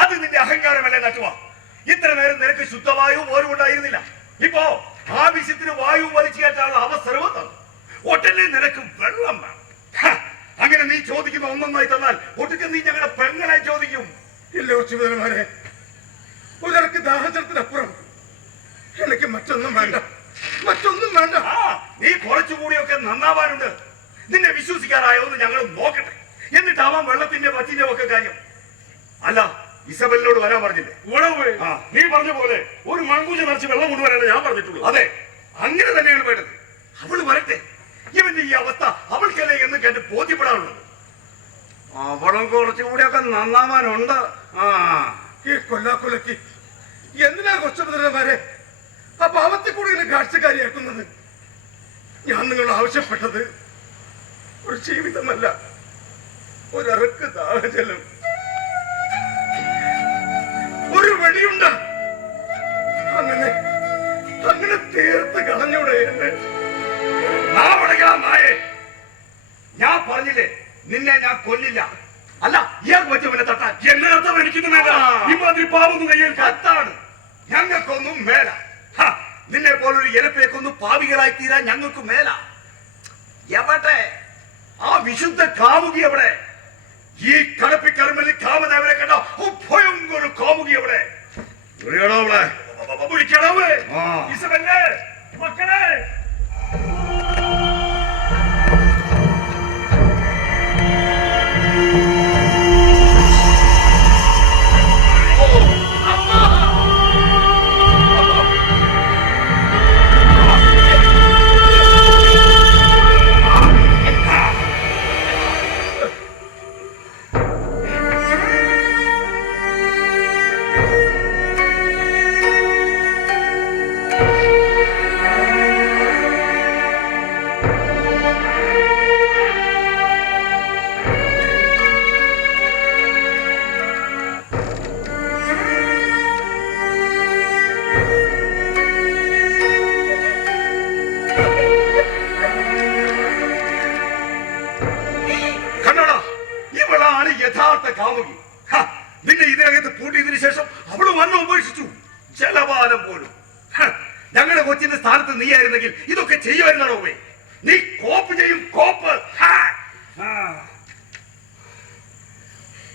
അത് നിന്റെ അഹങ്കാരമല്ലേ നട്ടുവാ? ഇത്ര നേരം നിനക്ക് ശുദ്ധവായു പോലും ഉണ്ടായിരുന്നില്ല. ഇപ്പോ ആവശ്യത്തിന് വായു വലിച്ചു കയറ്റാനുള്ള അവസരവും തന്നു. ഒട്ടനെ നിനക്ക് വെള്ളം വേണം. അങ്ങനെ നീ ചോദിക്കുന്ന ഒന്നൊന്നായി തന്നാൽ ഒട്ടുക്ക് നീ ഞങ്ങളുടെ പെങ്ങളായി ചോദിക്കും. ഇല്ല കൊച്ചുമുതലമാരെ, ഒരാൾക്ക് ദാഹജലത്തിനപ്പുറം എനിക്ക് മറ്റൊന്നും വേണ്ട, മറ്റൊന്നും വേണ്ട. നീ കുറച്ചുകൂടിയൊക്കെ നന്നാവാനുണ്ട്. നിന്നെ വിശ്വസിക്കാറായോ എന്ന് ഞങ്ങൾ നോക്കട്ടെ, എന്നിട്ടാവാം വെള്ളത്തിന്റെ പറ്റിന്റെ ഒക്കെ കാര്യം. അല്ല, ഇസബലിനോട് വരാൻ പറഞ്ഞില്ലേ? നീ പറഞ്ഞ പോലെ ഒരു മൺകൂജ നിറച്ച് വെള്ളം കൊണ്ടുവരാനാണ് ഞാൻ പറഞ്ഞിട്ടുള്ളൂ. അതെ, അങ്ങനെ തന്നെയാണ് വേണ്ടത്. അവള് വരട്ടെ. ഇവന്റെ ഈ അവസ്ഥ അവൾക്കല്ലേ എന്ന് കണ്ട് ബോധ്യപ്പെടാറുള്ളത്. അവളും കുറച്ചുകൂടിയൊക്കെ നന്നാവാനുണ്ട്. ഈ കൊല്ലാക്കൊലക്ക് എന്തിനാ കൊച്ചുമുതലന്മാരെ ആ പാവത്തിൽ കൂടുതൽ കാഴ്ചക്കാരിയാക്കുന്നത്? ഞാൻ നിങ്ങൾ ആവശ്യപ്പെട്ടത് ഒരു ജീവിതമല്ല, ഒരറുക്ക് ദാഹജലം, ഒരു വെടിയുണ്ട. അങ്ങനെ അങ്ങനെ തീർത്ത് കളഞ്ഞൂടെ എന്നെ? നായേ, ഞാൻ പറഞ്ഞില്ലേ നിന്നെ ഞാൻ കൊല്ലില്ല. അല്ല ഇയാൾക്ക് പറ്റും തട്ടാൻ. എന്നെ അർത്ഥം എനിക്കൊന്നും വേണ്ട. ഇമാതിരി പാവൊന്നും കയ്യിൽ കത്താണ്. ഞങ്ങൾക്കൊന്നും മേല. നിന്നെ പോലൊരു ഇരപ്പേക്കൊന്നും പാവികളായി തീരാൻ ഞങ്ങൾക്ക് മേല. എവിടെ ആ വിശുദ്ധ കാമുകി? എവിടെ ഈ കടപ്പിക്കടമ്പലിൽ കാമദേവനെ കണ്ട ഭയങ്കര കാമുകി? എവിടെ വിളിക്കണോ അവളെ? വിളിക്കണവേ ഇസബല്ലേ മക്കളെ. യഥാർത്ഥ കാമുകി. നിന്നെ ഇതിനകത്ത് പൂട്ടിയതിനു ശേഷം അവള് വന്ന് ഉപേക്ഷിച്ചു, ജലപാനം പോലും. ഞങ്ങളുടെ കൊച്ചിന്റെ സ്ഥാനത്ത് നീ ആയിരുന്നെങ്കിൽ ഇതൊക്കെ ചെയ്യുമായിരുന്നോ? നീ കോപ്പ് ചെയ്യും, കോപ്പ്.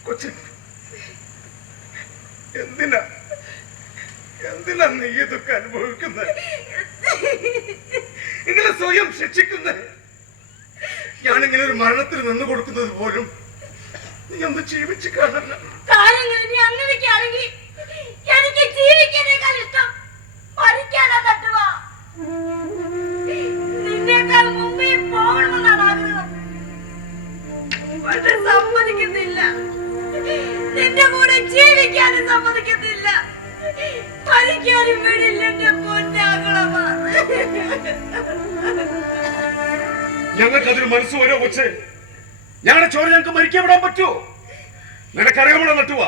കൊച്ചി, എന്തിനാ എന്തിനാ നീ ഇതൊക്കെ അനുഭവിക്കുന്നത്? ഇങ്ങനെ സ്വയം ശിക്ഷിക്കുന്നത്? ഞാനിങ്ങനെ ഒരു മരണത്തിന് നിന്ന് കൊടുക്കുന്നത് പോലും നീ ഒന്ന് ജീവിച്ചു കാണല്ല. അങ്ങനെയൊക്കെയാണെങ്കിൽ എനിക്ക് ജീവിക്കാനേക്കാൾ ഇഷ്ടം മരിക്കാനാ തട്ടുവാ. നിന്നേക്കാൾ മുമ്പേ പോകണമെന്നാണ് ആഗ്രഹം. പക്ഷെ സമ്മതിക്കുന്നില്ല. നിന്റെ കൂടെ ജീവിക്കാനും സമ്മതിക്കുന്നില്ല, മരിക്കാനും വിടില്ല. എന്റെ പൊന്നാകളമാ, ഞങ്ങൾക്കതൊരു മനസ്സ് വരോ കൊച്ചേ? ഞങ്ങളുടെ ചോര ഞങ്ങൾക്ക് മരിക്കാൻ വിടാൻ പറ്റുമോ? നിനക്കറിയാമോ നട്ടുവാ,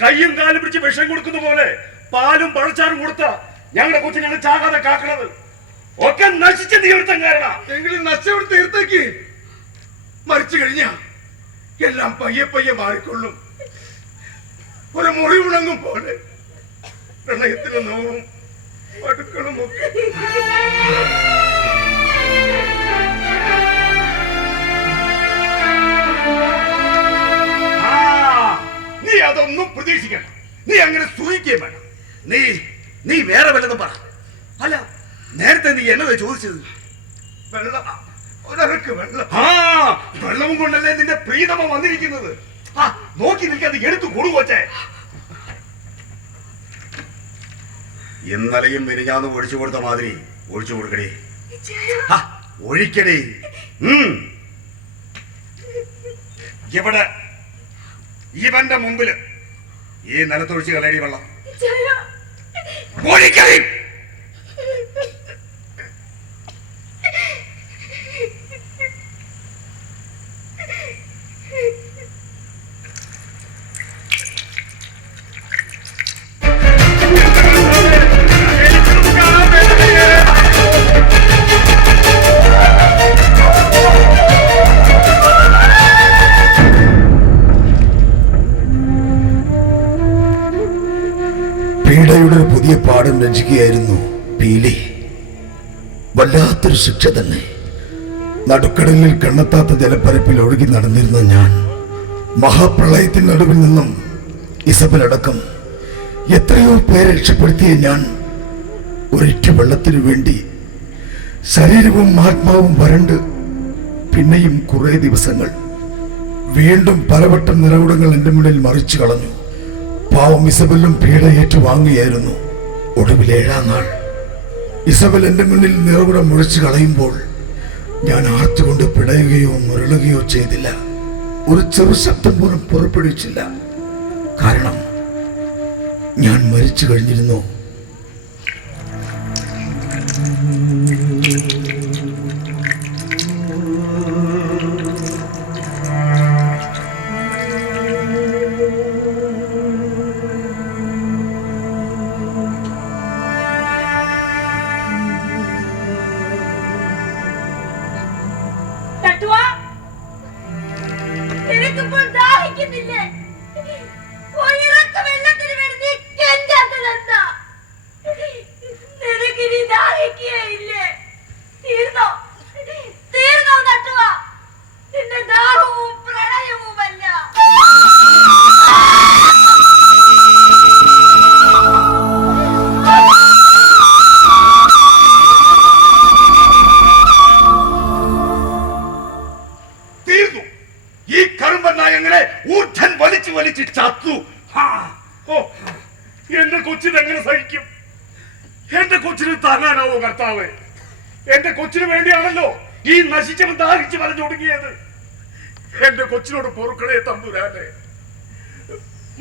കയ്യും കാലും പിടിച്ച് വിഷം കൊടുക്കുന്ന പോലെ പാലും പഴച്ചാറും കൊടുത്ത ഞങ്ങളുടെ കൊച്ചു ഞങ്ങൾ ചാകാതെ കാക്കണത് ഒക്കെ നശിച്ച തീർത്തം കാരണം. എങ്കിലും നഷ്ടപ്പെട്ട് തീർത്തേക്ക്. മരിച്ചു കഴിഞ്ഞാ എല്ലാം പയ്യെ പയ്യെ മാറിക്കൊള്ളും. ഒരു മുറി ഉണങ്ങും പോലെ പ്രണയത്തിന് നോവും അടുക്കളും ഒക്കെ. നീ അതൊന്നും പ്രതീക്ഷിക്കണം. നീ അങ്ങനെ സൂഹിക്കുകയും വേണം. നീ വേറെ വല്ലതും പറ. അല്ല, നേരത്തെ നീ എന്നതാ ചോദിച്ചത്? വെള്ളം, ഒരക്ക് വെള്ളം. വെള്ളവും കൊണ്ടല്ലേ നിന്റെ പ്രീതമ വന്നിരിക്കുന്നത്. നോക്കി നിൽക്കാതെ എടുത്തു കൊടുവച്ചേ. ഇന്നലെയും മിനിഞ്ഞാന്നും ഒഴിച്ചു കൊടുത്ത മാതിരി ഒഴിച്ചു കൊടുക്കണേ. ഒഴിക്കണേ. ഇവിടെ ഇവന്റെ മുമ്പില് ഈ നിലത്തൊഴിച്ച് കളയടി വെള്ളം. ഒഴിക്കണേ. പീഡയുടെ ഒരു പുതിയ പാഠം രചിക്കുകയായിരുന്നു പീലി. വല്ലാത്തൊരു ശിക്ഷ തന്നെ. നടുക്കടലിൽ കണ്ണെത്താത്ത ജലപ്പരപ്പിൽ ഒഴുകി നടന്നിരുന്ന ഞാൻ, മഹാപ്രളയത്തിന് നടുവിൽ നിന്നും ഇസബലടക്കം എത്രയോ പേരെ രക്ഷപ്പെടുത്തിയ ഞാൻ, ഒരിറ്റു വെള്ളത്തിനു വേണ്ടി ശരീരവും ആത്മാവും വരണ്ട് പിന്നെയും കുറെ ദിവസങ്ങൾ വീണ്ടും പലവട്ടം നിറകുടങ്ങൾ എൻ്റെ മുന്നിൽ മറിച്ചു കളഞ്ഞു. പാവം ഇസബലും പീഡ ഏറ്റുവാങ്ങുകയായിരുന്നു. ഒടുവിൽ 7-ാം നാൾ ഇസബൽ എൻ്റെ മുന്നിൽ നിറകുടം മുഴിച്ചു കളയുമ്പോൾ ഞാൻ ആർത്തുകൊണ്ട് പിടയുകയോ മുരളുകയോ ചെയ്തില്ല. ഒരു ചെറു ശബ്ദം പോലും പുറപ്പെടുവിച്ചില്ല. കാരണം ഞാൻ മരിച്ചു കഴിഞ്ഞിരുന്നു. നിനക്കിപ്പോൾ ദാഹിക്കുന്നില്ലേ? ഒരിറക്ക വെള്ളത്തിന് വേണ്ടി കെഞ്ചാത്തതെന്താ? നിനക്കിനി ദാഹിക്കുകയില്ലേ? തീർന്നോ? തീർന്നോ നട്ടുവാ? നിന്റെ ദാഹവും പ്രണയവുമല്ല. തീർന്നു. ഈ കറുമ്പനായങ്ങനെ ഊർജൻ വലിച്ചു വലിച്ച് ചത്തു. ഓ, എന്റെ കൊച്ചിന് എങ്ങനെ സഹിക്കും? എന്റെ കൊച്ചിന് താങ്ങാനാവോ കർത്താവ്? എന്റെ കൊച്ചിന് വേണ്ടിയാണല്ലോ ഈ നശിച്ചവൻ ദാഹിച്ച് വലഞ്ഞൊടുങ്ങിയത്. എന്റെ കൊച്ചിനോട് പൊറുക്കണേ തമ്പുരാനെ.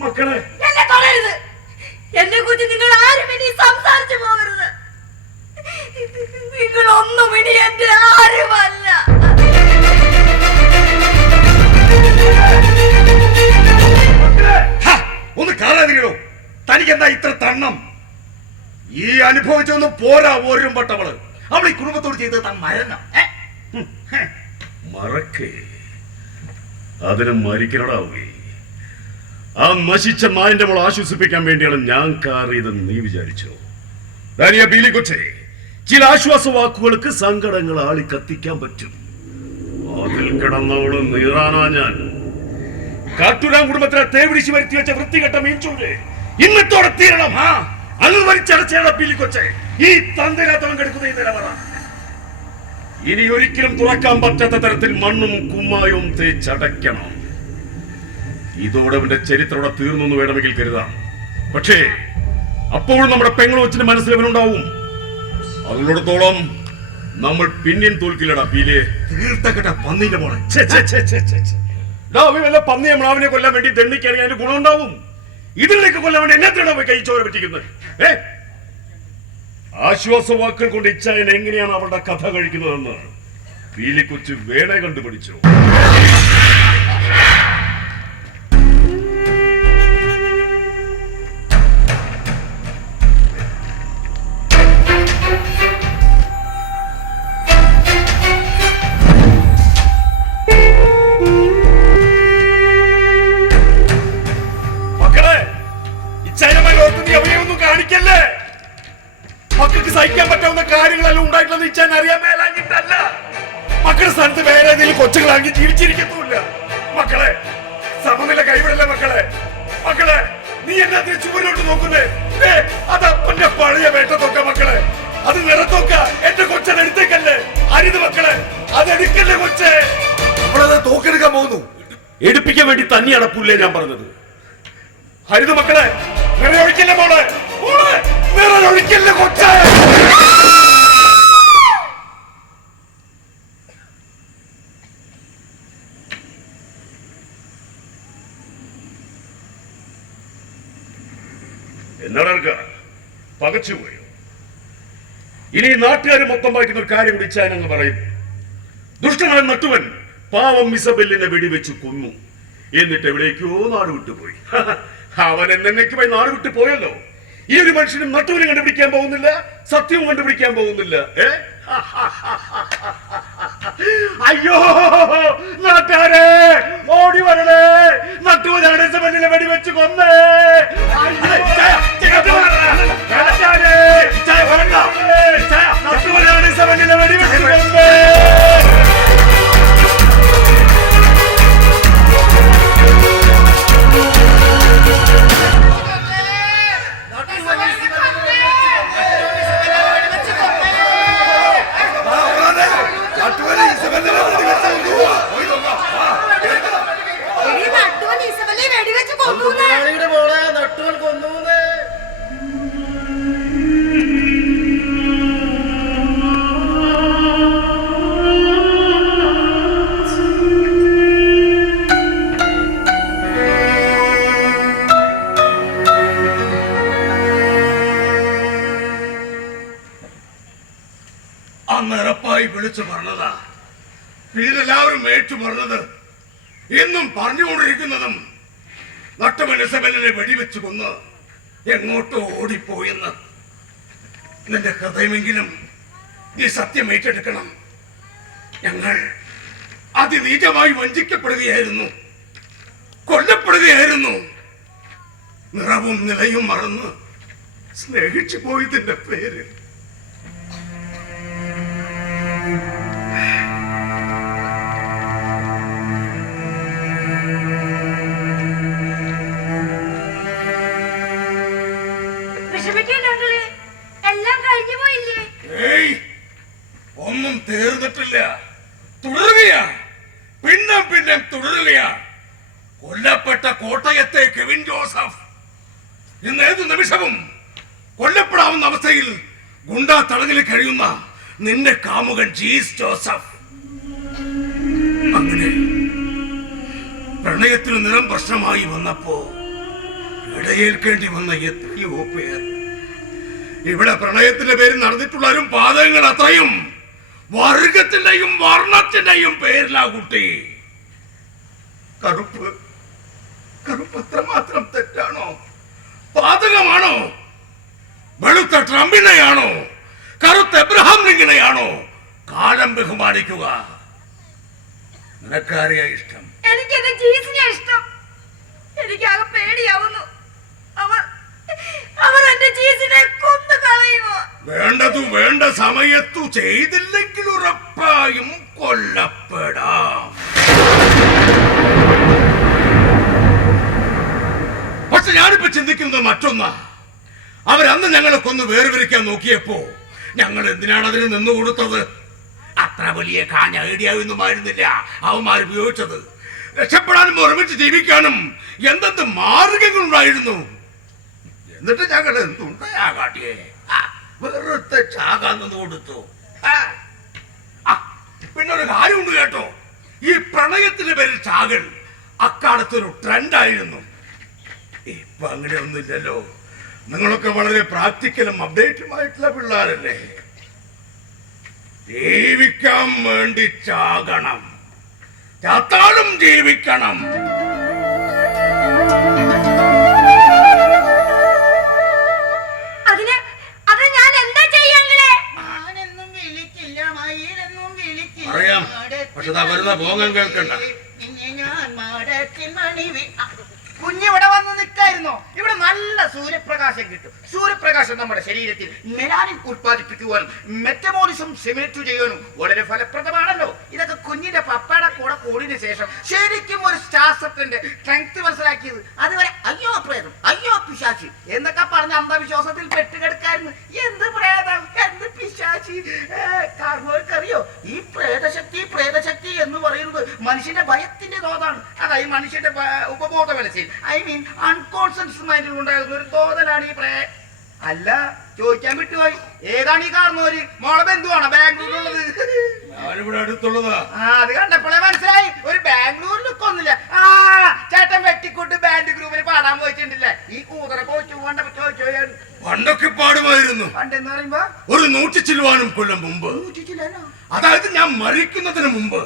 മക്കളെ, എന്നെ തൊടരുത്. എന്നെ കുറിച്ച് നിങ്ങൾ ആരും ഇനി സംസാരിച്ചു പോകരുത്. നിങ്ങൾ ഒന്നും ഇനി എന്റെ ആരുമല്ല. ഒന്ന് കാണാതിരിക്കണോ? തനിക്കെന്താ ഇത്ര തണ്ണം? ഈ അനുഭവിച്ചൊന്നും പോരാ. ഓരും പട്ടവള് അവൾ ഈ കുടുംബത്തോട് ചെയ്തത് താൻ മരണം മറക്കേ. അതിന് മരിക്കണടാവേ. ആ നശിച്ച നായന്റെ മോൾ ആശ്വസിപ്പിക്കാൻ വേണ്ടിയാണ് ഞാൻ കാറിയതെന്ന് നീ വിചാരിച്ചോ? ദാനിയ ബീലി കൊച്ചേ, ചില ആശ്വാസ വാക്കുകൾക്ക് സങ്കടങ്ങൾ ആളി കത്തിക്കാൻ പറ്റും. അതിൽ കിടന്നവള് നീറാനാ ഞാൻ. കാട്ടൂരാൻ കുടുംബത്തിലെ തേവിടിച്ച് വരുത്തി വെച്ച വൃത്തികെട്ട മീൻചൂല് ഇന്നത്തോടെ തീരണം. അന്ന് വലിച്ചടച്ചേട ബീലി കൊച്ചേ, ഈ തന്തയില്ലാത്തവൻ കെടുക്കുന്ന ഈ നിലവറ ഇനി ഒരിക്കലും തുറക്കാൻ പറ്റാത്ത തരത്തിൽ മണ്ണും കുമ്മായവും തേച്ചടയ്ക്കണം. ഇതോടെ അവന്റെ ചരിത്രം തീർന്നു വേണമെങ്കിൽ കരുതാം. പക്ഷേ അപ്പോഴും നമ്മുടെ പെങ്ങളൊച്ചിന്റെ മനസ്സിലവനുണ്ടാവും. അതിനോടത്തോളം നമ്മൾ പിന്നെയും തോൽക്കില്ലടാ പീലേ. തീർത്തക്കെട്ട പന്നീന്റെ മോളെ. വല്ല പന്നി നമ്മളവനെ കൊല്ലാൻ വേണ്ടി ദണ്ഡിക്കുകയാണെങ്കിൽ അതിന്റെ ഗുണം ഉണ്ടാവും. ഇതിലേക്ക് കൊല്ലാൻ വേണ്ടി എന്നത്തിനാണ് പോയി കഴിച്ചോരെ പറ്റിക്കുന്നത്? ആശ്വാസ വാക്കുകൾ കൊണ്ട് ഇച്ഛായൻ എങ്ങനെയാണ് അവളുടെ കഥ കഴിക്കുന്നതെന്ന് പീലി കൊച്ചു വേണേ കണ്ടുപിടിച്ചു. കാണിക്കല്ലേ? മക്കൾക്ക് സഹിക്കാൻ പറ്റാവുന്ന കാര്യങ്ങളെല്ലാം ഉണ്ടായിട്ടുള്ളത് ഇച്ഛാൻ അറിയാൻ മേലാഞ്ഞിട്ടല്ല. മക്കളുടെ സ്ഥാനത്ത് വേറെ ഏതെങ്കിലും കൊച്ചുകളാക്കി ജീവിച്ചിരിക്കത്തുമില്ല. മക്കളെ, സമനില കൈവിടല്ല മക്കളെ. മക്കളെ, നീ എന്നാത്തിന് ചുവരോട്ട് നോക്കുന്നേ? അത് അപ്പന്റെ പഴയ വേട്ടത്തൊക്ക മക്കളെ. അത് നിറത്തൊക്ക. എന്റെ കൊച്ചത് എടുത്തേക്കല്ലേ? അരുത് മക്കളെ, അതെടുക്കല്ലേ കൊച്ചേ. നമ്മളത് തോക്കെടുക്കാൻ പോകുന്നു. എടുപ്പിക്കാൻ വേണ്ടി തന്നെയാണ് പുല്ലേ ഞാൻ പറഞ്ഞത്. ഹരിത മക്കളെ, വേറെ ഒഴിക്കല്ലേ മോളെ. വേറെ ഒഴിക്കല്ലേ കൊച്ചേ. എന്നാടക്ക പകച്ചുപോയോ? ഇനി നാട്ടുകാർ മൊത്തം വായിക്കുന്ന ഒരു കാര്യം കൂടി ചാനങ്ങ് പറയും. ദുഷ്ടനായ നട്ടുവൻ പാവം ഇസബെല്ലിനെ വെടിവെച്ച് കൊന്നു. എന്നിട്ട് എവിടേക്കോ നാട് വിട്ടുപോയി. അവൻ എന്നേക്കുമായി നാട് വിട്ടു പോയല്ലോ. ഈ ഒരു മനുഷ്യനും നട്ടുവിനെ കണ്ടുപിടിക്കാൻ പോകുന്നില്ല, സത്യവും കണ്ടുപിടിക്കാൻ പോകുന്നില്ല. അയ്യോ നാട്ടുകാരെ, ഓടി വരണേ. നട്ടുവിനാണ് ഇസബെല്ലിനെ വെടിവെച്ച് കൊന്നേ. നട്ടുവിനാണ് ഇസബെല്ലിനെ വെടിവെച്ച് കൊന്നേ. മോളെ നട്ടു അന്ന് ഉറപ്പായി വിളിച്ചു പറഞ്ഞതാ. ഇതിലെല്ലാവരും ഏറ്റു പറഞ്ഞത് എന്നും പറഞ്ഞുകൊണ്ടിരിക്കുന്നതും നട്ടമനസബലിനെ വെടിവെച്ച് കൊന്ന് എങ്ങോട്ടോ ഓടിപ്പോയെന്ന്. നിന്റെ ഹൃദയമെങ്കിലും നീ സത്യം ഏറ്റെടുക്കണം. ഞങ്ങൾ അതിനീചമായി വഞ്ചിക്കപ്പെടുകയായിരുന്നു, കൊല്ലപ്പെടുകയായിരുന്നു. നിറവും നിലയും മറന്ന് സ്നേഹിച്ചു പോയതിന്റെ പേര്. എല്ലാം കഴിഞ്ഞു പോയില്ലേ? ഒന്നും തീർന്നിട്ടില്ല, തുടരുകയാ, പിന്നെ പിന്നെ തുടരുകയാ. കൊല്ലപ്പെട്ട കോട്ടയത്തെ കെവിൻ ജോസഫ് ഇന്ന് ഏതു നിമിഷവും കൊല്ലപ്പെടാവുന്ന അവസ്ഥയിൽ ഗുണ്ടാ തടവിൽ കഴിയുന്ന നിന്റെ കാമുകൻ ജീസ് ജോസഫ്. അങ്ങനെ പ്രണയത്തിന് നിറം പ്രശ്നമായി വന്നപ്പോ ഇടയേൽക്കേണ്ടി വന്ന എത്രയോ പേർ. ഇവിടെ പ്രണയത്തിന്റെ പേരിൽ നടന്നിട്ടുള്ളവരും പാതകങ്ങൾ അത്രയും വർഗത്തിന്റെയും വർണ്ണത്തിന്റെയും പേരിലാ കുട്ടി. കറുപ്പ് കറുപ്പ് എത്രമാത്രം തെറ്റാണോ, പാതകമാണോ? വെളുത്ത ട്രംപിനെയാണോ, കറുത്ത എബ്രഹാം ലിങ്കിനെയാണോ കാലം ബഹുമാനിക്കുക? നിനക്കാരെയാ ഇഷ്ടം? എനിക്ക് എന്റെ ജീസിനെ ഇഷ്ടം. എനിക്കാകെ പേടിയാവുന്നു. അവർ എന്റെ ജീസിനെ കൊന്നു കളയുമോ? വേണ്ടതു വേണ്ട സമയത്തു ചെയ്തില്ലെങ്കിൽ ഉറപ്പായും കൊല്ലപ്പെടാം. പക്ഷെ ഞാനിപ്പോ ചിന്തിക്കുന്നത് മറ്റൊന്നാ. അവരന്ന് ഞങ്ങളെ കൊന്ന് വേർതിരിക്കാൻ നോക്കിയപ്പോ ഞങ്ങൾ എന്തിനാണ് അതിന് നിന്നു കൊടുത്തത്? അത്ര വലിയ കാഞ്ഞ ഐഡിയ ഒന്നുമായിരുന്നില്ല അവന്മാർ ഉപയോഗിച്ചത്. രക്ഷപ്പെടാനും ഒരുമിച്ച് ജീവിക്കാനും എന്തെന്ത് മാർഗങ്ങളുണ്ടായിരുന്നു. എന്നിട്ട് ഞങ്ങൾ എന്തുണ്ടാ കാട്ടിയേ? വെറുതെ ചാകാൻ നിന്ന് കൊടുത്തു. പിന്നെ ഒരു കാര്യമുണ്ട് കേട്ടോ, ഈ പ്രണയത്തിന്റെ പേരിൽ ചാകൽ അക്കാലത്തൊരു ട്രെൻഡായിരുന്നു. ഇപ്പൊ അങ്ങനെ ഒന്നുമില്ലല്ലോ. നിങ്ങളൊക്കെ വളരെ പ്രാക്ടിക്കലും അപ്ഡേറ്റുമായിട്ടുള്ള പിള്ളേരല്ലേ. ജീവിക്കാൻ വേണ്ടി ചാകണം, ചത്താലും ജീവിക്കണം. അറിയാം, പക്ഷെ വരുന്ന ഭോഗം കേൾക്കണ്ട. കുഞ്ഞിവിടെ വന്ന് നിൽക്കായിരുന്നോ? ഇവിടെ നല്ല സൂര്യപ്രകാശം കിട്ടും. സൂര്യപ്രകാശം നമ്മുടെ ശരീരത്തിൽ മെലാനിൻ ഉത്പാദിപ്പിക്കുവാനും മെറ്റബോളിസം സിമുലേറ്റ് ചെയ്യാനും വളരെ ഫലപ്രദമാണല്ലോ. ഇതൊക്കെ കുഞ്ഞിന്റെ പപ്പയുടെ കൂടെ കൂടിന് ശേഷം ശരിക്കും ഒരു ശാസ്ത്രത്തിന്റെ സ്ട്രെങ്ത് മനസ്സിലാക്കിയത്. അതുവരെ അയ്യോ പ്രേതം, അയ്യോ പിശാചി എന്നൊക്കെ പറഞ്ഞ അന്ധവിശ്വാസത്തിൽ പെട്ടുകിടക്കായിരുന്നു. എന്ത് പ്രേതം, എന്ത് പിശാചി? കാർന്നവർക്കറിയോ, ഈ പ്രേതശക്തി എന്ന് പറയുന്നത് മനുഷ്യന്റെ ഭയത്തിന്റെ തോതാണ്. അതായത് മനുഷ്യന്റെ ഉപബോധ മനസ്സിൽ, ഐ മീൻ അൺകോൺഷ്യസ് മൈൻഡിൽ ഉണ്ടാകുന്ന ഒരു തോന്നലാണ് ഈ അല്ല, ചോദിക്കാൻ വിട്ടുപോയി. ഏതാണ് ഈ കാർന്നോര്? മോളെ ബന്ധുവാണോ ബാംഗ്ലൂരിലുള്ളത്? ഞാനിവിടെ അടുത്തുള്ളതാ. അത് കണ്ടപ്പോഴേ മനസ്സിലായി. ഒരു ബാംഗ്ലൂരിലൊക്കെ ഒന്നുമില്ല. ചേട്ടൻ വെട്ടിക്കൂട്ട് ബാൻഡ് ഗ്രൂപ്പിൽ പാടാൻ പോയിട്ടുണ്ടല്ലേ? ഈ കൂതറ കോച്ചു കണ്ടപ്പോ ചോദിച്ചോ. പണ്ടൊക്കെ പാടുമായിരുന്നു. പണ്ടെന്ന് പറയുമ്പോ ഒരു 100 ചില്ലുവാനും കൊല്ലം മുമ്പ്, അതായത് ഞാൻ മരിക്കുന്നതിന് മുമ്പ്.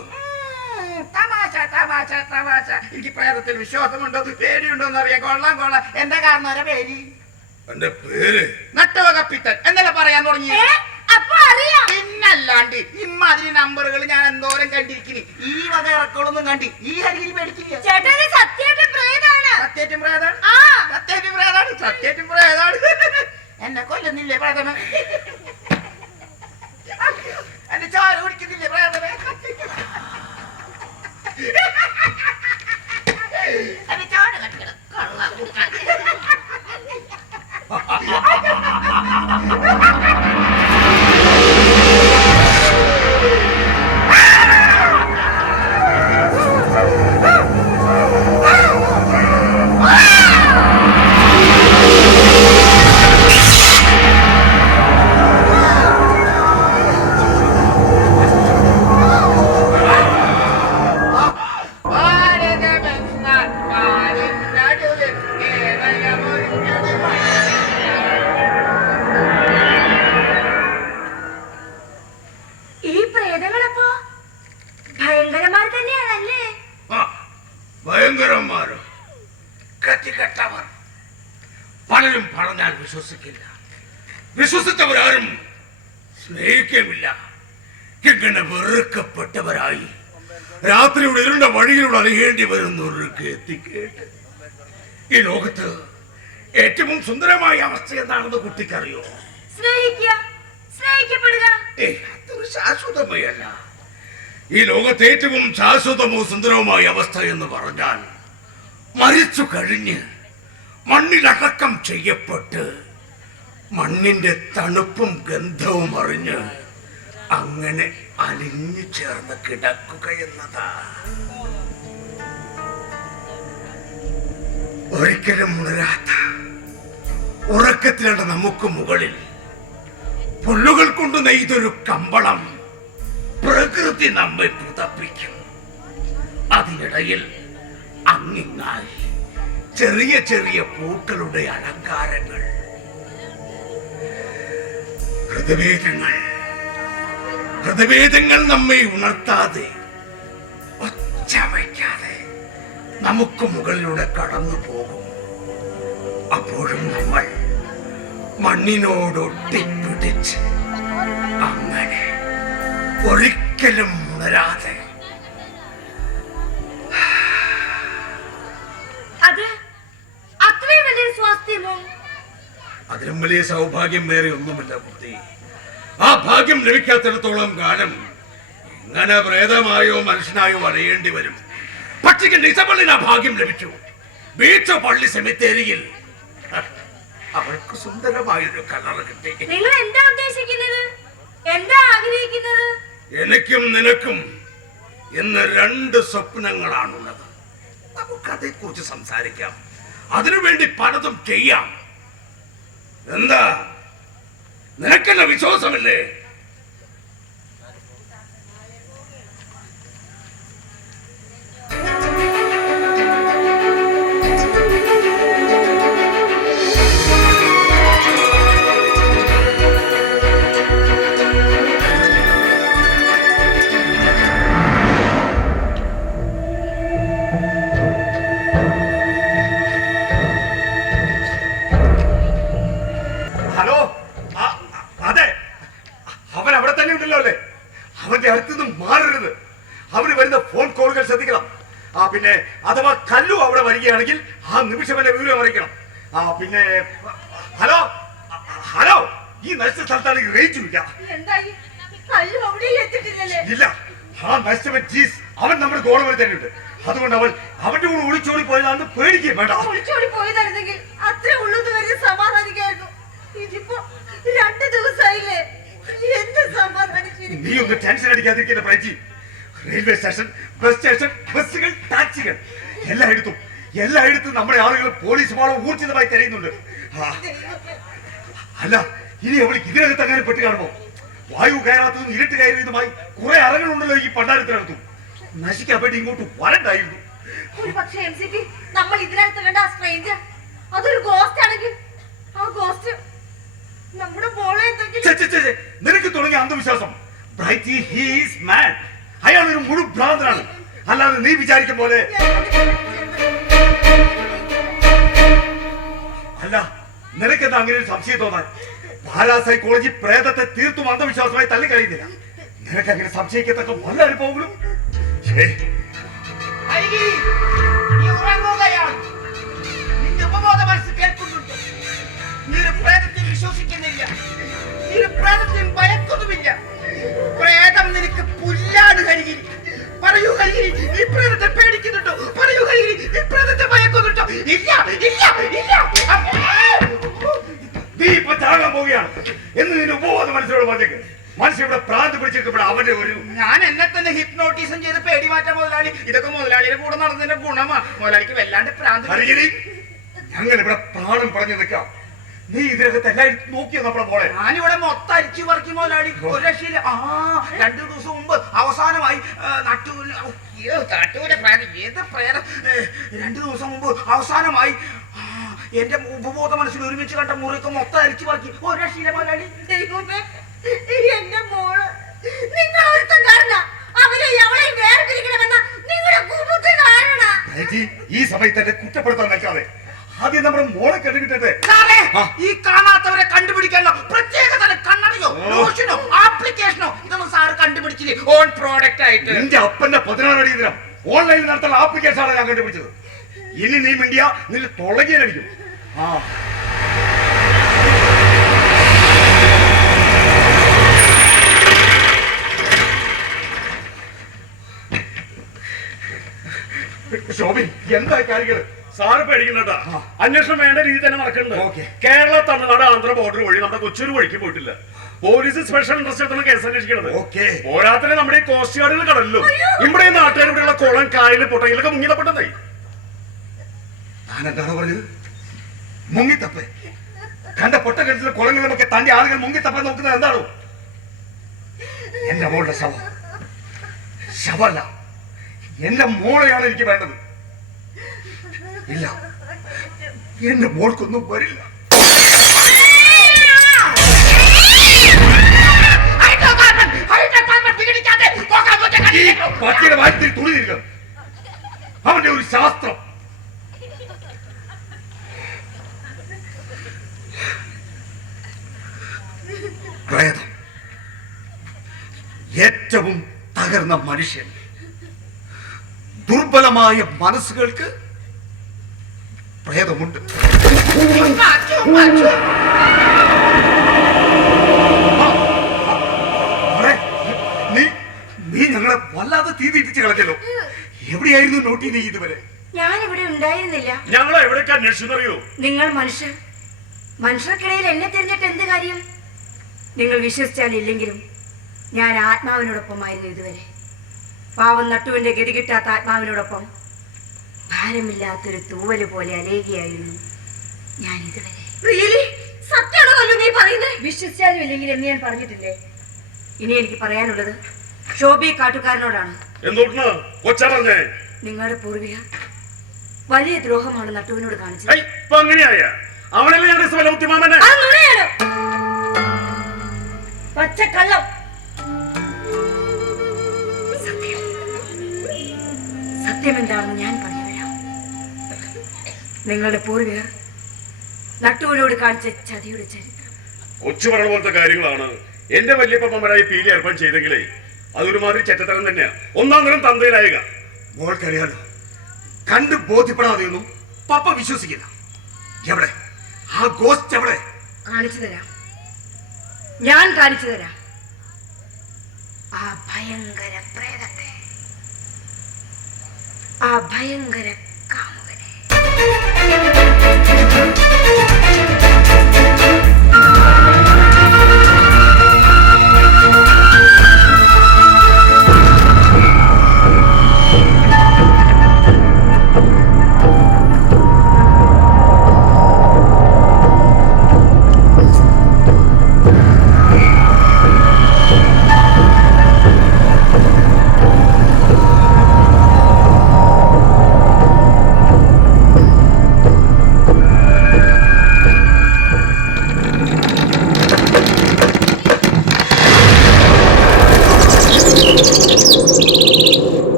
തമാശ തമാശ തമാശ. എനിക്ക് പ്രേതത്തിൽ വിശ്വാസമുണ്ടോ പേടിയുണ്ടോ എന്ന് അറിയാൻ. കൊള്ളാം കൊള്ളാം. എന്താ കാരണവരെ പേര്? എന്റെ പേര് നട്ടവകപ്പിത്തൻ എന്നല്ല പറയാൻ തുടങ്ങി. പിന്നല്ലാണ്ട് ഇമ്മാതിരി നമ്പറുകൾ ഞാൻ എന്തോരം കണ്ടിരിക്കുന്നു. ഈ വക ഇറക്കളൊന്നും കണ്ടി ഈ ഹരിയിൽ പേടിക്കില്ല. സത്യേറ്റും പ്രേതാണ്. എന്നെ കൊല്ലുന്നില്ലേ പ്രേതമേ? എന്റെ ചോര കുടിക്കുന്നില്ലേ പ്രേതമേ? എന്റെ ചോര കട്ടിക്കണം കൊള്ളാം. പലരും പറഞ്ഞാൽ വിശ്വസിക്കില്ല. വിശ്വസിച്ചവരാരും സ്നേഹിക്കുമില്ല. ഇങ്ങനെ വെറുക്കപ്പെട്ടവരായി രാത്രിയുടെ ഇരുണ്ട വഴിയിലൂടെ അറിയേണ്ടി വരുന്നവർ എത്തിക്കേട്ട് ഈ ലോകത്ത് ഏറ്റവും സുന്ദരമായ അവസ്ഥ എന്താണെന്ന് കുട്ടിക്കറിയോ? അതൊരു ശാശ്വതമല്ല. ഈ ലോകത്ത് ഏറ്റവും ശാശ്വതമോ സുന്ദരവുമായ അവസ്ഥ എന്ന് പറഞ്ഞാൽ മരിച്ചു കഴിഞ്ഞ് മണ്ണിലടക്കം ചെയ്യപ്പെട്ട് മണ്ണിന്റെ തണുപ്പും ഗന്ധവും അറിഞ്ഞ് അങ്ങനെ അലിഞ്ഞു ചേർന്ന് കിടക്കുക എന്നതാ. ഒരിക്കലും ഉണരാത്ത ഉറക്കത്തിലാണ് നമുക്ക് മുകളിൽ പുല്ലുകൾ കൊണ്ട് നെയ്തൊരു കമ്പളം പ്രകൃതി നമ്മെ പുതപ്പിക്കും. അതിനിടയിൽ അങ്ങിങ്ങായി ചെറിയ ചെറിയ പൂക്കളുടെ അലങ്കാരങ്ങൾ. ഹൃദവേദങ്ങൾ നമ്മെ ഉണർത്താതെ ഒച്ച വയ്ക്കാതെ നമുക്ക് മുകളിലൂടെ കടന്നു പോകും. അപ്പോഴും നമ്മൾ മണ്ണിനോടൊട്ടിപ്പിടിച്ച് അങ്ങനെ ഒരിക്കലും ഉണരാതെ. അതിലും വലിയ സൗഭാഗ്യം വേറെ ഒന്നുമില്ല കുട്ടി. ആ ഭാഗ്യം ലഭിക്കാത്തിടത്തോളം കാലം ഇങ്ങനെ പ്രേതമായോ മനുഷ്യനായോ അറിയേണ്ടി വരും. പക്ഷിക്ക് നിസബളിന് ആ ഭാഗ്യം ലഭിച്ചു. ബീച്ച് പള്ളി സെമിത്തേരിയിൽ അവൾക്ക് സുന്ദരമായൊരു കളർ കിട്ടി. നിങ്ങൾ എന്താ ഉദ്ദേശിക്കുന്നത്? എന്താ ആഗ്രഹിക്കുന്നത്? എനിക്കും നിനക്കും ഇന്ന് 2 സ്വപ്നങ്ങളാണുള്ളത്. നമുക്കതേ കുറിച്ച് സംസാരിക്കാം. അതിനുവേണ്ടി പലതും ചെയ്യാം. എന്താ, നിനക്കെന്നെ വിശ്വാസമില്ലേ? പിന്നെ അഥവാ കല്ലു അവിടെ വരികയാണെങ്കിൽ ആ നിമിഷം എന്നെ വിവരം അറിയിക്കണം. പിന്നെ ഹലോ ഹലോ, ഈ നശിച്ച സ്ഥലത്താണ് റേഞ്ചും ഇല്ല. ഇല്ല, ആ നശിച്ചവൻ ജീസ് അവൻ നമ്മുടെ ഗോളവരി തന്നെയുണ്ട്. അതുകൊണ്ട് അവൾ അവന്റെ കൂടെ ഒളിച്ചോടി പോയതാണെന്ന് പേടിക്കുകയും വേണ്ട. ഒളിച്ചോടി പോയതായിരുന്നെങ്കിൽ അത്രേ ഉള്ളത് വരെ സമാധാനിക്കായിരുന്നു. ഇതിപ്പോ 2 ദിവസമായില്ലേ, എന്ത് സമാധാനിച്ചിരിക്കും? നീ ഒന്ന് ടെൻഷൻ അടിക്കാതിരിക്കുന്ന പ്രജി. റെയിൽവേ സ്റ്റേഷൻ, ബസ് സ്റ്റേഷൻ, ബസ്സുകൾ, ടാക്സികൾ എല്ലായിടത്തും നമ്മുടെ ആളുകൾ പോലീസ് പാളം ഊർജിതമായി തെരയുന്നുണ്ട്. അല്ല, ഇനി അവൾക്ക് ഇതിനകത്ത് അങ്ങനെ പെട്ട് കാണുമോ? വായു കയറാത്തതും ഇരുട്ട് കയറിയതുമായി കുറെ അറകളുണ്ടല്ലോ ഈ പണ്ടാരത്തിനകത്തു. നശിക്കാൻ വേണ്ടി ഇങ്ങോട്ട് വരണ്ടായിരുന്നു. ഒരു പക്ഷേ എംസിക്ക് നമ്മൾ ഇതിനകത്ത് കണ്ട ആ സ്ട്രേഞ്ചർ അതൊരു ഗോസ്റ്റ് ആണെങ്കിൽ ആ ഗോസ്റ്റ് നമ്മുടെ മോളെ നിനക്ക് തുടങ്ങിയ അന്ധവിശ്വാസം. അയാൾ ഒരു മുഴു ഭ്രാന്തനാണ്. അല്ലാതെ നീ വിചാരിക്കും പോലെ അല്ല. നിനക്കെന്താ അങ്ങനെ ഒരു സംശയം തോന്നാൻ? പാരാസൈക്കോളജി പ്രേതത്തെ തീർത്തും അന്ധവിശ്വാസമായി തള്ളിക്കളയുന്നില്ല. നിനക്ക് അങ്ങനെ സംശയിക്കത്തക്ക വല്ല അനുഭവങ്ങളും? വിശ്വസിക്കുന്നില്ല, ഭയക്കൊന്നുമില്ല. പ്രേതം നിനക്ക് പുല്ലാണ് കരികിരി. പറയൂ കരികിരി, ഈ പ്രേതത്തെ പേടിക്കുന്നുണ്ടോ? പറയൂ കരികിരി, ഈ പ്രേതത്തെ ഭയക്കുന്നുണ്ടോ? ഇല്ല ഇല്ല ഇല്ല. നീ ഇപ്പൊ ചാകാൻ പോവുകയാണ് എന്ന് നിന്റെ ഉപബോധ മനസ്സിലോട് പറഞ്ഞേക്ക്. മനുഷ്യരുടെ പ്രാന്ത് പിടിച്ചിരിക്കപ്പെടാം അവന്റെ ഒരു. ഞാൻ എന്നെ തന്നെ ഹിപ്നോട്ടിസം ചെയ്ത് പേടി മാറ്റാൻ മുതലാളി. ഇതൊക്കെ മുതലാളിയുടെ കൂടെ നടന്നതിന്റെ ഗുണമാ. മുതലാളിക്ക് വല്ലാണ്ട് പ്രാന്ത്. ഞങ്ങൾ ഇവിടെ പ്രാണം പറഞ്ഞു നിൽക്കാം. നീ ഇതിനകത്ത് എല്ലാവരും നോക്കിയോ നമ്മളെ മോളെ? ഞാനിവിടെ മൊത്തം അരിച്ചു പറിക്കും മുതലാളി. ഒരു രക്ഷയില്ല. 2 ദിവസം മുമ്പ് അവസാനമായി ഏത് പ്രേതം 2 ദിവസം മുമ്പ് അവസാനമായി എന്റെ ഉപബോധ മനസ്സിൽ ഒരുമിച്ച് കണ്ട മുറിയൊക്കെ മൊത്തം അരിച്ചു പറിക്കും. ഒരു രക്ഷയില്ല മുതലാളി. എന്റെ മോള് നിങ്ങൾ ഒരുത്തൻ കാരണം അവരെ എവളെയും വേർതിരിക്കണമെന്ന നിങ്ങളുടെ കുബുദ്ധി കാരണം. ഈ സമയത്ത് എന്നെ കുറ്റപ്പെടുത്താൻ നിൽക്കാതെ ആദ്യം നമ്മുടെ മോളെ കണ്ടുകിട്ടേ. സാറേ, ഈ കാണാത്തവരെ കണ്ടുപിടിക്കാനോ പ്രത്യേക തരം കണ്ണടയോ ലോഷനോ ആപ്ലിക്കേഷനോ ഇതൊന്നും സാറ് കണ്ടുപിടിച്ചില്ലേ ഓൺ പ്രോഡക്റ്റ് ആയിട്ട്? നിന്റെ അപ്പന്റെ 16 അടി ദിനം ഓൺലൈനിൽ നടത്തുന്ന ആപ്ലിക്കേഷനാണ് ഞാൻ കണ്ടുപിടിച്ചത്. ഇനി നീ മിണ്ടിയ നിന്റെ തൊളകിയടിക്കും. ശോഭി, എന്താ കാര്യങ്ങള്? സാറ് പേടിക്കണ്ട, അന്വേഷണം വേണ്ട രീതി തന്നെ നടക്കുന്നുണ്ട്. കേരള തമിഴ്നാട് ആന്ധ്ര ബോർഡർ വഴി നമ്മുടെ കൊച്ചൂർ വഴിക്ക് പോയിട്ടില്ല. പോലീസ് സ്പെഷ്യൽ ഇൻട്രസ്റ്റ് എടുത്താണ് കേസ് അന്വേഷിക്കുന്നത്. പോരാത്തന്നെ നമ്മുടെ ഈ കോസ്റ്റ് ഗാർഡിൽ കടലിലും ഇവിടെ ഈ നാട്ടുകാരുടെയുള്ള കുളം കായലിൽ പൊട്ടയിലൊക്കെ മുങ്ങിതപ്പെട്ടതേ. താനെന്താണ് പറഞ്ഞത്? മുങ്ങിത്തപ്പ് കണ്ട പൊട്ടക്കിടത്തിലെ കുളങ്ങളിലൊക്കെ തന്റെ ആളുകൾ മുങ്ങിത്തപ്പാൻ നോക്കുന്നത് എന്താണോ? എന്റെ മോളുടെ ശവല്ല, എന്റെ മോളെയാണ് എനിക്ക് വേണ്ടത്. ഇല്ല, എന്റെ മോൾക്കൊന്നും വരില്ല. പട്ടിയുടെ വായത്തിൽ തുണിയിരിക്കുക അവന്റെ ഒരു ശാസ്ത്രം. പ്രേതം, ഏറ്റവും തകർന്ന മനുഷ്യൻ, ദുർബലമായ മനസ്സുകൾക്ക് പ്രേതമുണ്ട്. നീ ഞങ്ങളെ വല്ലാതെ തീതിട്ടിച്ച് കളഞ്ഞല്ലോ. എവിടെയായിരുന്നു നോട്ടി നീ ഇതുവരെ? ഞാനിവിടെ ഉണ്ടായിരുന്നില്ല. ഞങ്ങൾ എവിടേക്ക് അന്വേഷിച്ചറിയോ? നിങ്ങൾ മനുഷ്യർക്കിടയിൽ എന്നെ തിരിഞ്ഞിട്ട് എന്ത് കാര്യം? നിങ്ങൾ വിശ്വസിച്ചാലില്ലെങ്കിലും ഞാൻ ആത്മാവിനോടൊപ്പമായിരുന്നു ഇതുവരെ. പാവം നട്ടുവിന്റെ ഗതി കിട്ടാത്ത ആത്മാവിനോടൊപ്പം ഭാരമില്ലാത്തൊരു തൂവല് പോലെ അലേകിയായിരുന്നു ഞാൻ ഇതുവരെ. വിശ്വസിച്ചാലും ഇല്ലെങ്കിൽ എന്ന് ഞാൻ പറഞ്ഞിട്ടില്ലേ? ഇനി എനിക്ക് പറയാനുള്ളത് ശോഭി കാട്ടുകാരനോടാണ്. നിങ്ങളുടെ പൂർവികർ വലിയ ദ്രോഹമാണ് നട്ടുവിനോട് കാണിച്ചത്. പച്ചക്കള്ളം. സത്യം എന്താണെന്ന് ഞാൻ പറഞ്ഞുതരാം. നിങ്ങളുടെ പൂർവികർ നട്ടുവിനോട് കാണിച്ച ചതിയുടെ ചരിത്രം കൊച്ചു പറഞ്ഞ പോലത്തെ കാര്യങ്ങളാണ് എന്റെ വല്യപ്പമ്മരായി പീലി ഏർപ്പാട് ചെയ്തെങ്കിലേ അതൊരുമാതിരി ചെറ്റത്തരം തന്നെയാ. ഒന്നാം തരം തന്തയിലായുക. മോൾക്കറിയാലോ, കണ്ട് ബോധ്യപ്പെടാതെയൊന്നും പപ്പ വിശ്വസിക്കില്ല. എവിടെ ആ ഗോസ്റ്റ്? എവിടെ? കാണിച്ചു തരാം, ഞാൻ കാണിച്ചു തരാം. ആ ഭയങ്കര പ്രേതത്തെ, ആ ഭയങ്കര കാമുകനെ.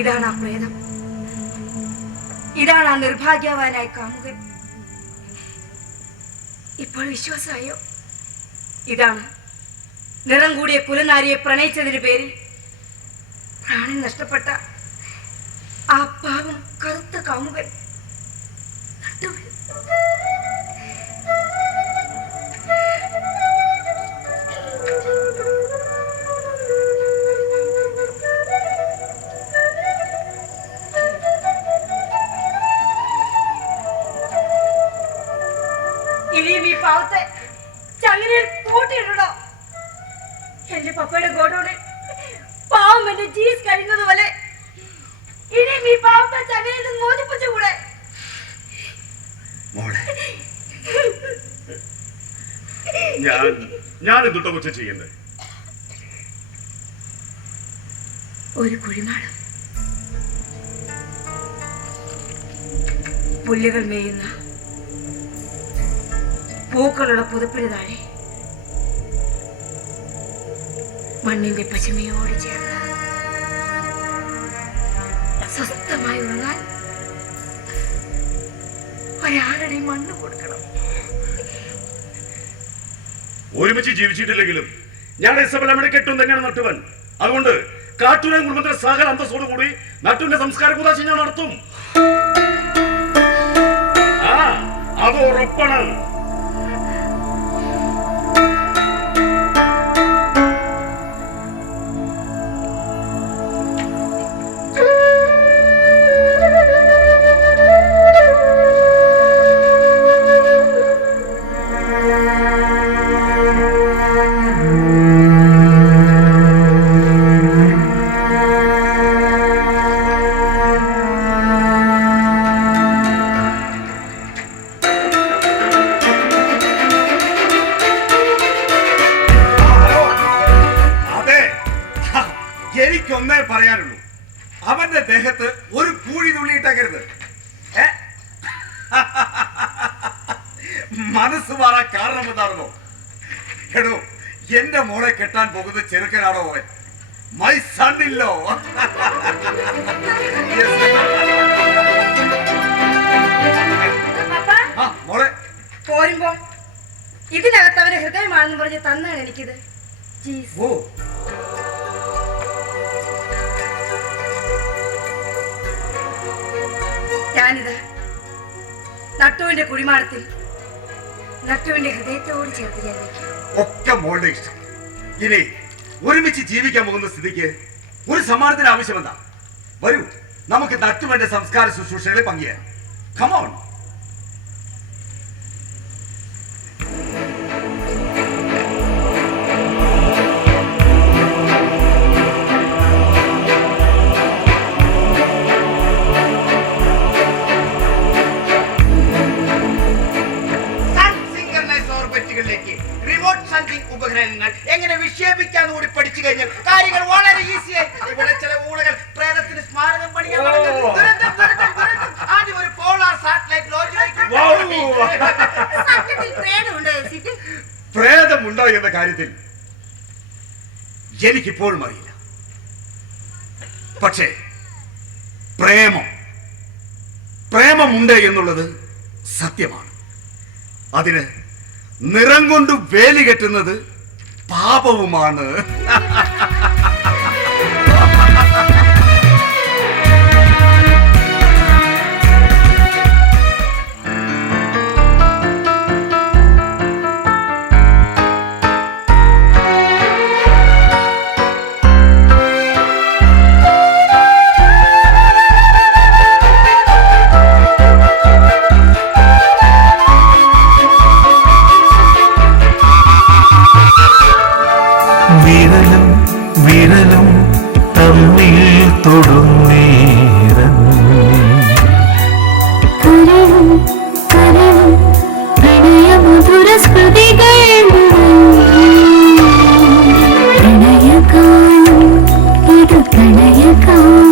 ഇതാണ് ആ പ്രേതം, ഇതാണ് ആ നിർഭാഗ്യവാനായ കാമുകൻ. ഇപ്പോൾ വിശ്വാസമായോ? ഇതാണ് നിറം കൂടിയ കുലനാരിയെ പ്രണയിച്ചതിന് പേരിൽ പ്രാണൻ നഷ്ടപ്പെട്ട ആ പാവം കറുത്ത കാമുകൻ. ഇനിയും ഈ പാവത്തെ ചങ്ങനയിൽ പൂട്ടിയിടണോ? എന്റെ പപ്പയുടെ ഗോഡൌണിൽ പാവം എന്റെ ജീസ് കഴിയുന്നത് പോലെ ഇനിയും ഈ പാവത്തെ ചങ്ങനയിൽ നിന്ന് മോചിപ്പിച്ചുകൂടെ? ഞാൻ എന്തുട്ടോ കൊച്ചു ചെയ്യുന്നത്? ഒരു കുഴിമാടം, പുല്ലുകൾ മേയുന്ന പൂക്കളുടെ പുതുപ്പിന് താഴെ മണ്ണിന്റെ പശമയോട് ചേർന്ന് സ്വസ്ഥമായി ഉറങ്ങാൻ ഒരാളുടെ മണ്ണ് കൊടുക്കണം. ഒരുമിച്ച് ജീവിച്ചിട്ടില്ലെങ്കിലും ഞാൻ ഇസബലമ്മയുടെ കെട്ടും തന്നെയാണ് നട്ടുവൻ. അതുകൊണ്ട് കാട്ടൂരൻ കുടുംബത്തിന്റെ സകല അന്തസ്സോടുകൂടി നട്ടുവിന്റെ സംസ്കാര കുദാശ ഞാൻ നടത്തും. അത് ഉറപ്പാണ്. എനിക്കൊന്നേ പറയാനുള്ളൂ, അവന്റെ ദേഹത്ത് ഒരു പൂഴി തുള്ളിയിട്ടേക്കരുത്. മനസ്സ് മാറാൻ കാരണം എന്താണെന്നോ? എടോ, എന്റെ മോളെ കെട്ടാൻ പോകുന്ന ചെറുക്കനാണോ അവൻ? മൈ സണ്ണില്ലോ. മോളെ പോരുമ്പോ ഇതിനകത്ത് അവന്റെ ഹൃദയമാണെന്ന് പറഞ്ഞ് തന്നാണ് എനിക്കിത്. ഓ, ഞാനിത് നട്ടുവിന്റെ കുഴിമാടത്തിൽ നട്ടുവിന്റെ ഹൃദയത്തോട് ചേർത്ത് ഞാൻ വയ്ക്കും. ഒക്കെ മോളുടെ ഇഷ്ടം. ഇനി ഒരുമിച്ച് ജീവിക്കാൻ പോകുന്ന സ്ഥിതിക്ക് ഒരു സമ്മാനത്തിന് ആവശ്യമെന്താ? വരൂ, നമുക്ക് നട്ടുവന്റെ സംസ്കാര ശുശ്രൂഷകളെ പങ്കുചേരാം. കമോൺ. റിമോട്ട് സെൻസിംഗ് ഉപഗ്രഹങ്ങൾ എങ്ങനെ വിക്ഷേപിക്കാന്ന് കൂടി പഠിച്ചു കഴിഞ്ഞാൽ കാര്യങ്ങൾ വളരെ ഈസിയായി. ഇവിടെ ചില ഊളകൾ പ്രേതത്തിന് സ്മാരകം പണിയാൻ ആദ്യം ഒരു പോളാർ സാറ്റലൈറ്റ് ലോഞ്ച്. പ്രേതമുണ്ടോ എന്ന കാര്യത്തിൽ എനിക്കിപ്പോഴും അറിയില്ല. പക്ഷേ പ്രേമമുണ്ട് എന്നുള്ളത് സത്യമാണ്. അതിന് നിറം കൊണ്ട് വേലി കെട്ടുന്നത് പാപവുമാണ്. വിരലും തമ്മിൽ തൊടുന്നേരം പ്രണയമധുര സ്മൃതികൾ പ്രണയകാലം ഇത് പ്രണയകാലം.